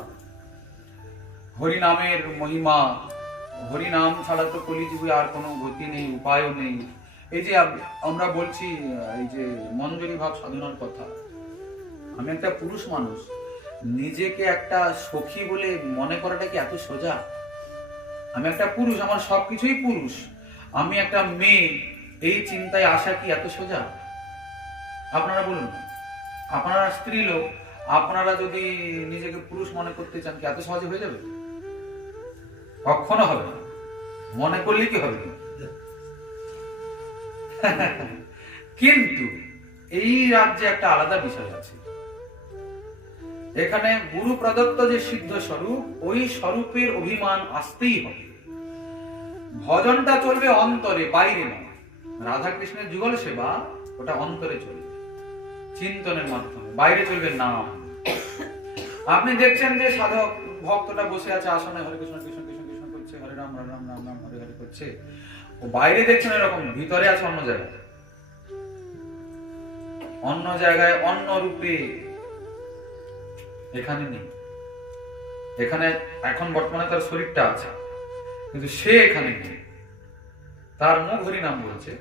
হরি নামের মহিমা, হরি নাম ছাড়া তো কলিযুগে আর কোনো গতি নেই, উপায়ও নেই। এই যে আমরা বলছি এই যে মঞ্জুরি ভাব সাধনার কথা, আমি একটা পুরুষ মানুষ, নিজেকে একটা সখী বলে মনে করাটা কি এত সোজা? আমি একটা পুরুষ, আমার সবকিছুই পুরুষ, আমি একটা মেয়ে, এই চিন্তায় আসা কি এত সোজা? আপনারা বলুন, আপনারা স্ত্রী লোক, আপনারা যদি নিজেকে পুরুষ মনে করতে চান কি এত সহজে হয়ে যাবে? কখনো হবে না। মনে করলে কি হবে? কিন্তু এই রাজ্যে একটা আলাদা বিষয় আছে। এখানে গুরু প্রদত্ত যে সিদ্ধ স্বরূপ, ওই স্বরূপের অভিমান আসতেই হবে। ভজনটা চলবে অন্তরে, বাইরে নয়। রাধা কৃষ্ণের যুগল সেবা ওটা অন্তরে চলবে, চিন্তনের মাধ্যমে। বাইরে চলবে নাম। আপনি দেখছেন যে সাধক ভক্তটা বসে আছে আসনে, হরে কৃষ্ণ কৃষ্ণ কৃষ্ণ কৃষ্ণ করছে, হরে রাম রাম রাম রাম রাম হরে হরে করছে, ও বাইরে দেখছেন এরকম, ভিতরে আছে অন্য জায়গায়, অন্য জায়গায়, অন্য রূপে। এখানে নেই। এখানে এখন বর্তমানে তার শরীরটা আছে, কিন্তু সে এখানে নেই। তার মুখ হরি নাম বলছে,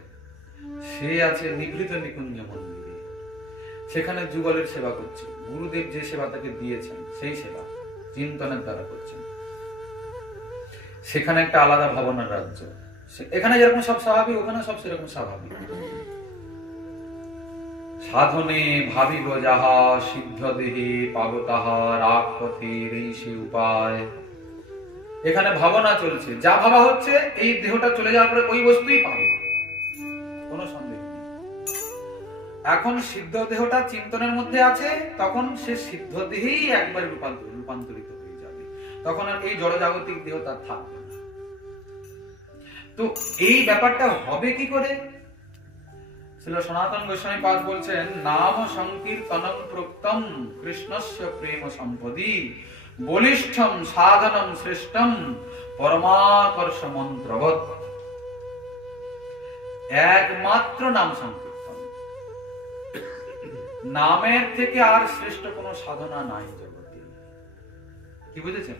সে আছে নিভৃত নিকুঞ্জ মন্দিরে, সেখানে যুগলের সেবা করছে। গুরুদেব যে সেবা তাকে দিয়েছেন সেই সেবা চিন্তনের দ্বারা করছেন। সেখানে একটা আলাদা ভাবনার রাজ্য। এখানে যেরকম সব স্বাভাবিক, ওখানে সব সেরকম স্বাভাবিক। সাধনে ভাবিব যাহা, সিদ্ধ দেহে পাব তাহা, রাগ পথের এই সে উপায়। এখানে ভাবনা চলছে, যা ভাবা হচ্ছে এই দেহটা চলে যাওয়ার পরে ওই বস্তুই পাবে, কোনো সন্দেহ নেই। এখন সিদ্ধ দেহটা চিন্তনের মধ্যে আছে, তখন সে সিদ্ধ দেহেই একবার রূপান্তরিত হয়ে যাবে, তখন আর এই জড়জাগতিক দেহ তার থাকবে না। তো এই ব্যাপারটা হবে কি করে? শ্রীল সনাতন গোস্বামী পাদ বলছেন, নাম সংকীর্তনং প্রোক্তম কৃষ্ণস্য প্রেম সম্পদি, বলিষ্ঠম সাধনম শ্রেষ্ঠম পরমাকর্ষ মন্ত্রবৎ। একমাত্র নাম সংকীর্তন, নামের থেকে আর শ্রেষ্ঠ কোনো সাধনা নাই জগতে। কি বুঝেছেন?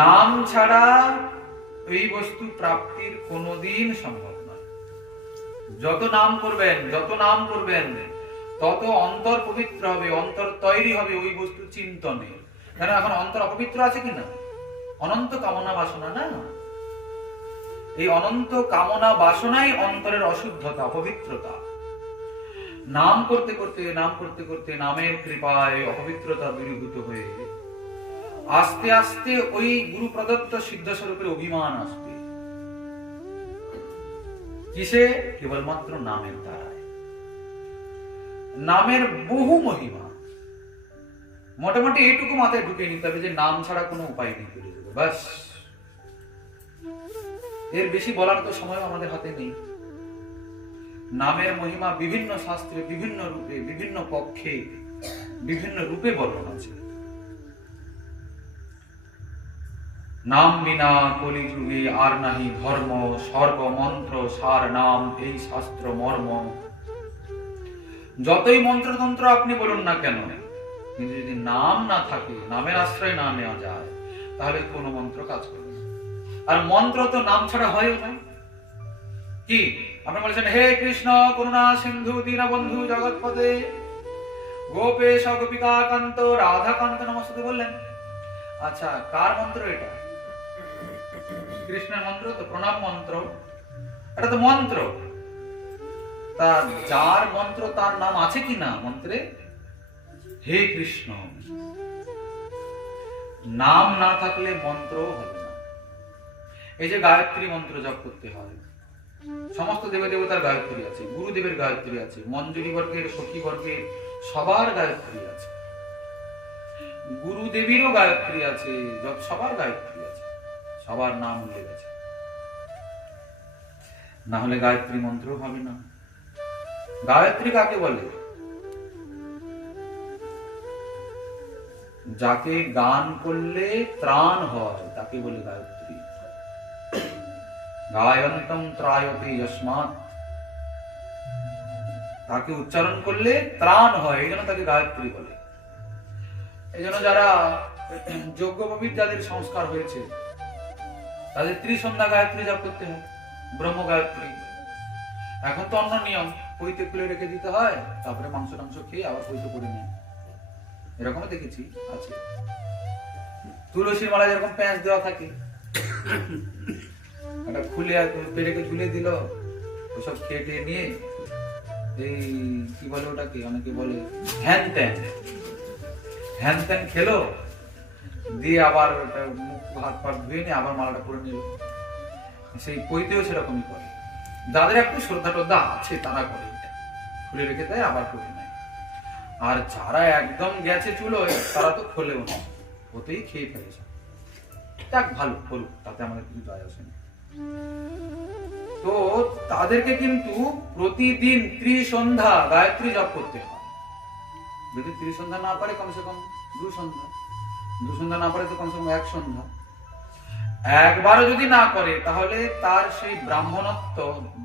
নাম ছাড়া এই বস্তু প্রাপ্তির কোনোদিন সম্ভব নয়। যত নাম করবেন, যত নাম করবেন, তত অন্তর পবিত্র হবে, অন্তর তৈরি হবে ওই বস্তু চিন্তনে। কেন এখন অন্তর অপবিত্র আছে কিনা? অনন্ত কামনা বাসনা না, এই অনন্ত কামনা বাসনাই অন্তরের অশুদ্ধতা, অপবিত্রতা। নাম করতে করতে, নাম করতে করতে, নামের কৃপায় অপবিত্রতা দূরীভূত হয়ে আস্তে আস্তে ওই গুরু প্রদত্ত সিদ্ধ স্বরূপের অভিমান আসবে। কিসে? কেবলমাত্র নামের দ্বারায়। নামের বহু মহিমা। মোটামুটি এইটুকু মাথায় ঢুকে নিতে হবে যে নাম ছাড়া কোনো উপায় নেই, বাস। এর বেশি বলার তো সময় আমাদের হাতে নেই। নামের মহিমা বিভিন্ন শাস্ত্রে, বিভিন্ন রূপে, বিভিন্ন পক্ষে, বিভিন্ন রূপে বর্ণন আছে। নাম বিনা কলিযুগে আর নাহি ধর্ম, স্বর্গ মন্ত্র সার নাম, এই শাস্ত্র মর্ম। যতই মন্ত্রতন্ত্র আপনি বলুন না কেন, কিন্তু যদি নাম না থাকে, নামের আশ্রয় না নেওয়া যায়, তাহলে কোনো মন্ত্র কাজ করবে না। আর মন্ত্র তো নাম ছাড়া হয়ও না। কি আপনি বলছেন, হে কৃষ্ণ করুণা সিন্ধু দীনবন্ধু জগৎপদে গোপেশ গোপিকা কান্ত রাধা কান্ত নমস্তে বললেন। আচ্ছা, কার মন্ত্র এটা? কৃষ্ণের মন্ত্র তো, প্রণাম মন্ত্র, এটা তো মন্ত্র। তা যার মন্ত্র তার নাম আছে কি না মন্ত্রে? হে কৃষ্ণ। নাম না থাকলে মন্ত্র হবে না। এই যে গায়ত্রী মন্ত্র জপ করতে হয়, সমস্ত দেব দেবতার গায়ত্রী আছে, গুরুদেবের গায়ত্রী আছে, মঞ্জুরি বর্গের, সখী বর্গের সবার গায়ত্রী আছে, গুরুদেবীরও গায়ত্রী আছে, সবার গায়ত্রী আছে, সবার নাম উল্লেখ আছে। না হলে গায়ত্রী মন্ত্র হবে না। গায়ত্রী কাকে বলে? যাকে গান করলে ত্রাণ হয় তাকে বলে গায়ত্রী। গায়ন্তম ত্রায়তে যস্মাৎ, তাকে উচ্চারণ করলে ত্রাণ হয়, এই জন্য তাকে গায়ত্রী বলে। এই জন্য যারা যজ্ঞোপবীত যাদের সংস্কার হয়েছে তাদের ত্রিসন্ধ্যা গায়ত্রী জপ করতে হয়, ব্রহ্ম গায়ত্রী। এখন তো অন্য নিয়ম, পৈতে খুলে রেখে দিতে হয়, তারপরে মাংস টাংস খেয়ে আবার পৈতে করে নেয়, এরকমও দেখেছি আছে। তুলসীর মালা যেরকম প্যাঁচ দেওয়া থাকে, একটা খুলে পেরেকে ঝুলে দিল, ওসব খেয়ে টেয়ে নিয়ে এই কি বলে ওটাকে, অনেকে বলে হ্যান ত্যান খেলো, দিয়ে আবার মুখ হাত পা ধুয়ে নিয়ে আবার মালাটা পরে নিল। সেই পৈতেও সেরকমই করে, যাদের একটু শ্রদ্ধা টদ্ধা আছে তারা করে, খুলে রেখে দেয় আবার করে নেয়। আর যারা একদম গেছে চুলোয় তারা তো খোলেও না, ওতেই খেয়ে ফেলেছে। যাক ভালো করুক, তাতে আমাদের কিছু যায় আসে না। তো তাদেরকে কিন্তু প্রতিদিন ত্রিসন্ধ্যা গায়ত্রী জপ করতে হয়। যদি ত্রিসন্ধ্যা না পারে কমসে কম 2 সন্ধ্যা, 2 সন্ধ্যা না পারে তো কমসে কম 1 সন্ধ্যা। একবারও যদি না করে তাহলে তার সেই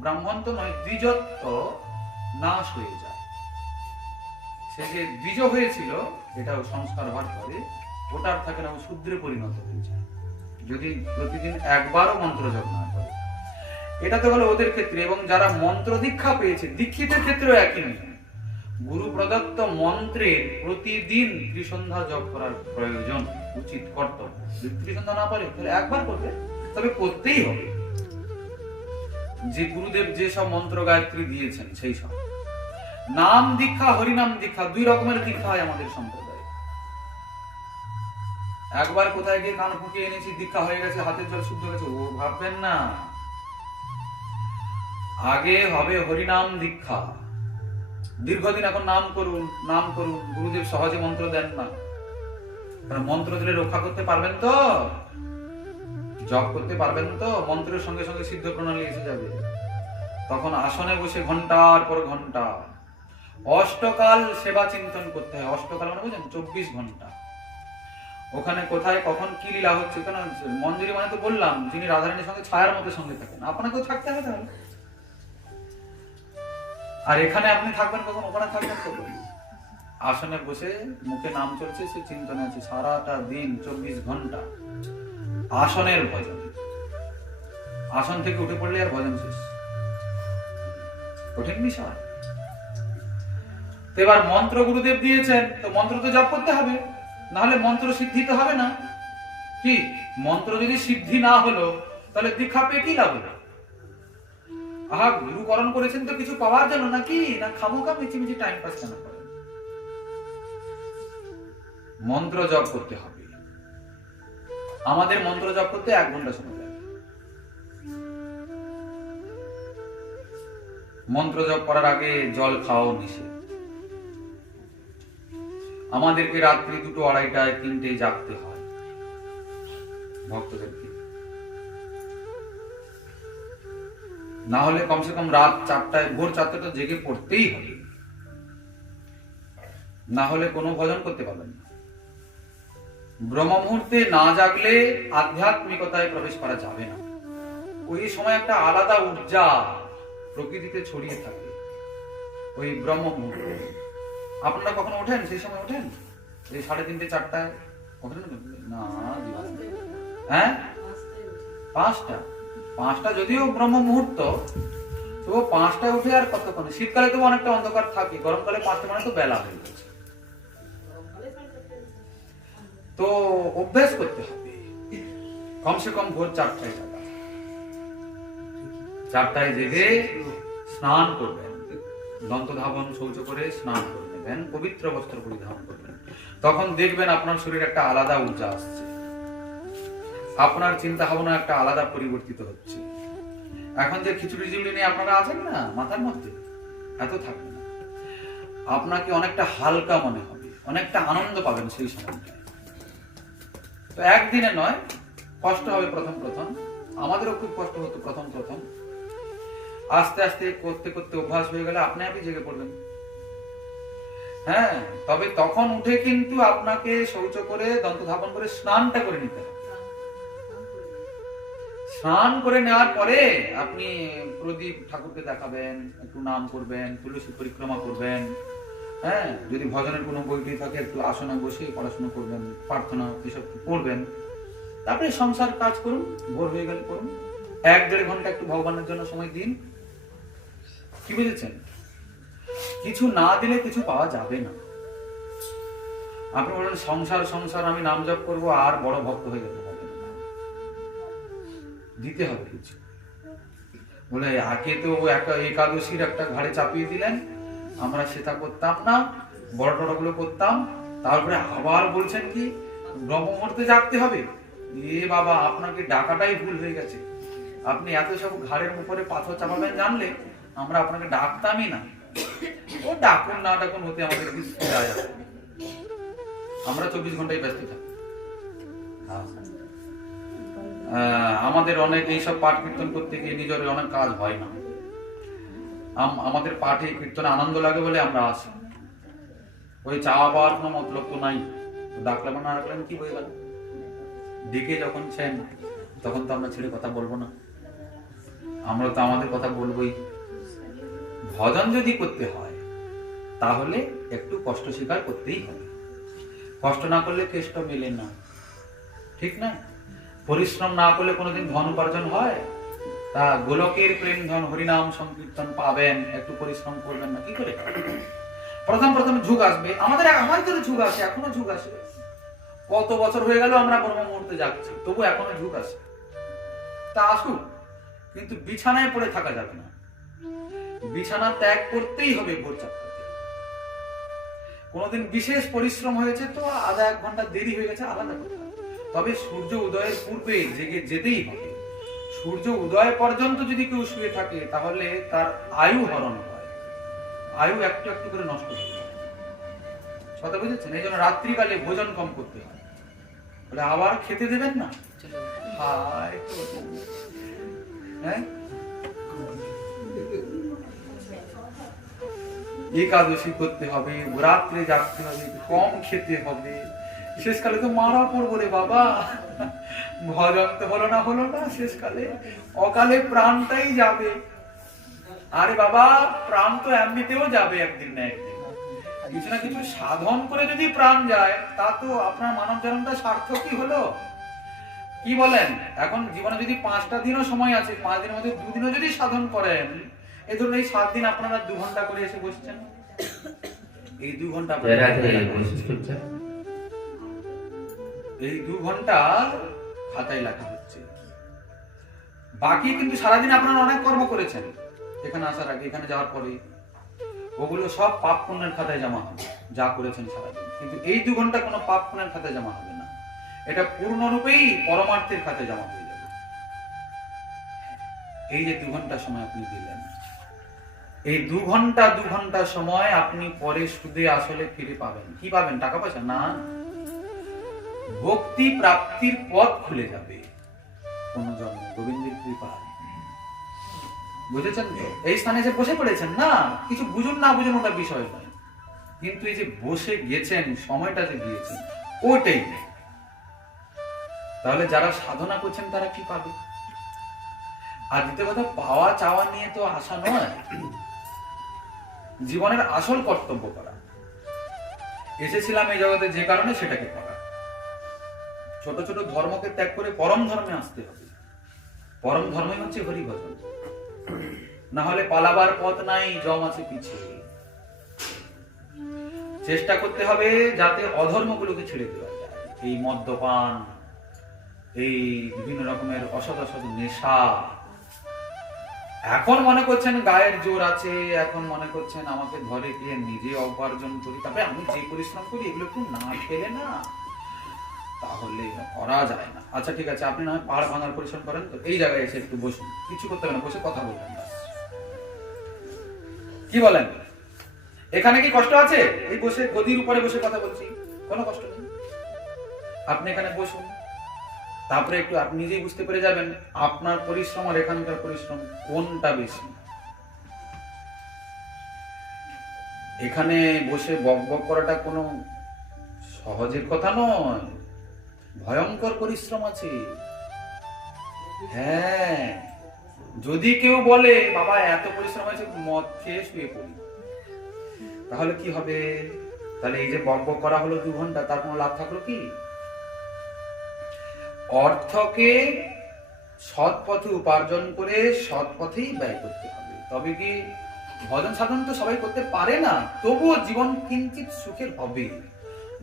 ব্রাহ্মণ তো নয়, দ্বিজত্ব নাশ হয়ে যায়। সে যে দ্বিজ হয়েছিল এটাও সংস্কার হওয়ার পরে ওটার থাকে না, ও শূদ্রে পরিণত হয়ে যায় যদি প্রতিদিন একবারও মন্ত্র জপ না করে। এটা তো হলো ওদের ক্ষেত্রে। এবং যারা মন্ত্র দীক্ষা পেয়েছে, দীক্ষিতের ক্ষেত্রেও একই নিয়ম। গুরু প্রদত্ত মন্ত্রের প্রতিদিন ত্রিসন্ধ্যা জপ করার প্রয়োজন, উচিত, কর্তব্য। যদি ত্রিসন্ধ্যা না পারে তাহলে একবার করবে, তবে করতেই হবে। যে গুরুদেব যে সব মন্ত্র গায়ত্রী দিয়েছেন সেই সব। নাম দীক্ষা, হরিনাম দীক্ষা, 2 রকমের দীক্ষা হয় আমাদের সম্প্রদায়ে। একবার কোথায় গিয়ে কান ফুকিয়ে এনেছি, দীক্ষা হয়ে গেছে, হাতের জল শুদ্ধ গেছে, ও ভাববেন না। আগে হবে হরিনাম দীক্ষা। দীর্ঘদিন এখন নাম করুন। গুরুদেব সহজে মন্ত্র দেন না, কারণ মন্ত্র দিলে রক্ষা করতে পারবেন তো, জপ করতে পারবেন তো, মন্ত্রের সঙ্গে সঙ্গে সিদ্ধ প্রণালী এসে যাবে। তখন আসনে বসে ঘন্টার পর ঘন্টা অষ্টকাল সেবা চিন্তন করতে হয়। অষ্টকাল মানে বুঝেন, 24 ঘন্টা। ওখানে কোথায় কখন কি লীলা হচ্ছে, কেন মঞ্জুরি মানে তো বললাম, যিনি রাধারানীর সঙ্গে ছায়ার মতো সঙ্গে থাকেন, আপনাকেও থাকতে হবে তাহলে। আর এখানে আপনি থাকবেন কখন, ওখানে থাকবেন কখন? আসনে বসে মুখে নাম চলছে, সে চিন্তনে আছে সারাটা দিন, 24 ঘন্টা আসনের ভজন। আসন থেকে উঠে পড়লে আর ভজন শেষ। কঠিন বিষয়। এবার মন্ত্র গুরুদেব দিয়েছেন, তো মন্ত্র তো জপ করতে হবে, না হলে মন্ত্র সিদ্ধি তো হবে না। কি মন্ত্র যদি সিদ্ধি না হলো তাহলে দীক্ষা পেয়ে কি লাভ হলো? আহা, গুরুকরণ করেছেন তো কিছু পাওয়ার জন্য নাকি, না খামোখা মিছিমিছি টাইম পাস কেন করেন? মন্ত্র জপ করতে হবে। আমাদের মন্ত্র জপ করতে 1 ঘন্টা সময় লাগে। মন্ত্র জপ করার আগে জল খাওয়াও নিষেধ। আমাদেরকে রাত্রি 2টো, 2:30টায়, 3টেয় জাগতে হয় ভক্তদেরকে। না হলে কমসে কম রাত 4টায়, ভোর 4টায় তো জেগে পড়তেই হবে, না হলে কোনো ভজন করতে পারবেন না। ব্রহ্ম মুহূর্তে না জাগলে আধ্যাত্মিকতায় প্রবেশ করা যাবে না। ওই সময় একটা আলাদা ঊর্জা প্রকৃতিতে ছড়িয়ে থাকে ওই ব্রহ্ম মুহূর্তে। আপনারা কখনো ওঠেন? সেই সময় ওঠেন এই 3:30, 4টায় ওঠেন না? হ্যাঁ, 5টা যদিও ব্রহ্ম মুহূর্ত, তো 5টায় উঠে আর কতক্ষণ? শীতকালে তো অনেকটা অন্ধকার থাকে, গরমকালে 5টা মানে তো বেলা হয়ে গেছে। তো অভ্যাস করতে হবে কমসে কম ভোর 4টায় জাগা। 4টায় জেগে স্নান করবেন, দন্ত ধাবন শৌচ করে স্নান করে নেবেন, পবিত্র বস্ত্র পরিধান করবেন। তখন দেখবেন আপনার শরীরে একটা আলাদা ঊর্জা আসছে, আপনার চিন্তা ভাবনা একটা আলাদা পরিবর্তিত হচ্ছে। এখন যে খিচুড়ি জিউড়ি নিয়ে আপনারা আছেন না মাথার মধ্যে, এত থাকবে না। আপনাকে অনেকটা হালকা মনে হবে, অনেকটা আনন্দ পাবেন সেই সময়টায়। তো একদিনে নয়, কষ্ট হবে প্রথম প্রথম, আমাদেরও খুব কষ্ট হতো প্রথম প্রথম। আস্তে আস্তে করতে করতে অভ্যাস হয়ে গেলে আপনি আপনি জেগে পড়বেন। হ্যাঁ, তবে তখন উঠে কিন্তু আপনাকে শৌচ করে দন্ত ধাপন করে স্নানটা করে নিতে হবে। স্নান করে নেওয়ার পরে আপনি প্রদীপ ঠাকুরকে দেখাবেন, একটু নাম করবেন, তুলসী পরিক্রমা করবেন। হ্যাঁ, যদি ভজনের কোনো বইটি থাকে একটু আসনে বসে পড়াশোনা করবেন, প্রার্থনা এসব পড়বেন। তারপরে সংসার কাজ করুন, ভোর হয়ে গেলে করুন। 1-1.5 ঘন্টা একটু ভগবানের জন্য সময় দিন। কি বুঝেছেন? কিছু না দিলে কিছু পাওয়া যাবে না। আপনি বলেন সংসার সংসার আমি নাম জপ করবো আর বড় ভক্ত হয়ে যেতে হবে না, দিতে হবে কিছু। বলে আগে তো একাদশীর একটা ঘাড়ে চাপিয়ে দিলেন, আমরা সেটা করতাম না, বড় টড় গুলো করতাম। তারপরে আবার বলছেন কি ব্রহ্ম মুহূর্তে জাগতে হবে। এ বাবা, আপনাকে ডাকাটাই ভুল হয়ে গেছে। আপনি এত সব ঘাড়ের উপরে পাথর চাপাবেন জানলে আমরা আপনাকে ডাকতামই না। ও ডাকুন না ডাকুন হতে আমাদের কিছু যায় আসে না। আমরা 24 ঘন্টায় ব্যস্ত থাকি। আমাদের অনেক এইসব পাঠ কীর্তন করতে গিয়ে নিজের অনেক কাজ হয় না। আমাদের পাঠে কীর্তনে আনন্দ লাগে বলে আমরা আসি। ওই চাওয়া পাওয়ার কোনো মতলব তো নাই। ডাকলাম না ডাকলাম কি হয়ে গেল? ডেকে যখন ছেন তখন তো আমরা ছেড়ে কথা বলবো না, আমরা তো আমাদের কথা বলবোই। ভজন যদি করতে হয় তাহলে একটু কষ্ট স্বীকার করতেই হবে। কষ্ট না করলে কেষ্ট মেলে না, ঠিক না? পরিশ্রম না করলে কোনোদিন ধন উপার্জন হয়? তা গোলকের প্রেম ধন হরিনাম সংকীর্তন পাবেন, একটু পরিশ্রম করবেন না কি করে? প্রথম প্রথম ঝুঁক আসবে, আমাদের ঝুঁক আসে, এখনো ঝুঁক আসে। কত বছর হয়ে গেল আমরা ব্রহ্ম মুহূর্তে যাচ্ছি, তবু এখনো ঝুঁক আসে। তা আসুক, কিন্তু বিছানায় পড়ে থাকা যাবে না। বিছানা ত্যাগ করতেই হবে ভোর 4টাতে। কোনোদিন বিশেষ পরিশ্রম হয়েছে তো আধা 1 ঘন্টা দেরি হয়ে গেছে, আলাদা কথা। তবে সূর্য উদয়ের পূর্বে জেগে যেতেই হবে। সূর্য উদয় পর্যন্ত যদি কেউ শুয়ে থাকে তাহলে তার আয়ু হরণ হয়, আয়ু একটু একটু করে নষ্ট হয়ে যায়। কথা বুঝেছেন? এই জন্য রাত্রিকালে ভোজন কম করতে হয়। বলে আবার খেতে দেবেন না? হ্যাঁ, একাদশী করতে হবে, রাত্রে জাগতে হবে, কম খেতে হবে। শেষকালে তো মারা পড়বো রে বাবা। ভজন তো হলো না, শেষকালে অকালে প্রাণটাই যাবে। আরে বাবা, প্রাণ তো এমনিতেও যাবে একদিন না একদিন। কিছু না কিছু সাধন করে যদি প্রাণ যায় তা তো আপনার মানব জন্মটা সার্থকই হলো। কি বলেন? এখন জীবনে যদি 5টা দিনও সময় আছে, 5 দিনের মধ্যে 2 দিনও যদি সাধন করেন, এই ধরুন এই 7 দিন আপনারা 2 ঘন্টা করে এসে বসছেন, এই 2 ঘন্টা এই 2 ঘন্টা খাতায় লেখা হচ্ছে। বাকি কিন্তু সারাদিন আপনারা অনেক কর্ম করেছেন, এখানে আসার আগে এখানে যাওয়ার পরে ওগুলো সব পাপ পুণ্যের খাতায় জমা হবে, যা করেছেন সারাদিন। কিন্তু এই 2 ঘন্টা কোনো পাপ পুণ্যের খাতায় জমা হবে না, এটা পূর্ণরূপেই পরমার্থের খাতায় জমা হয়ে যাবে। এই যে 2 ঘন্টা সময় আপনি দিলেন, এই 2 ঘন্টা সময় আপনি পরে সুদে আসলে ফিরে পাবেন। কি পাবেন? টাকা পয়সা না, ভক্তি প্রাপ্তির পথ খুলে যাবে কোন জন্ম, গোবিন্দের কৃপায়। বুঝেছেন তো? এই স্থানে যে বসে পড়েছেন না, কিছু বুঝুন না বুঝুন ওটা বিষয় নয়, কিন্তু এই যে বসে গেছেন, সময়টা যে দিয়েছেন ওটাই। তাহলে যারা সাধনা করছেন তারা কি পাবে? আর দ্বিতীয় কথা, পাওয়া চাওয়া নিয়ে তো আশা নয়, জীবনের আসল কর্তব্য করা। এসেছিলাম এই জগতে যে কারণে সেটাকে করা। ছোট ছোট ধর্মকে ত্যাগ করে পরম ধর্মে আসতে হবে। পরম ধর্মই হচ্ছে হরিভজন। না হলে পালাবার পথ নাই, জম আছে পিছিয়ে। চেষ্টা করতে হবে যাতে অধর্মগুলোকে ছেড়ে দেওয়া যায়। এই মদ্যপান, এই বিভিন্ন রকমের অসৎ নেশা। এখন মনে করছেন গায়ের জোর আছে, এখন মনে করছেন আমাকে ঘরে গিয়ে নিজে উপার্জন করি, তবে আমি যে পরিশ্রম করি এগুলো একটু না খেলে না তাহলে করা যায় না। আচ্ছা ঠিক আছে, আপনি না পাহাড় ভাঙার পরিশ্রম করেন, তো এই জায়গায় এসে একটু বসুন, কিছু করতে হবে না, বসে কথা বলবেন। কি বলেন? এখানে কি কষ্ট আছে? এই বসে গদির উপরে বসে কথা বলছি, কোনো কষ্ট নেই। আপনি এখানে বসুন, তারপরে একটু আপনি নিজেই বুঝতে পেরে যাবেন আপনার পরিশ্রম আর এখানকার পরিশ্রম কোনটা বেশি। এখানে বসে বক বক করাটা কোনো সহজের কথা নয়, ভয়ঙ্কর পরিশ্রম আছে। হ্যাঁ, যদি কেউ বলে বাবা এত পরিশ্রম আছে, মদ খেয়ে শুয়ে পড়ি, তাহলে কি হবে? তাহলে এই যে বক বক করা হলো 2 ঘন্টা, তার কোনো লাভ থাকলো কি? অর্থকে সৎ পথে উপার্জন করে সৎ পথেই ব্যয় করতে হবে, তবে কি ভজন সাধন তো সবাই করতে পারে না, তবুও জীবন কিঞ্চিত সুখের হবে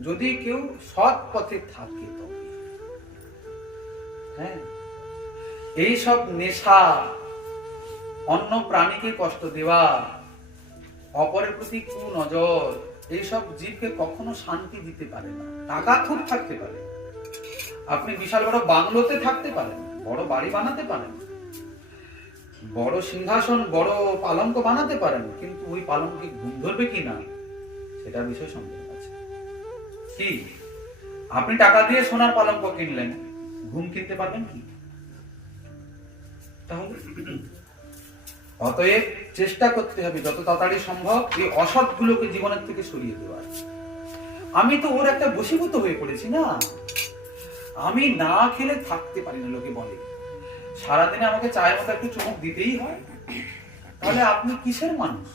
যদি কেউ সৎ পথে থাকে তবে। হ্যাঁ, এই সব নেশা, অন্য প্রাণীকে কষ্ট দেওয়া, অপরের প্রতি কুনজর, এইসব জীবকে কখনো শান্তি দিতে পারে না। টাকা খুব থাকতে পারে, আপনি বিশাল বড় বাংলোতে থাকতে পারেন, বড় বাড়ি বানাতে পারেন, বড় সিংহাসন, বড় পালঙ্ক বানাতে পারেন, কিন্তু ওই পালঙ্কে ঘুম ধরবে কিনা সেটার বিষয় সন্দেহ আছে। কি আপনি টাকা দিয়ে সোনার পালঙ্ক কিনলেন, ঘুম কিনতে পারবেন কি? তাহলে অতএব চেষ্টা করতে হবে যত তাড়াতাড়ি সম্ভব এই অসৎ গুলোকে জীবনের থেকে সরিয়ে দেওয়ার। আমি তো ওর একটা বশীভূত হয়ে পড়েছি না, আমি না খেলে থাকতে পারি না। লোকে বলে সারাদিনে আমাকে চায়ের মতো একটু চমক দিতেই হয়। তাহলে আপনি কিসের মানুষ?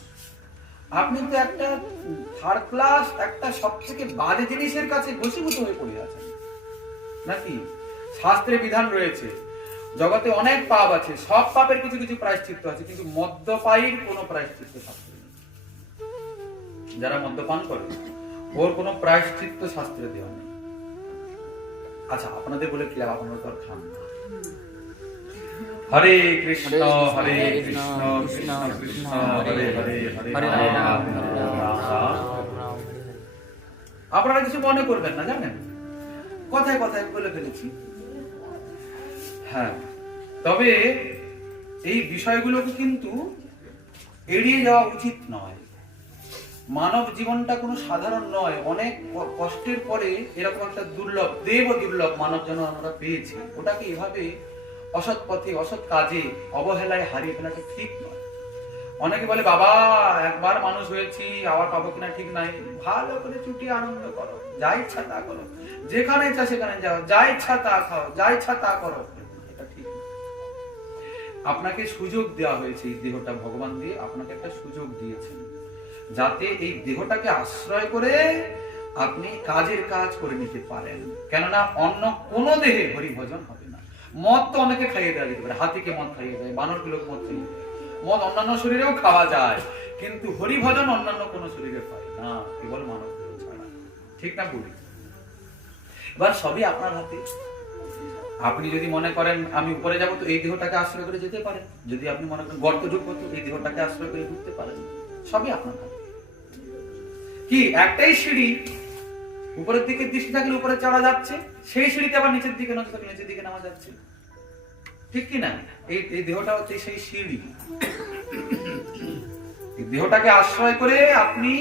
আপনি তো একটা থার্ড ক্লাস, একটা সব থেকে বাজে জিনিসের কাছে বশীভূত হয়ে পড়ে আছেন নাকি? শাস্ত্রে বিধান রয়েছে, জগতে অনেক পাপ আছে, সব পাপের কিছু কিছু প্রায়শ্চিত্ত আছে, কিন্তু মদ্যপায়ীর কোনো প্রায়শ্চিত্ত শাস্ত্রে নেই। যারা মদ্যপান করে ওর কোনো প্রায়শ্চিত্ত শাস্ত্রে দেওয়া নেই। আচ্ছা, আপনাদের বলে কি লাভ, আপনারা তো আর খান না। হরে কৃষ্ণ হরে কৃষ্ণ কৃষ্ণ কৃষ্ণ হরে হরে, হরে রাম হরে রাম। আপনারা কিছু মনে করবেন না, জানেন কথায় কথায় বলে ফেলেছি। হ্যাঁ, তবে এই বিষয়গুলোকে কিন্তু এড়িয়ে যাওয়া উচিত নয়। মানব জীবনটা কোনো সাধারণ নয়, অনেক কষ্টের পরে এরকম একটা দুর্লভ, দেব দুর্লভ মানব জন্ম আমরা পেয়েছি। ওটাকে এভাবে অসৎ পথে, অসৎ কাজে, অবহেলায় হারিয়ে ফেলাটা ঠিক নয়। অনেকে বলে বাবা একবার মানুষ হয়েছি, আবার পাবো কিনা ঠিক নাই। ভালো করে ছুটি আনন্দ করো, যা ইচ্ছা তা করো, যেখানে ইচ্ছা সেখানে যাও, যা ইচ্ছা তা খাও, যা ইচ্ছা তা করো, এটা ঠিক না। আপনাকে সুযোগ দেওয়া হয়েছে, এই দেহটা ভগবান দিয়ে আপনাকে একটা সুযোগ দিয়েছেন, যাতে এই দেহটাকে আশ্রয় করে আপনি কাজের কাজ করে নিতে পারেন। কেননা অন্য কোনো দেহে হরিভজন হবে না। মদ তো অনেকে খাইয়ে দেওয়া যেতে পারে, হাতিকে মদ খাইয়ে দেয়, বানরকে লোক মদ খাইয়ে দেয়, মদ অন্যান্য শরীরেও খাওয়া যায়, কিন্তু হরিভজন অন্যান্য কোনো শরীরে পায় না, কেবল মানব দেহ ছাড়া। ঠিক না বলি? এবার সবই আপনার হাতে। আপনি যদি মনে করেন আমি উপরে যাবো, তো এই দেহটাকে আশ্রয় করে যেতে পারেন। যদি আপনি মনে করেন গর্ত ঢুকবো, তো এই দেহটাকে আশ্রয় করে ঢুকতে পারেন। সবই আপনার হাতে। কি একটাই সিঁড়ি, উপরের দিকে দৃষ্টি থাকলে উপরে চড়া যাচ্ছে, সেই সিঁড়িতে আবার নিচের দিকে নজর থাকলে নিচের দিকে নামা যাচ্ছে। ঠিক কি না? এই দেহটা হচ্ছে সেই সিঁড়ি। দেহটাকে আশ্রয় করে আপনি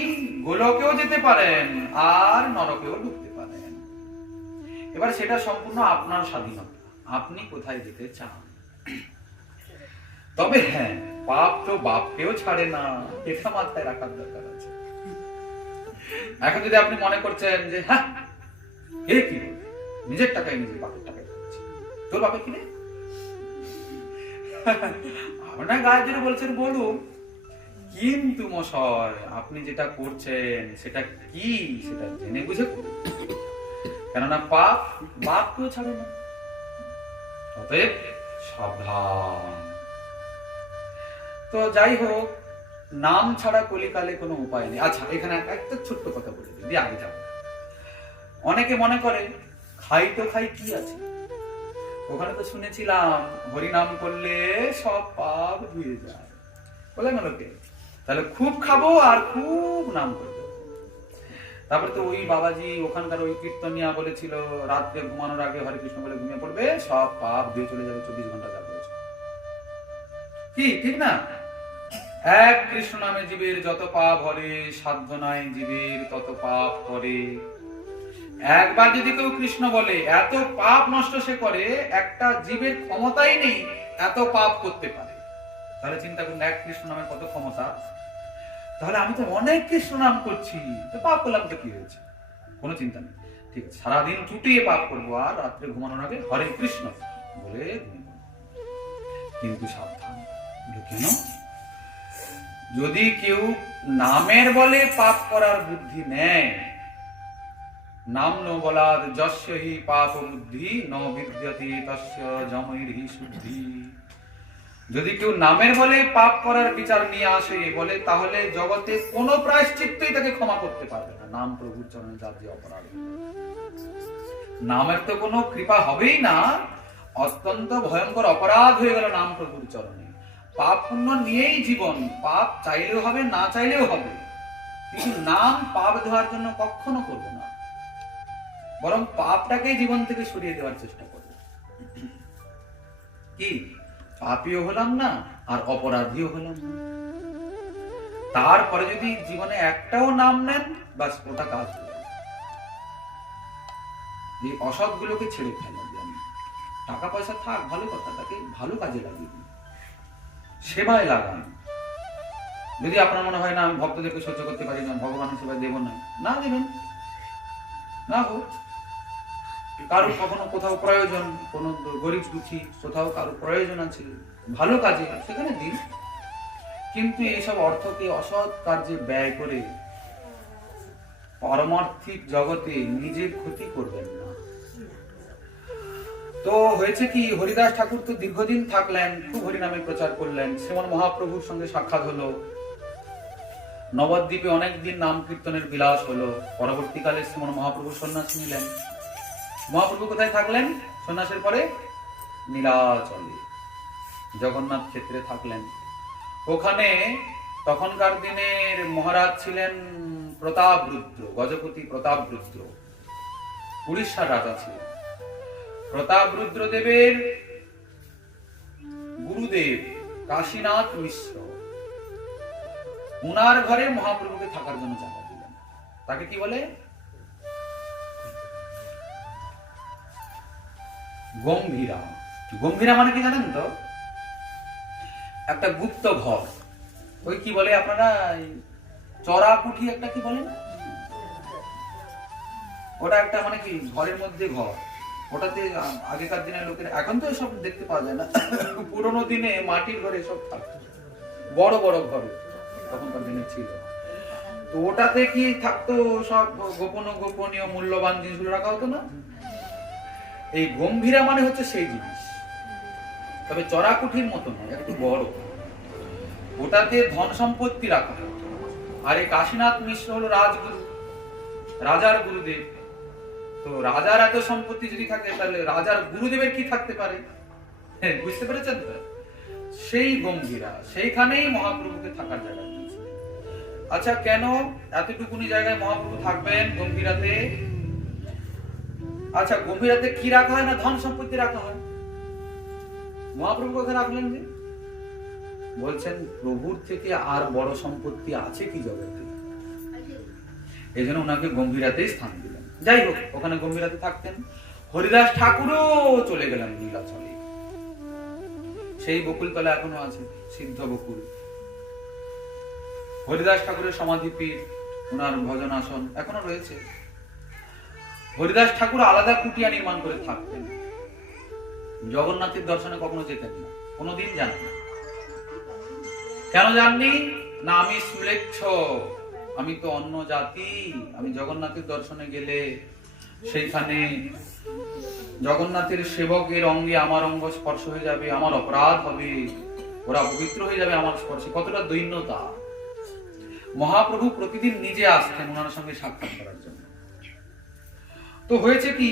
গোলকেও যেতে পারেন আর নরকেও ঢুকতে পারেন। এবার সেটা সম্পূর্ণ আপনার স্বাধীনতা, আপনি কোথায় যেতে চান। তবে হ্যাঁ, পাপ তো বাপকেও ছাড়ে না, এটা মাথায় রাখার দরকার আছে। এখন যদি আপনি মনে করছেন যে হ্যাঁ এ কি নিজের টাকায় নিজের বাপের টাকায় খাচ্ছি, তোর বাপে কিনে আপনার গায়ে জোরে বলছেন বলুন, কিন্তু মশাই আপনি যেটা করছেন সেটা কি সেটা জেনে বুঝে করুন। কেননা পাপ বাপকেও ছাড়ে না। অতএব সাবধান। তো যাই হোক, নাম ছাড়া কলিকালে কোনো উপায় নেই। আচ্ছা, এখানে একটা ছোট্ট কথা বলে দিই, আগে যাবো। অনেকে মনে করে খাই তো খাই, কি আছে ওখানে, তো শুনেছিলাম হরিনাম করলে সব পাপ ধুয়ে যায়, বলে না লোকে, তাহলে খুব খাবো আর খুব নাম করবো। তারপরে তো ওই বাবাজি ওখানকার ওই কীর্তনিয়া বলেছিল রাত্রে ঘুমানোর আগে হরে কৃষ্ণ বলে ঘুমিয়ে পড়বে, সব পাপ ধুয়ে চলে যাবে, 24 ঘন্টা যা করেছে। কি ঠিক না? এক কৃষ্ণ নামে জীবের যত পাপ হরে, সাধ্য নাই জীবের তত পাপ করে। একবার যদি কেউ কৃষ্ণ বলে, এত পাপ নষ্ট সে করে, একটা জীবের ক্ষমতাই নেই এত পাপ করতে পারে। তাহলে চিন্তা করুন, এক কৃষ্ণ নামের কত ক্ষমতা। তাহলে আমি তো অনেক কৃষ্ণ নাম করছি, তো পাপ করলাম তো কি হয়েছে, কোনো চিন্তা নেই। ঠিক আছে, সারাদিন চুটিয়ে পাপ করবো, আর রাত্রে ঘুমানোর আগে হরে কৃষ্ণ বলে ঘুমাবো। কিন্তু সাবধান, কেন? যদি কেউ নামের বলে পাপ করার বুদ্ধি নেয়, নাম ন বলাদ যস্য হি পাপ বুদ্ধি ন বিদ্যতে তস্য যমৈর্হি শুদ্ধি। যদি কেউ নামের বলে পাপ করার বিচার নিয়ে আসে বলে, তাহলে জগতে কোনো প্রায়শ্চিত্তই তাকে ক্ষমা করতে পারবে না। নাম প্রভুর চরণে যার যে অপরাধ, নামের তো কোনো কৃপা হবেই না, অত্যন্ত ভয়ঙ্কর অপরাধ হয়ে গেল নাম প্রভুর চরণে। পাপ পুণ্য নিয়েই জীবন, পাপ চাইলেও হবে না চাইলেও হবে, কিন্তু নাম পাপ ধোয়ার জন্য কখনো করবে না, বরং পাপটাকে জীবন থেকে সরিয়ে দেওয়ার চেষ্টা করবে। কি, পাপীও হলাম না আর অপরাধীও হলাম না। তারপরে যদি জীবনে একটাও নাম নেন, বাস ওটা কাজ হয়ে যাবে। এই অসৎ গুলোকে ছেড়ে ফেলা যায়। টাকা পয়সা থাক ভালো কথা, তাকে ভালো কাজে লাগিয়ে দিন, সেবায় লাগান। যদি আপনার মনে হয় না আমি ভক্তদেরকে সহ্য করতে পারি না, ভগবানের সেবায় দেব না, না দেবেন না হোক। কারোর কখনো কোথাও প্রয়োজন, কোনো গরিব দুঃখী কোথাও কারো প্রয়োজন আছে, ভালো কাজে সেখানে দিন, কিন্তু এইসব অর্থকে অসৎ কার্যে ব্যয় করে পারমার্থিক জগতে নিজের ক্ষতি করবেন না। তো হয়েছে কি, হরিদাস ঠাকুর তো দীর্ঘদিন থাকলেন, খুব হরিনামে প্রচার করলেন, শ্রীমন মহাপ্রভুর সঙ্গে সাক্ষাৎ হলো, নবদ্বীপে অনেকদিন নাম কীর্তনের বিলাস হলো। পরবর্তীকালে শ্রীমন মহাপ্রভু সন্ন্যাস নিলেন। মহাপ্রভু কোথায় থাকলেন সন্ন্যাসের পরে? নীলাচলে জগন্নাথ ক্ষেত্রে থাকলেন। ওখানে তখনকার দিনের মহারাজ ছিলেন প্রতাপরুদ্র, গজপতি প্রতাপরুদ্র, উড়িষ্যার রাজা ছিলেন। প্রতাপরুদ্র দেবের গুরুদেব কাশীনাথ মিশ্র, উনার ঘরে মহাপ্রভুকে থাকার জন্য জায়গা দিলেন। তাকে কি বলে? গম্ভীরা। গম্ভীরা মানে কি জানেন তো? একটা গুপ্ত ঘর, ওই কি বলে আপনারা, চড়া কুঠি একটা কি বলেন, ওটা একটা মানে কি ঘরের মধ্যে ঘর। ওটাতে আগেকার দিনের লোকের, এখন তো এসব দেখতে পাওয়া যায় না, পুরোনো দিনে মাটির ঘরে সব থাকতো, বড় বড় ঘর তখনকার দিনে ছিল। তো ওটাতে কি থাকতো, সব গোপনীয় মূল্যবান জিনিসগুলো রাখা হতো না। এই গম্ভীরা মানে হচ্ছে সেই জিনিস, তবে চড়াকুঠির মতো নয়, একটু বড়। ওটাতে ধন সম্পত্তি রাখা হয়। আর এই কাশীনাথ মিশ্র হলো রাজগুরু, রাজার গুরুদেব। তো রাজার এত সম্পত্তি যদি থাকে, তাহলে রাজার গুরুদেবের কি থাকতে পারে? বুঝতে পেরেছেন তো? সেই গম্ভীরা, সেইখানেই মহাপ্রভুকে থাকার জায়গা দিয়েছে। আচ্ছা, কেন এতটুকুনি জায়গায় মহাপ্রভু থাকবেন গম্ভীরাতে? আচ্ছা, গম্ভীরাতে কি রাখা হয় না? ধন সম্পত্তি রাখা হয়। মহাপ্রভু কোথায় রাখলেন? যে বলছেন, প্রভুর থেকে আর বড় সম্পত্তি আছে কি জগতে? এই জন্য ওনাকে গম্ভীরাতেই স্থান দিলেন। যাই হোক, ওখানে গম্ভীরাতে থাকতেন। হরিদাস ঠাকুরও চলে গেলেন নীলাচলে। সেই বকুলতলা এখনো আছে, সিদ্ধ বকুল। হরিদাস ঠাকুরের সমাধিপীঠ, ওনার ভজন আসন এখনো রয়েছে। হরিদাস ঠাকুর আলাদা কুটিয়া নির্মাণ করে থাকতেন। জগন্নাথের দর্শনে কখনো যেতেন না, কোনোদিন যান না। কেন যাননি? না, আমি শ্লেচ্ছ, আমি তো অন্য জাতি। আমি জগন্নাথের দর্শনে গেলে সেইখানে জগন্নাথের সেবকের অঙ্গে আমার অঙ্গ স্পর্শ হয়ে যাবে, আমার অপরাধ হবে, ওরা পবিত্র হয়ে যাবে আমার স্পর্শে। কতটা দৈন্যতা! মহাপ্রভু প্রতিদিন নিজে আসতেন ওনার সঙ্গে সাক্ষাৎ করার জন্য। তো হয়েছে কি,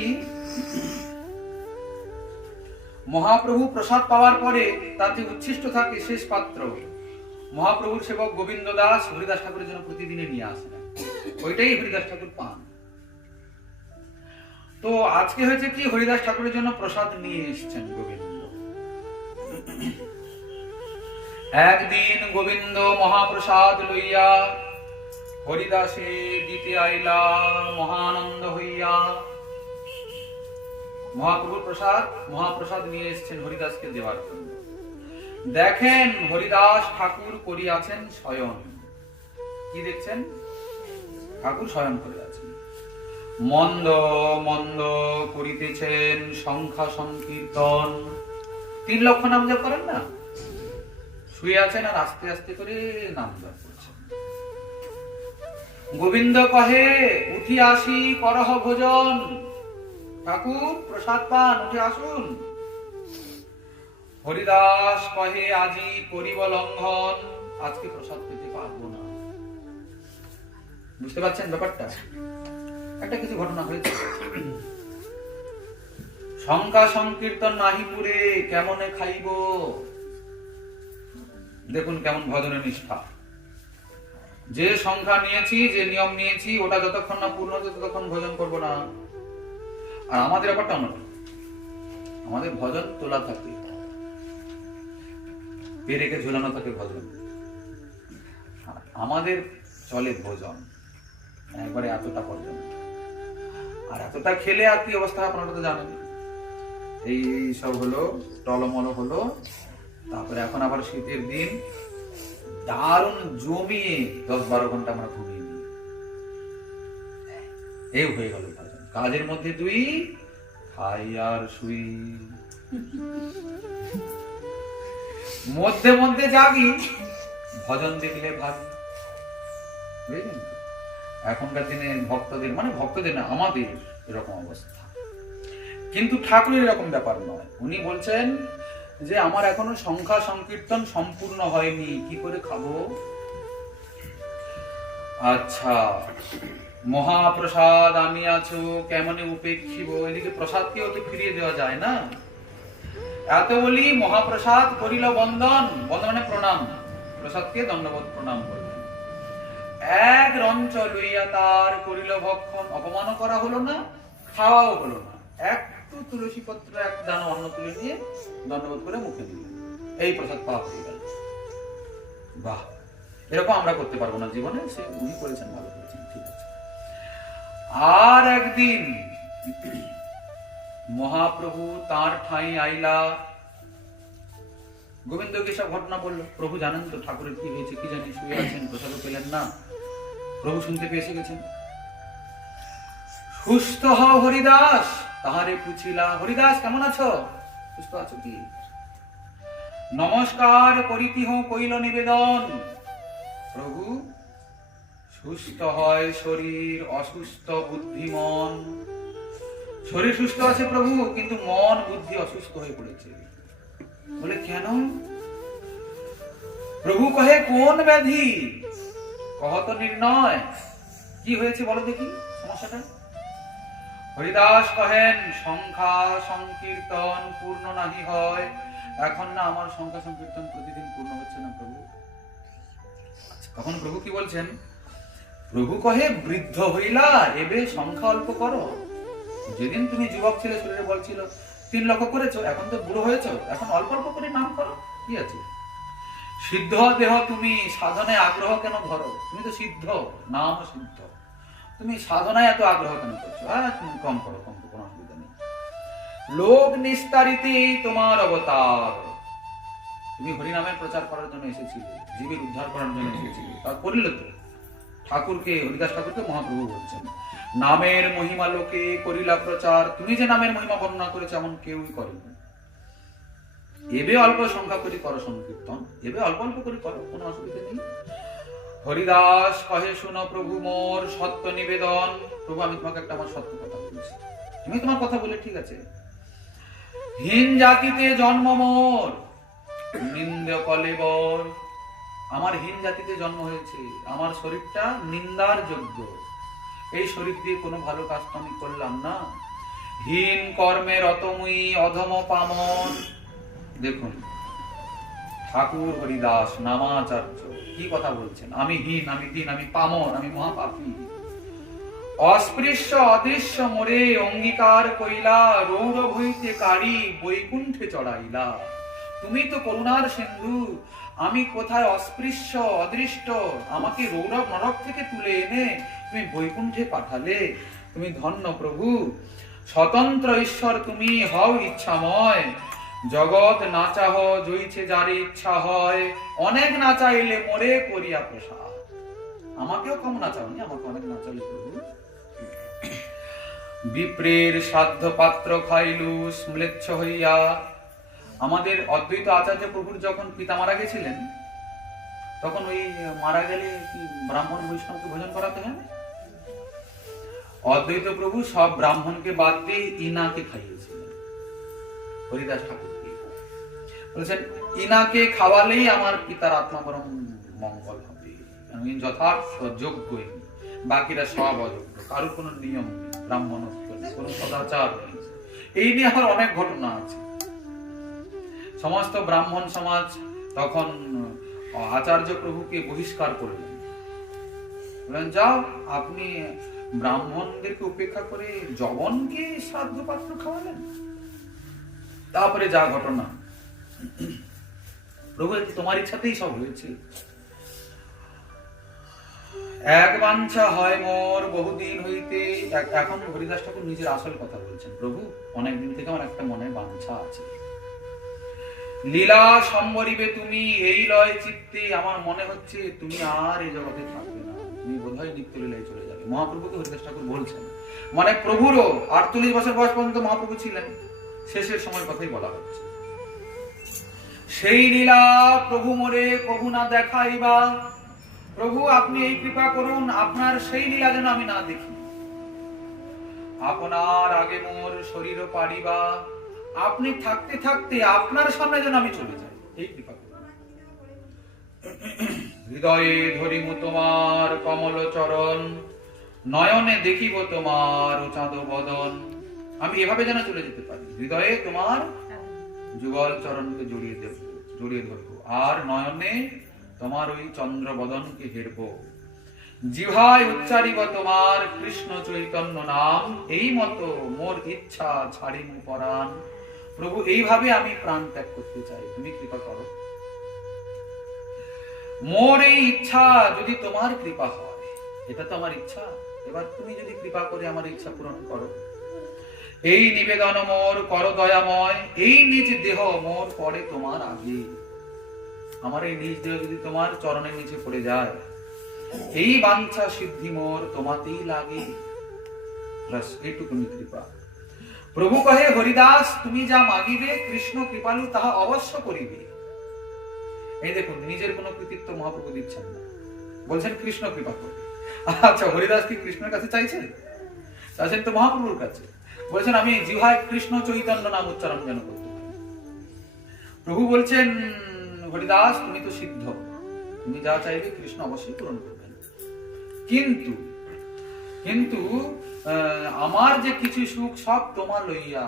মহাপ্রভু প্রসাদ পাওয়ার পরে তার যে উচ্ছিষ্ট থাকে শেষ পাত্র, মহাপ্রভুর সেবক গোবিন্দ দাস হরিদাস ঠাকুরের জন্য প্রতিদিনে নিয়ে আসেন, ওইটাই হরিদাস ঠাকুর পান। তো আজকে হয়েছে কি, হরিদাস ঠাকুরের জন্য প্রসাদ নিয়ে এসেছেন গোবিন্দ। একদিন গোবিন্দ মহাপ্রসাদ লইয়া হরিদাসে দিতে আইলা মহানন্দ হইয়া। মহাপ্রভুর মহাপ্রসাদ নিয়ে এসেছেন হরিদাসকে দেওয়ার জন্য। দেখেন হরিদাস ঠাকুর করিয়াছেন শয়ন। কি দেখছেন? ঠাকুর শয়ন করে আছেন। মন্দ মন্দ করিতেছেন সংখ্যা সংকীর্তন। 3 লক্ষ নাম জপ করেন না, শুয়ে আছেন আর আস্তে আস্তে করে নাম জপ করছেন। গোবিন্দ কহে উঠি আসি করহ ভোজন। ঠাকুর প্রসাদ পান, উঠে আসুন। হরিদাস কহে আজি করিব লঙ্ঘন, আজকে প্রসাদ পেতে পারবো না। বুঝতে পারছেন ব্যাপারটা? একটা কিছু ঘটনা হয়েছে। সংখ্যা সংকীর্তন নাহি পুরে কেমনে খাইব। দেখুন কেমন ভজনের নিষ্ঠা। যে সংখ্যা নিয়েছি, যে নিয়ম নিয়েছি, ওটা যতক্ষণ না পূর্ণ হচ্ছে ততক্ষণ ভোজন করব না। আর আমাদের ব্যাপারটা অন্য, আমাদের ভজন তোলা থাকে, পেরেকে ঝুলানো থাকে ভজন। আমাদের চলে ভোজন একবারে এতটা পর্যন্ত। আর এতটা খেলে আর কি অবস্থা আপনারা তো জানেন। এই সব হলো, টলমল হলো। তারপরে এখন আবার শীতের দিন দারুণ জমিয়ে 10-12 ঘন্টা আমরা ঘুমিয়ে নিই। এই হয়ে গেল ভজন। কাজের মধ্যে 2, খাই আর শুই। মধ্যে মধ্যে জাগি, ভজন দেখলে ভাবি। বুঝলেন? এখনকার দিনে ভক্তদের, মানে ভক্তদের না, আমাদের এরকম অবস্থা। কিন্তু ঠাকুরের এরকম ব্যাপার নয়। উনি বলছেন যে আমার এখনো সংখ্যা সংকীর্তন সম্পূর্ণ হয়নি, কি করে খাবো? আচ্ছা, মহাপ্রসাদ আমি আছো কেমনে উপেক্ষিব। এদিকে প্রসাদকেও তো ফিরিয়ে দেওয়া যায় না। এত বলি মহাপ্রসাদ করিল বন্দন। বন্দন মানে প্রণাম। প্রসাদকে দণ্ডবোধ প্রণাম করলেন। এক রঞ্চ লইয়া তার করিল ভক্ষণ। অপমানও করা হলো না, খাওয়াও হলো না। একটু তুলসী পত্র, এক দানা অন্ন তুলে নিয়ে দণ্ডবোধ করে মুখে দিলেন। এই প্রসাদ পাওয়া হয়ে গেল। বাহ, এরকম আমরা করতে পারবো না জীবনে। সে উনি করেছেন, ভালো করেছেন, ঠিক আছে। আর একদিন মহাপ্রভু তার ঠাঁই আইলা। গোবিন্দকে সব ঘটনা বললো। প্রভু জানেন তো ঠাকুরের কি হয়েছে, কি জানি, শুয়ে আছেন, প্রসাদও পেলেন না। প্রভু শুনতে পেয়ে এসে গেছেন। সুস্থ হও হরিদাস, তাহারে পুছিলা। হরিদাস কেমন আছো? সুস্থ আছো কি? নমস্কার করিতিহ কইল নিবেদন। প্রভু, সুস্থ হয় শরীর, অসুস্থ বুদ্ধি মন। শরীর সুস্থ আছে প্রভু, কিন্তু মন বুদ্ধি অসুস্থ হয়ে পড়েছে। বলে কেন? প্রভু কহে কোন ব্যাধি? কহত নির্ণয়। কি হয়েছে বলো দেখি সমস্যাটা। হরিদাস কহেন সংখ্যা সংকীর্তন পূর্ণ নাহি হয়। এখন না আমার সংখ্যা সংকীর্তন প্রতিদিন পূর্ণ হচ্ছে না প্রভু। তখন প্রভু কি বলছেন? প্রভু কহে বৃদ্ধ হইলা, এবে সংখ্যা অল্প করো। যেদিন তুমি যুবক ছিলে, শরীরে বল ছিল, 3 লক্ষ করেছো, এখন তো বুড়ো হয়েছো, এখন অল্প অল্প করে নাম করো। কি আছে? সিদ্ধ দেহ তুমি, সাধনায় আগ্রহ কেন ধরো? তুমি তো সিদ্ধ, নাম সিদ্ধ, তুমি সাধনায় এত আগ্রহ কেন করছো? তুমি কম করো, কম করো, কোনো অসুবিধা নেই। লোক নিস্তারিতে তোমার অবতার। তুমি হরিনামের প্রচার করার জন্য এসেছিলে, জীবের উদ্ধার করার জন্য এসেছিলে, তা করিলে তো। ঠাকুরকে, হরিদাস ঠাকুরকে মহাপ্রভু বলছেন, নামের মহিমা লোকে করিলা প্রচার। তুমি যে নামের মহিমা বর্ণনা করেছো এমন কেউই করেনি। এবে অল্প সংখ্যা করি করো সংকীর্তন, এবে অল্প অল্প করে করো, কোনো অসুবিধা নেই। হরিদাস কহে শুনো প্রভু মোর সত্য নিবেদন। প্রভু আমি তোমাকে একটা আমার সত্য কথা বলছি, তুমি তোমার কথা বলে ঠিক আছে। হীন জাতিতে জন্ম মোর, নিন্দ কলেবর। আমার হীন জাতিতে জন্ম হয়েছে, আমার শরীরটা নিন্দার যোগ্য। এই শরীর দিয়ে কোনো ভালো কাজ তো আমি করলাম না। হীন কর্মে রতমুই অধম পামন। দেখুন ঠাকুর হরিদাস নামাচার্য কি কথা বলছেন। আমি হীন, আমি দীন, আমি পামর, আমি মহাপাপী। অস্পৃশ্য অদৃশ্য মোরে অঙ্গীকার কইলা, রৌরভ হইতে কারি বৈকুণ্ঠে চড়াইলা। তুমি তো করুণার সিন্ধু, আমি কোথায় অস্পৃশ্য অদৃষ্ট, আমাকে রৌরব নরক থেকে তুলে এনে তুমি বৈকুণ্ঠে পাঠালে। তুমি ধন্য প্রভু, স্বতন্ত্র ঈশ্বর তুমি, হও ইচ্ছাময়। জগৎ না চাহ জইছে যার ইচ্ছা হয়, অনেক না চাইলে মোরে করিয়া প্রসাদ। আমাকেও কম না চাওনি, আমাকে অনেক না চাইলে প্রভু। বিপ্রের সাধ্য পাত্র খাইলু স্ম্লেচ্ছ হইয়া। আমাদের অদ্বৈত আচার্য প্রভুর যখন পিতা মারা গেছিলেন, তখন ওই মারা গেলে কি ব্রাহ্মণ বৈষ্ণবকে ভোজন করাতে হয় না? অদ্বৈত প্রভু সব ব্রাহ্মণকে বাদ দিয়ে ইনাকে খাইয়েছিলেন, হরিদাস ঠাকুরকে। বলেছেন ইনাকে খাওয়ালেই আমার পিতার আত্মা বরং মঙ্গল হবে, আমি যথার্থ যোগ্য, বাকিরা সব অযোগ্য, কারোর কোনো নিয়ম নেই, ব্রাহ্মণত্ব নেই, কোনো সদাচার নেই। এই নিয়ে আমার অনেক ঘটনা আছে। সমস্ত ব্রাহ্মণ সমাজ তখন আচার্য প্রভুকে বহিষ্কার করলেন, বললেন যাও, আপনি ব্রাহ্মণদেরকে উপেক্ষা করে জবনকে সাধ্য পাত্র খাওয়ালেন। তারপরে যা ঘটনা, প্রভু তোমার ইচ্ছাতেই সব হয়েছে। এক বাঞ্ছা হয় মোর বহুদিন হইতে। এখন হরিদাস ঠাকুর নিজের আসল কথা বলছেন, প্রভু অনেকদিন থেকে আমার একটা মনে বাঞ্ছা আছে, লীলা সম্বরিবে তুমি এই লয় চিত্তে। আমার মনে হচ্ছে তুমি আর এই জগতে থাকবে না, তুমি বোধহয় নিত্য লীলায় চলে যাবে। মহাপ্রভুকে হরিদাস ঠাকুর বলছেন, মানে প্রভুরও 48 বছর বয়স পর্যন্ত মহাপ্রভু ছিলেন, শেষের সময় কথাই বলা হচ্ছে। সেই লীলা প্রভু মোরে কভু না দেখাইবা। প্রভু আপনি এই কৃপা করুন, আপনার সেই লীলা যেন আমি না দেখি। আপনার আগে মোর শরীর পারিবা, আপনি থাকতে থাকতে আপনার সামনে যেন আমি চলে যাই, এই কৃপা করুন। হৃদয়ে ধরিমু তোমার কমল চরণ, নয়নে দেখিব তোমার চাঁদ বদন। আমি এভাবে যেন চলে যেতে পারি, হৃদয়ে তোমার যুগল চরণকে জড়িয়ে ধরবো, আর নয়নে তোমার ওই চন্দ্র বদনকে হেরব। জিভায় উচ্চারিব তোমার কৃষ্ণ চৈতন্য নাম, এই মতো মোর ইচ্ছা ছাড়িমু পরাণ। প্রভু এইভাবে আমি প্রাণ ত্যাগ করতে চাই, তুমি কৃপা করো। মোর এই ইচ্ছা যদি তোমার কৃপা হয়, এটা তো আমার ইচ্ছা, এবার তুমি যদি কৃপা করে আমার ইচ্ছা পূরণ করো। এই নিবেদন মোর কর দয়াময়, এই নিজ দেহ মোর পড়ে তোমার আগে। আমার এই নিজ দেহ যদি তোমার চরণের নিচে পড়ে যায়, এই বাঞ্ছা সিদ্ধি মোর তোমাতেই লাগে। ব্যাস এইটুকুনি কৃপা। প্রভু কহে হরিদাস তুমি যা মাগিবে কৃষ্ণ কৃপালু তাহা অবশ্য করিবে। এই দেখুন, নিজের কোনো কৃতিত্ব মহাপ্রভু দিচ্ছেন না, বলছেন কৃষ্ণ কৃপা করবে। আচ্ছা, হরিদাস কি কৃষ্ণের কাছে চাইছেন? চাইছেন তো মহাপ্রভুর কাছে। বলছেন আমি জিহ্বায় কৃষ্ণ চৈতন্য নাম উচ্চারণ যেন করতে পারি। প্রভু বলছেন হরিদাস তুমি তো সিদ্ধ, তুমি যা চাইবে কৃষ্ণ অবশ্যই পূরণ করবেন। কিন্তু কিন্তু আমার যে কিছু সুখ সব তোমার লইয়া,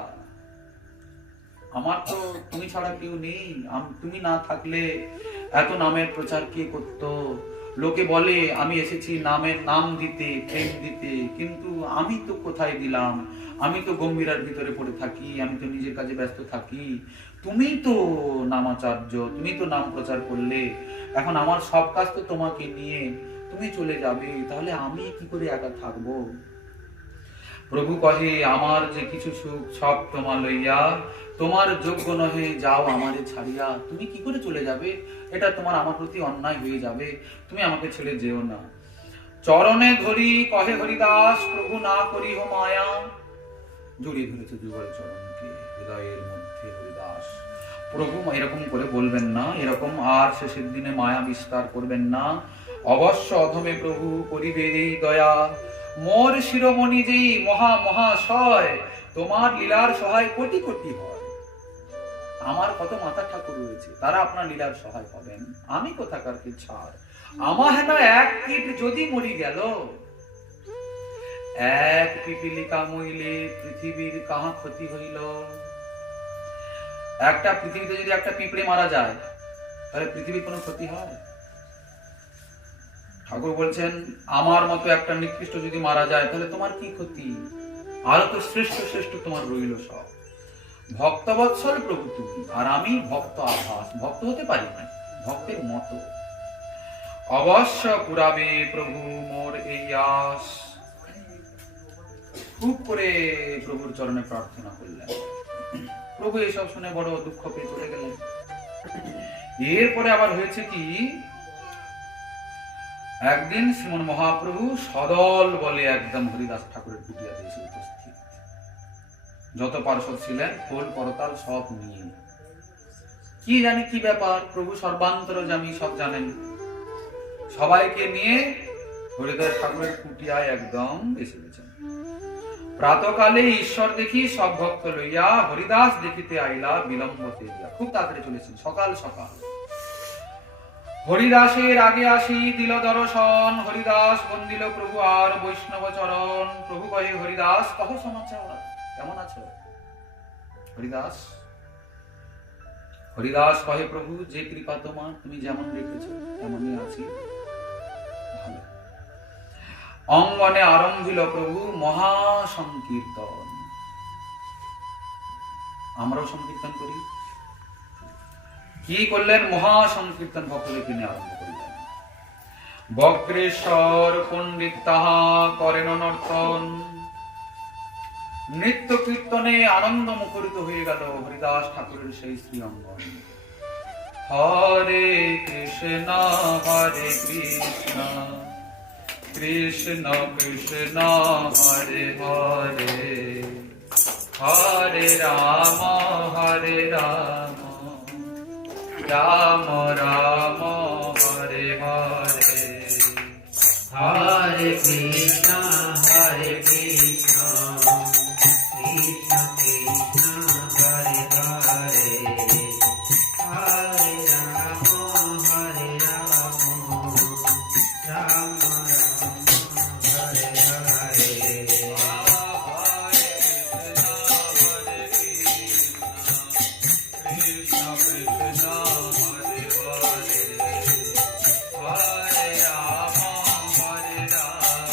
আমার তো তুমি ছাড়া কেউ নেই, তুমি না থাকলে এত নামের প্রচার কে করত? লোকে বলে আমি এসেছি নামের নাম দিতে, প্রেম দিতে, কিন্তু আমি তো কোথায় দিলাম? আমি তো গম্ভীরার ভিতরে পড়ে থাকি, আমি তো নিজের কাজে ব্যস্ত থাকি। তুমি তো নামাচার্য, তুমি তো নাম প্রচার করলে, এখন আমার সব কাজ তো তোমাকে নিয়ে, তুমি চলে যাবে, তাহলে আমি কি করে একা থাকবো? প্রভু কহে আমার যে কিছু সুখ সব তোমার লইয়া, তোমার যোগ্য নহে যাও আমারে ছাড়িয়া। তুমি কি করে চলে যাবে? এটা তোমার আমার প্রতি অন্যায় হয়ে যাবে, তুমি আমাকে ছেড়ে যেও না। চরণে ধরি কহে হরিদাস প্রভু না করিহ মায়া। জড়িয়ে ধরেছে যুগল চরণকে হৃদয়ের মধ্যে হরিদাস। প্রভু এরকম করে বলবেন না, এরকম আর শেষের দিনে মায়া বিস্তার করবেন না। অবশ্য অধমে প্রভু করিবে এই দয়া। মোর শিরোমণি যেই মহা মহাশয়, তোমার লীলার সহায় কোটি কোটি হয়। আমার কত মাতা ঠাকুর রয়েছে, তারা আপনার লীলার সহায় হবেন, আমি কোথাকার কি ছাড়। আমার হেন এক কীট যদি মরি গেল, এক পিপিলিকা মইলে পৃথিবীর কাহা ক্ষতি হইল। একটা পৃথিবীতে যদি একটা পিঁপড়ে মারা যায়, তাহলে পৃথিবীর কোনো ক্ষতি হয়? ঠাকুর বলছেন আমার মতো একটা নিকৃষ্ট যদি মারা যায়, তাহলে তোমার কি ক্ষতি? আরো তো শ্রেষ্ঠ শ্রেষ্ঠ তোমার রইল সব। ভক্তবৎসল প্রভু তুমি, আর আমি ভক্ত আভাস। ভক্ত হতে পারি না, ভক্তের মতো। অবশ্য পুরাবে প্রভু মোর এই আস। খুব করে প্রভুর চরণে প্রার্থনা করলেন। প্রভু এসব শুনে বড় দুঃখ পেয়ে চলে গেলেন। এরপরে আবার হয়েছে কি, একদিন শ্রীমন মহাপ্রভু সদল বলে একদম হরিদাস ঠাকুরের কুটিয়াতে এসে উপস্থিত। যত পার্ষদ ছিলেন খোল করতাল সব নিয়ে। কি জানি কি ব্যাপার, প্রভু সর্বান্তর্যামী, সব জানেন। সবাইকে নিয়ে হরিদাস ঠাকুরের কুটিয়ায় একদম এসে গেছেন। প্রাতকালে ঈশ্বর দেখি সব ভক্ত লইয়া হরিদাস দেখিতে আইলা বিলম্ব করিয়া। খুব তাড়াতাড়ি চলেছেন, সকাল সকাল। হরিদাসের আগে আসি দিল দর্শন, হরিদাস বন্দিল প্রভু আর বৈষ্ণব চরণ। প্রভু কহে, হরিদাস কহ সমাচার, কেমন আছো? হরিদাস হরিদাস কহে, প্রভু যে কৃপা তোমার, তুমি যেমন রেখেছো তেমনই আছি, ভালো। অঙ্গনে আরম্ভিল প্রভু মহা সংকীর্তন। আমরাও সংকীর্তন করি। কি করলেন? মহা সংকীর্তন ভক্তদেরকে নিয়ে আরম্ভ করলেন। বক্রেশ্বর পণ্ডিত তাহা করেন নর্তন। নৃত্য কীর্তনে আনন্দ মুখরিত হয়ে গেল হরিদাস ঠাকুরের সেই শ্রী অঙ্গন। হরে কৃষ্ণ হরে কৃষ্ণ কৃষ্ণ কৃষ্ণ হরে হরে, হরে রাম রাম রাম হরে হরে, হরে কৃষ্ণ কৃষ্ণ কৃষ্ণ হরে হরে, হরে রাম রাম হরে হরে।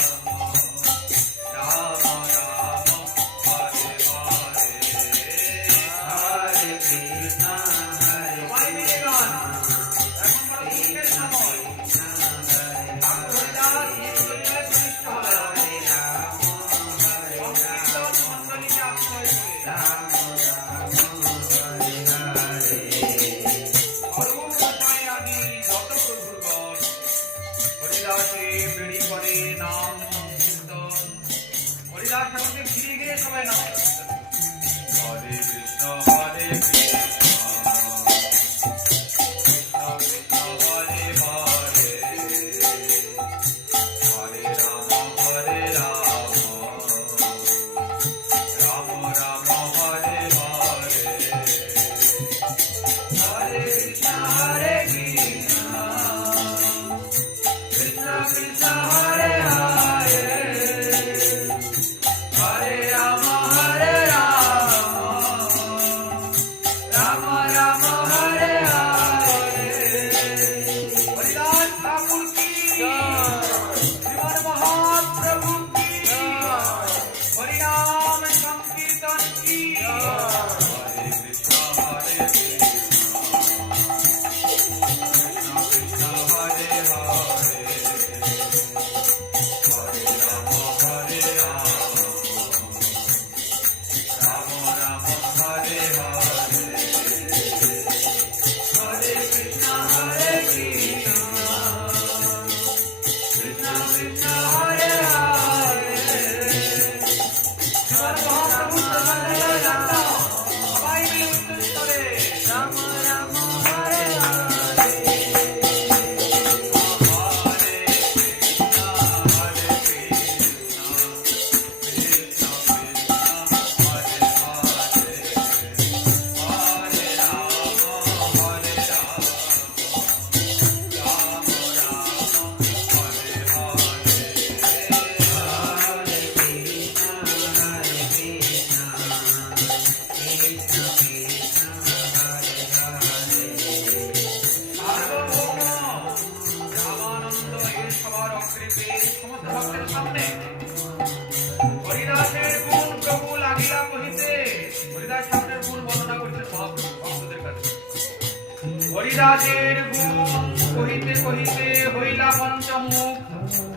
হরিদাসের গুণ কহিতে কহিতে হইলা পঞ্চমুখ,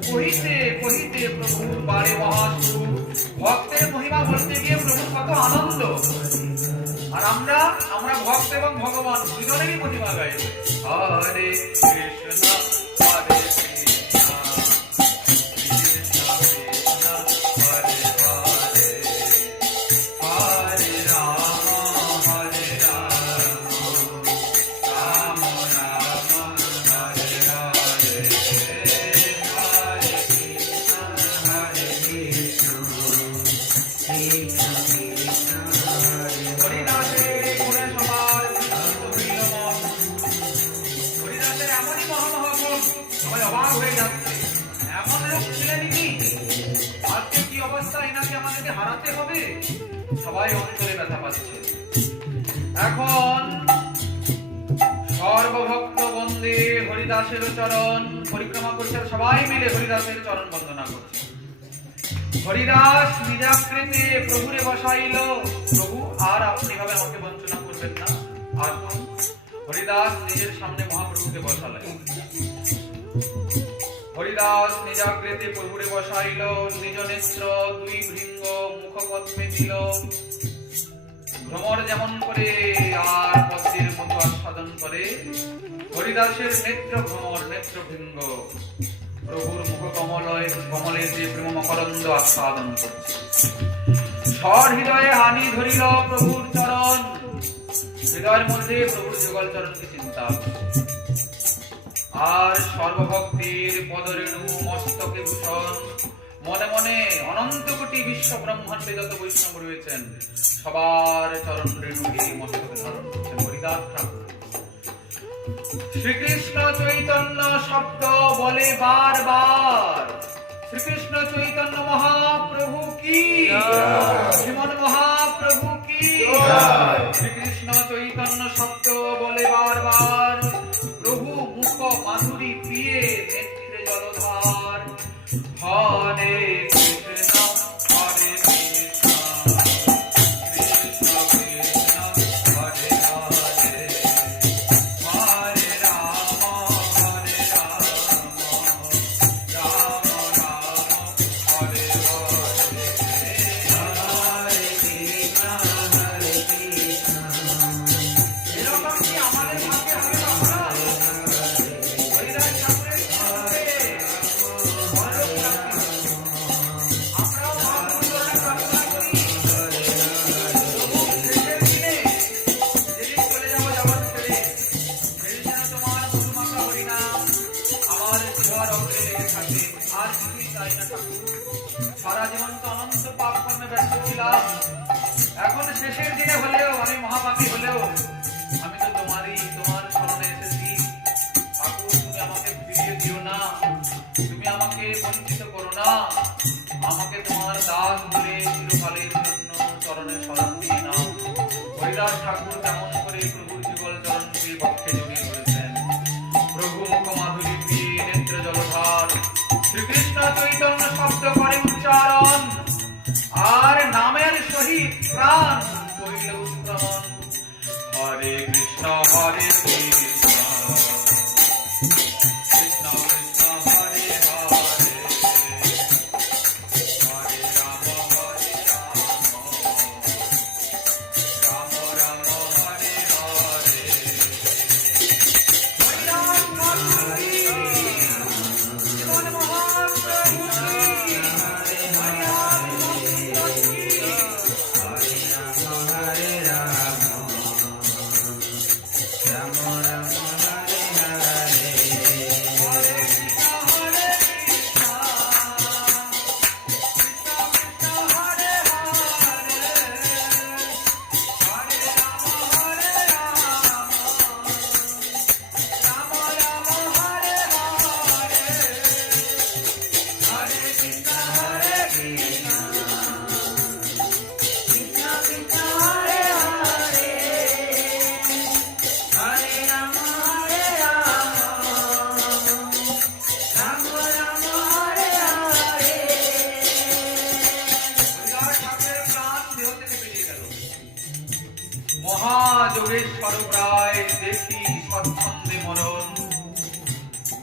কহিতে কহিতে প্রভুর বারে মহাসুখ। ভক্তের মহিমা বলতে গিয়ে প্রভুর কত আনন্দ, আর আমরা ভক্ত এবং ভগবান দুজনেরই মহিমা গাইব। হরে কৃষ্ণ হরে কৃষ্ণ কৃষ্ণ কৃষ্ণ হরে হরে, হরে রাম হরে রাম রাম রাম হরে হরে, হরে কৃষ্ণ হরে কৃষ্ণ কৃষ্ণ কৃষ্ণ হরে হরিদাসের গুণে সবার হইল মন। হরিদাসের এমনই মহামহাগুণ, সবাই অবাক হয়ে যাচ্ছে। এমন লোক ছিলেন কি? আজকে কি অবস্থা, এনাকে আমাদেরকে হারাতে হবে? সবাই অন্তরে ব্যথা পাচ্ছে। এখন সর্বভক্ত বন্দে হরিদাসের চরণ পরিক্রমা করছে, সবাই মিলে হরিদাসের চরণ বন্দনা করছে। হরিদাস নিজাকৃতে প্রভুরে বসাইল, প্রভু আর আপনি ভাবে আমাকে বঞ্চনা করবেন না, আসুন। হরিদাস নিজের সামনে মহাপ্রভুকে বসালেন। হরিদাস নিজাকৃতে প্রভুরে বসাইল, নিজ নেত্র দুই ভৃঙ্গ মুখ পদ্মে দিল। ভ্রমর যেমন করে আর পদ্মের মতো আস্বাদন করে, হরিদাসের নেত্র ভ্রমর নেত্র ভৃঙ্গ প্রভুর মুখ কমলে যে প্রেম মকরন্দ আস্বাদন করছে। স্বর হৃদয়ে হানি ধরিল প্রভুর চরণ, হৃদয়ের মধ্যে প্রভুর যুগল চরণকে চিন্তা করছে। আর সর্বভক্তির পদরেণু মস্তকে ভূষণ, মনে মনে অনন্ত কোটি বিশ্ব ব্রহ্মাণ্ডে যত বৈষ্ণব রয়েছেন সবার চরণ রেণু এই মস্তকে ধারণ করছেন হরিদাস ঠাকুর। শ্রীকৃষ্ণ চৈতন্য শব্দ বলে বারবার, শ্রীকৃষ্ণ চৈতন্য মহাপ্রভু কি, শ্রীমন মহাপ্রভু কি। শ্রীকৃষ্ণ চৈতন্য শব্দ বলে বারবার, প্রভু মুখ মাধুরী প্রিয়ে নেত্রে জলধার। হরে কৃষ্ণ হরে কৃষ্ণ কৃষ্ণ কৃষ্ণ হরে হরে, হরে রাম হরে রাম রাম রাম হরে হরে, হরে কৃষ্ণ হরে কৃষ্ণ এরকম কি আমাদের ভাগ্যে হবে না?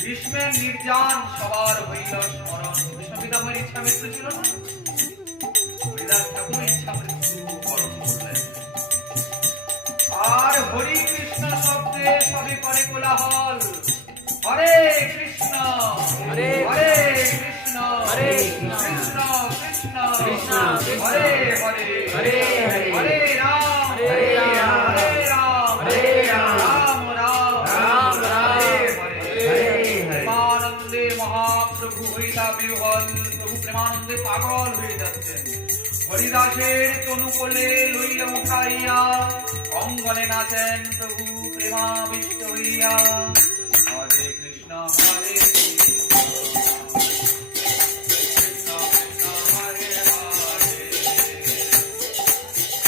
ভীষ্মের নির্যান সবার হইল স্মরণ। ভীষ্ম পিতামহের ইচ্ছা মৃত্যু ছিল না, হরিদাস ঠাকুর ইচ্ছা মৃত্যু বরণ করলেন। আর হরি কৃষ্ণ শব্দে সবে করে কোলাহল, হরে কৃষ্ণ হরে হরে কৃষ্ণ হরে কৃষ্ণ কৃষ্ণ কৃষ্ণ হরে হরে হরে হরে হরে রাম হরে রাম হরে রাম হরে রাম রাম রাম রাম রাম হরে হরে হরে হরে। প্রেমানন্দে মহাপ্রভু হইলা বিহ্বল, প্রভু প্রেমানন্দে পাগল হয়ে যাচ্ছেন। হরিদাসের তনু কোলে লইল উঠাইয়া অঙ্গনে নাচেন প্রভু প্রেমাবিষ্ট হইয়া। হরে কৃষ্ণ হরে কৃষ্ণ কৃষ্ণ কৃষ্ণ হরে হরে,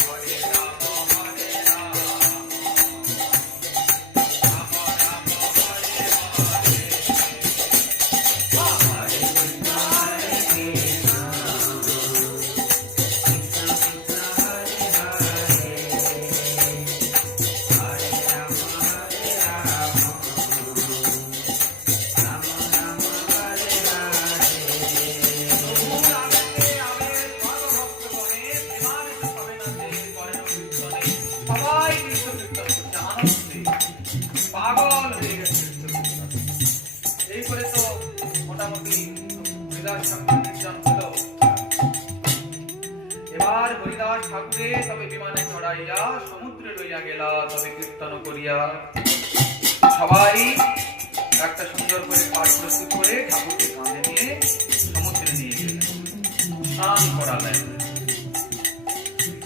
হরে রাম হরে রাম রাম রাম হরে হরে। সবাই কৃষ্ণ কীর্তন করছে আনন্দে, পাগল হয়ে গেছে কৃষ্ণ কীর্তন। এই করে তো মোটামুটি হরিদাস ঠাকুর কীর্তন হলো। এবার হরিদাস ঠাকুরে তবে বিমানে চড়াইয়া সমুদ্রে লইয়া গেলা, তবে কীর্তন করিয়া সবাই একটা সুন্দর করে পাঠ প্রস্তুত করে ঠাকুরকে কাঁধে নিয়ে সমুদ্রে নিয়ে গেলেন, স্নান করালেন।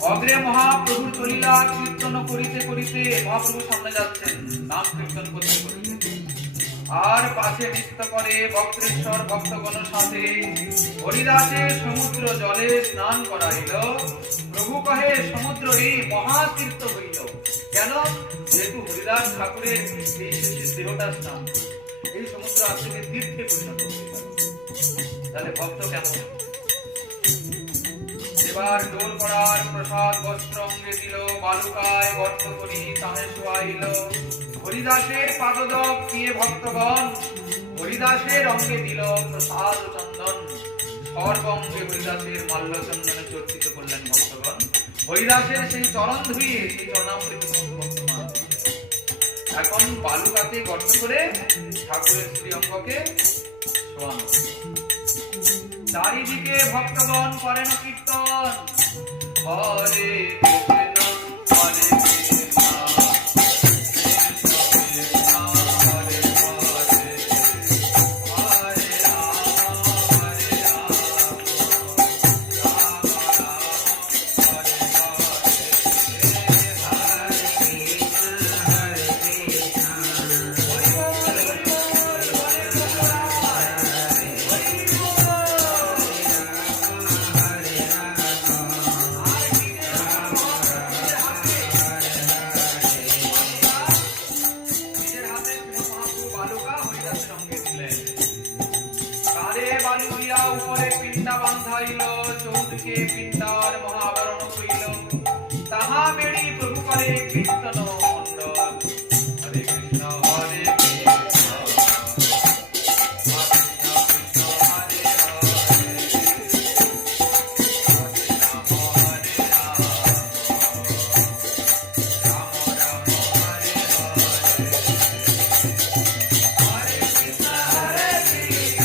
অগ্রে মহাপ্রভুর চলিলা কীর্তন করিতে করিতে, মহাপ্রভু সামনে যাচ্ছেন নাম কীর্তন করতে করতে, আর পাশে নৃত্য করে বক্রেশ্বর ভক্তগণ সাথে। হরিদাসের সমুদ্র জলে স্নান করাইল, প্রভু কহে সমুদ্র এই মহাতীর্থ হইল। কেন? যেহেতু হরিদাস ঠাকুরের এই শেষের দেহটা স্নান করল, এই সমুদ্র আজ থেকে তীর্থে পরিণত হতে পারে। তাহলে ভক্ত কেমন? এবার ডোল করার প্রসাদ বস্ত্র অঙ্গে দিল, বালুকায় গর্ত করি তাহে শোয়াইল। হরিদাসের পাদদক দিয়ে ভক্তগণ হরিদাসের অঙ্গে দিল প্রসাদ চন্দন, সর্বঙ্গে হরিদাসের মাল্য চন্দনে চর্চিত করলেন ভক্তগণ। হরিদাসের সেই চরণ ধুয়ে সেই চরণামৃত ভক্তমান এখন বালুকাতে গর্ত করে ঠাকুরের শ্রীঅঙ্গকে শোয়ানো। চারিদিকে ভক্তগণ করেন কীর্তন, হরে কৃষ্ণ হরে কৃষ্ণ কৃষ্ণ কৃষ্ণ হরে হরে, হরে রাম হরে রাম রাম রাম হরে নিজের হাতে মহাপ্রভু বালুকা হরিদাসের অঙ্গে দিলেন। কাঁধে বালু দিয়া উপরে পিণ্ডা বান্ধাইল, চৌদিকে পিণ্ডার মহাবরণ হইল। তাহা বেড়ি প্রভু করে কীর্তন মণ্ডল, হরে কৃষ্ণ হরে কৃষ্ণ কৃষ্ণ কৃষ্ণ হরে হরে, হরে রাম হরে রাম রাম রাম হরে হরে, হরে কৃষ্ণ হরে কৃষ্ণ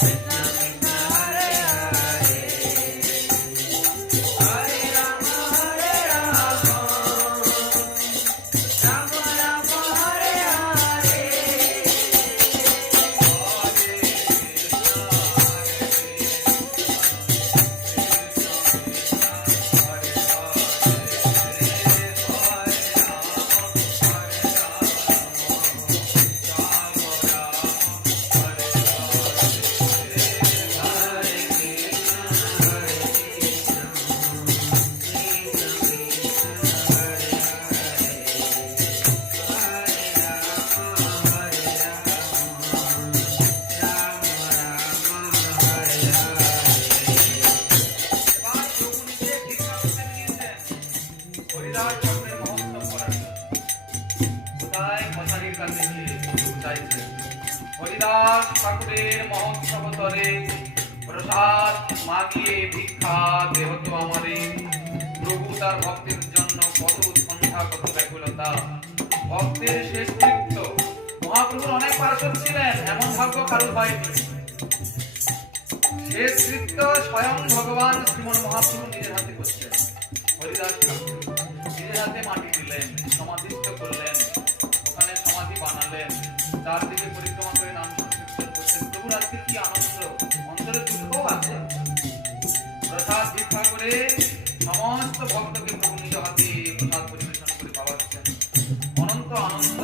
কৃষ্ণ কৃষ্ণ হরে হরে, হরে রাম হরে রাম রাম রাম হরে হরে, এবার প্রভু নিজে দীক্ষা করতে নিয়েছেন হরিদাস ঠাকুরের মহোৎসব করার জন্য। কোথায়? মশারির কাছে গিয়ে প্রভু চাই গাইছে। হরিদাস ঠাকুরের মহোৎসব তরে প্রসাদ মাগিয়ে ভিক্ষা দেহ তো আমারে। প্রভু তার ভক্তের জন্য কত উৎকণ্ঠা, কত ব্যাকুলতা। ভক্তের শেষ তৃপ্ত। মহাপ্রভুর অনেক পার্শ্বদ ছিলেন, এমন ভাগ্য কারো হয়নি। শেষ তৃপ্ত স্বয়ং ভগবান শ্রীমন মহাপ্রভু নিজের হাতে করছেন। হরিদাস ঠাকুর নিজের হাতে মাটি দিলেন, সমাধিস্থ করলেন, ওখানে সমাধি বানালেন, চারদিকে পরিক্রমা করে নাম সংকীর্তন করছেন। প্রভুর আজকে কি আনন্দ, অন্তরে দুঃখও আছে। প্রসাদ ভিক্ষা করে সমস্ত ভক্তকে প্রভু নিজ হাতে প্রসাদ পরিবেশন করে পাওয়াচ্ছেন, অনন্ত আনন্দ।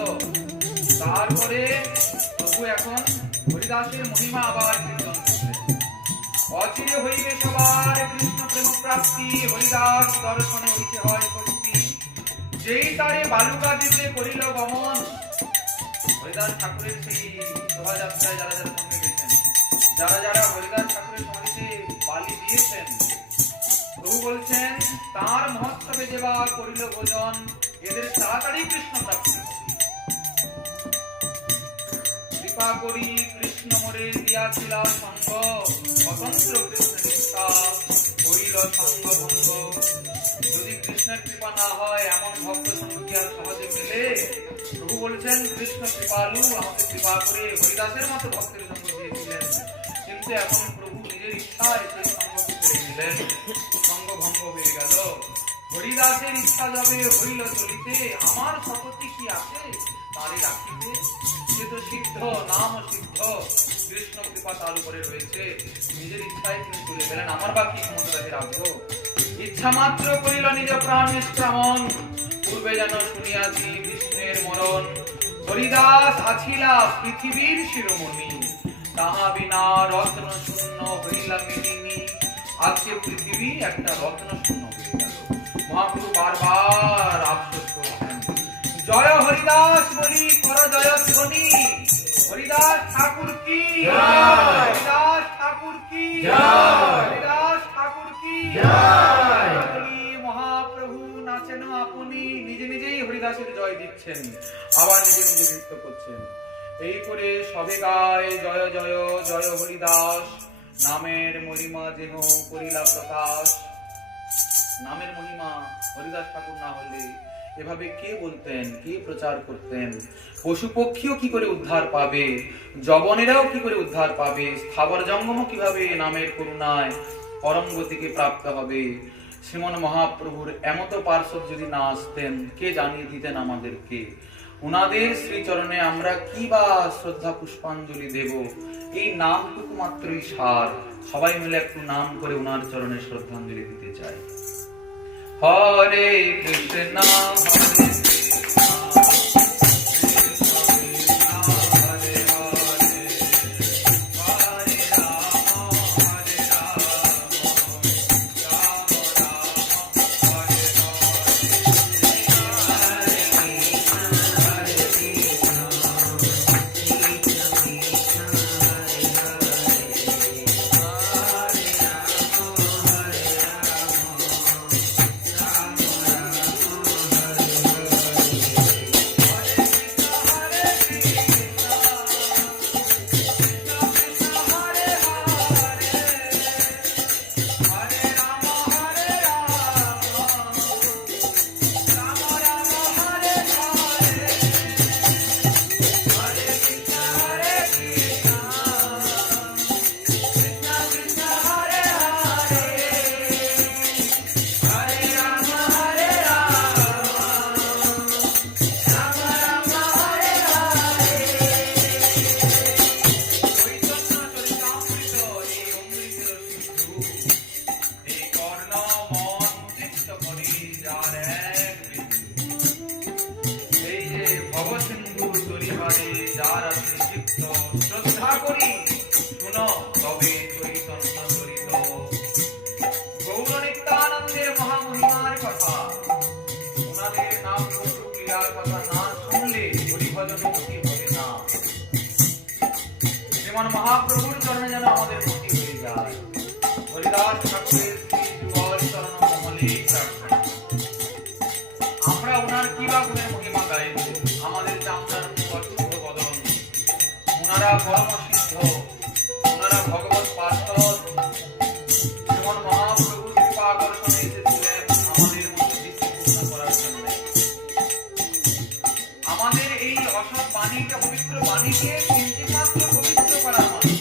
তারপরে প্রভু এখন হরিদাসের মহিমা আবার কীর্তন করছেন। অচিরে হইবে সবার কৃষ্ণ প্রেম প্রাপ্তি, হরিদাস দর্শনে হইতে হয় শক্তি। যেই তারে বালুকা দিতে করিল গমন। হরিদাস ঠাকুরের সেই শোভাযাত্রায় যারা যারা সঙ্গে গেছেন, যারা যারা হরিদাস ঠাকুরের সমাধিতে বালি দিয়েছেন, প্রভু বলছেন তার মহোৎসবে যেবা করিল ভোজন, এদের তাড়াতাড়ি কৃষ্ণ প্রাপ্তি হবে। কৃপা করি কৃষ্ণ মোরে দিয়াছিল সঙ্গ, স্বতন্ত্র কৃষ্ণ নিষ্ঠা করিল সঙ্গ ভঙ্গ। যদি কৃষ্ণের কৃপা না হয়, এমন ভক্ত সঙ্গ কি আর সহজে মেলে? প্রভু বলছেন কৃষ্ণ কৃপালু, আমাকে কৃপা করে হরিদাসের মতো ভক্তের সঙ্গ দিয়েছিলেন, কিন্তু এখন প্রভু নিজের ইচ্ছায় সেই সঙ্গকে ছেড়ে দিলেন, সঙ্গ ভঙ্গ হয়ে গেল। হরিদাসের ইচ্ছা যাবে হইল চলিতে, আমার শপথি কি আছে তারে রাখিতে। সে তো সিদ্ধ, নাম সিদ্ধ, কৃষ্ণ কৃপা তার উপরে রয়েছে, নিজের ইচ্ছায় তিনি চলে গেলেন, আমার বা কি ক্ষমতা তাকে রাখবো। ইচ্ছা মাত্র করিল নিজ প্রাণ নিষ্ক্রমণ, পূর্বে যেন শুনিয়াছি বিষ্ণুর মরণ। হরিদাস আছিলা পৃথিবীর শিরোমণি, তাহা বিনা রত্ন শূন্য হইলা মেদিনী। আজকে পৃথিবী একটা রত্ন শূন্য হয়ে গেল। মহাপ্রভু বারবার আফসোস করছেন, জয় হরিদাস বলি কর জয় ধ্বনি। হরিদাস ঠাকুর কি জয়, হরিদাস ঠাকুর কি জয়, হরিদাস ঠাকুর কি জয়। মহাপ্রভু নাচেন আপনি, নিজে নিজেই হরিদাসের জয় দিচ্ছেন, আবার নিজে নিজে নৃত্য করছেন। এই করে সবে গায় জয় জয় জয় হরিদাস, নামের মহিমা যেহ করিলা প্রকাশ। নামের মহিমা হরিদাস ঠাকুর না হলে এভাবে কে বলতেন, কে প্রচার করতেন? পশু পক্ষীও কি করে উদ্ধার পাবে, জবনেরাও কি করে উদ্ধার পাবে, স্থাবর জঙ্গমও কিভাবে নামের করুণায় পরম গতিকে প্রাপ্ত হবে? শ্রীমন মহাপ্রভুর এমতো পার্শ্বদ যদি না আসতেন, কে জানিয়ে দিতেন আমাদেরকে? উনাদের শ্রীচরণে আমরা কি বা শ্রদ্ধা পুষ্পাঞ্জলি দেব? এই নামটুকু মাত্রই সার। সবাই মিলে একটু নাম করে উনার চরণে শ্রদ্ধাঞ্জলি দিতে চাই। হরে কৃষ্ণ হরে শ্রদ্ধা করি শুনো তবে চৈতন্য চরিত। গৌর নিত্যানন্দের মহামহিমার কথা, ওনাদের নাম ক্রিয়ার কথা না শুনলে হরিভজনে গতি হবে না। শ্রীমান মহাপ্রভুর চরণে যেন আমাদের গতি হয়ে যায়। হরিদাস ঠাকুরের শ্রী যুগল চরণ কমলে প্রার্থনা। আমরা ওনার কি বা গুণের মহিমা গাইব? আমাদের চামড়ার বদন, ওনারা পরম সিদ্ধ, ওনারা ভগবত পার্ষদ, যেমন মহাপ্রভুর কৃপা আকর্ষণে এসেছিলেন আমাদের মধ্যে দীক্ষিত করার জন্য। আমাদের এই অসৎ বাণীকে, পবিত্র বাণীকে কিঞ্চিৎ মাত্র পবিত্র করার মানুষ,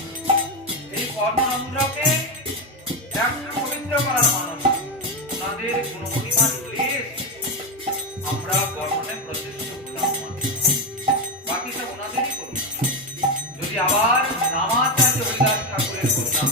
এই কর্ণরন্ধ্রকে একটু পবিত্র করার মানুষ, ওনাদের গুণমহিমার ক্লেশ আমরা বর্ণনে প্রচেষ্ট হলাম মাত্র। বাকি সব ওনাদেরই করুন। যদি আবার নামাচার্য হরিদাস ঠাকুরের করুণা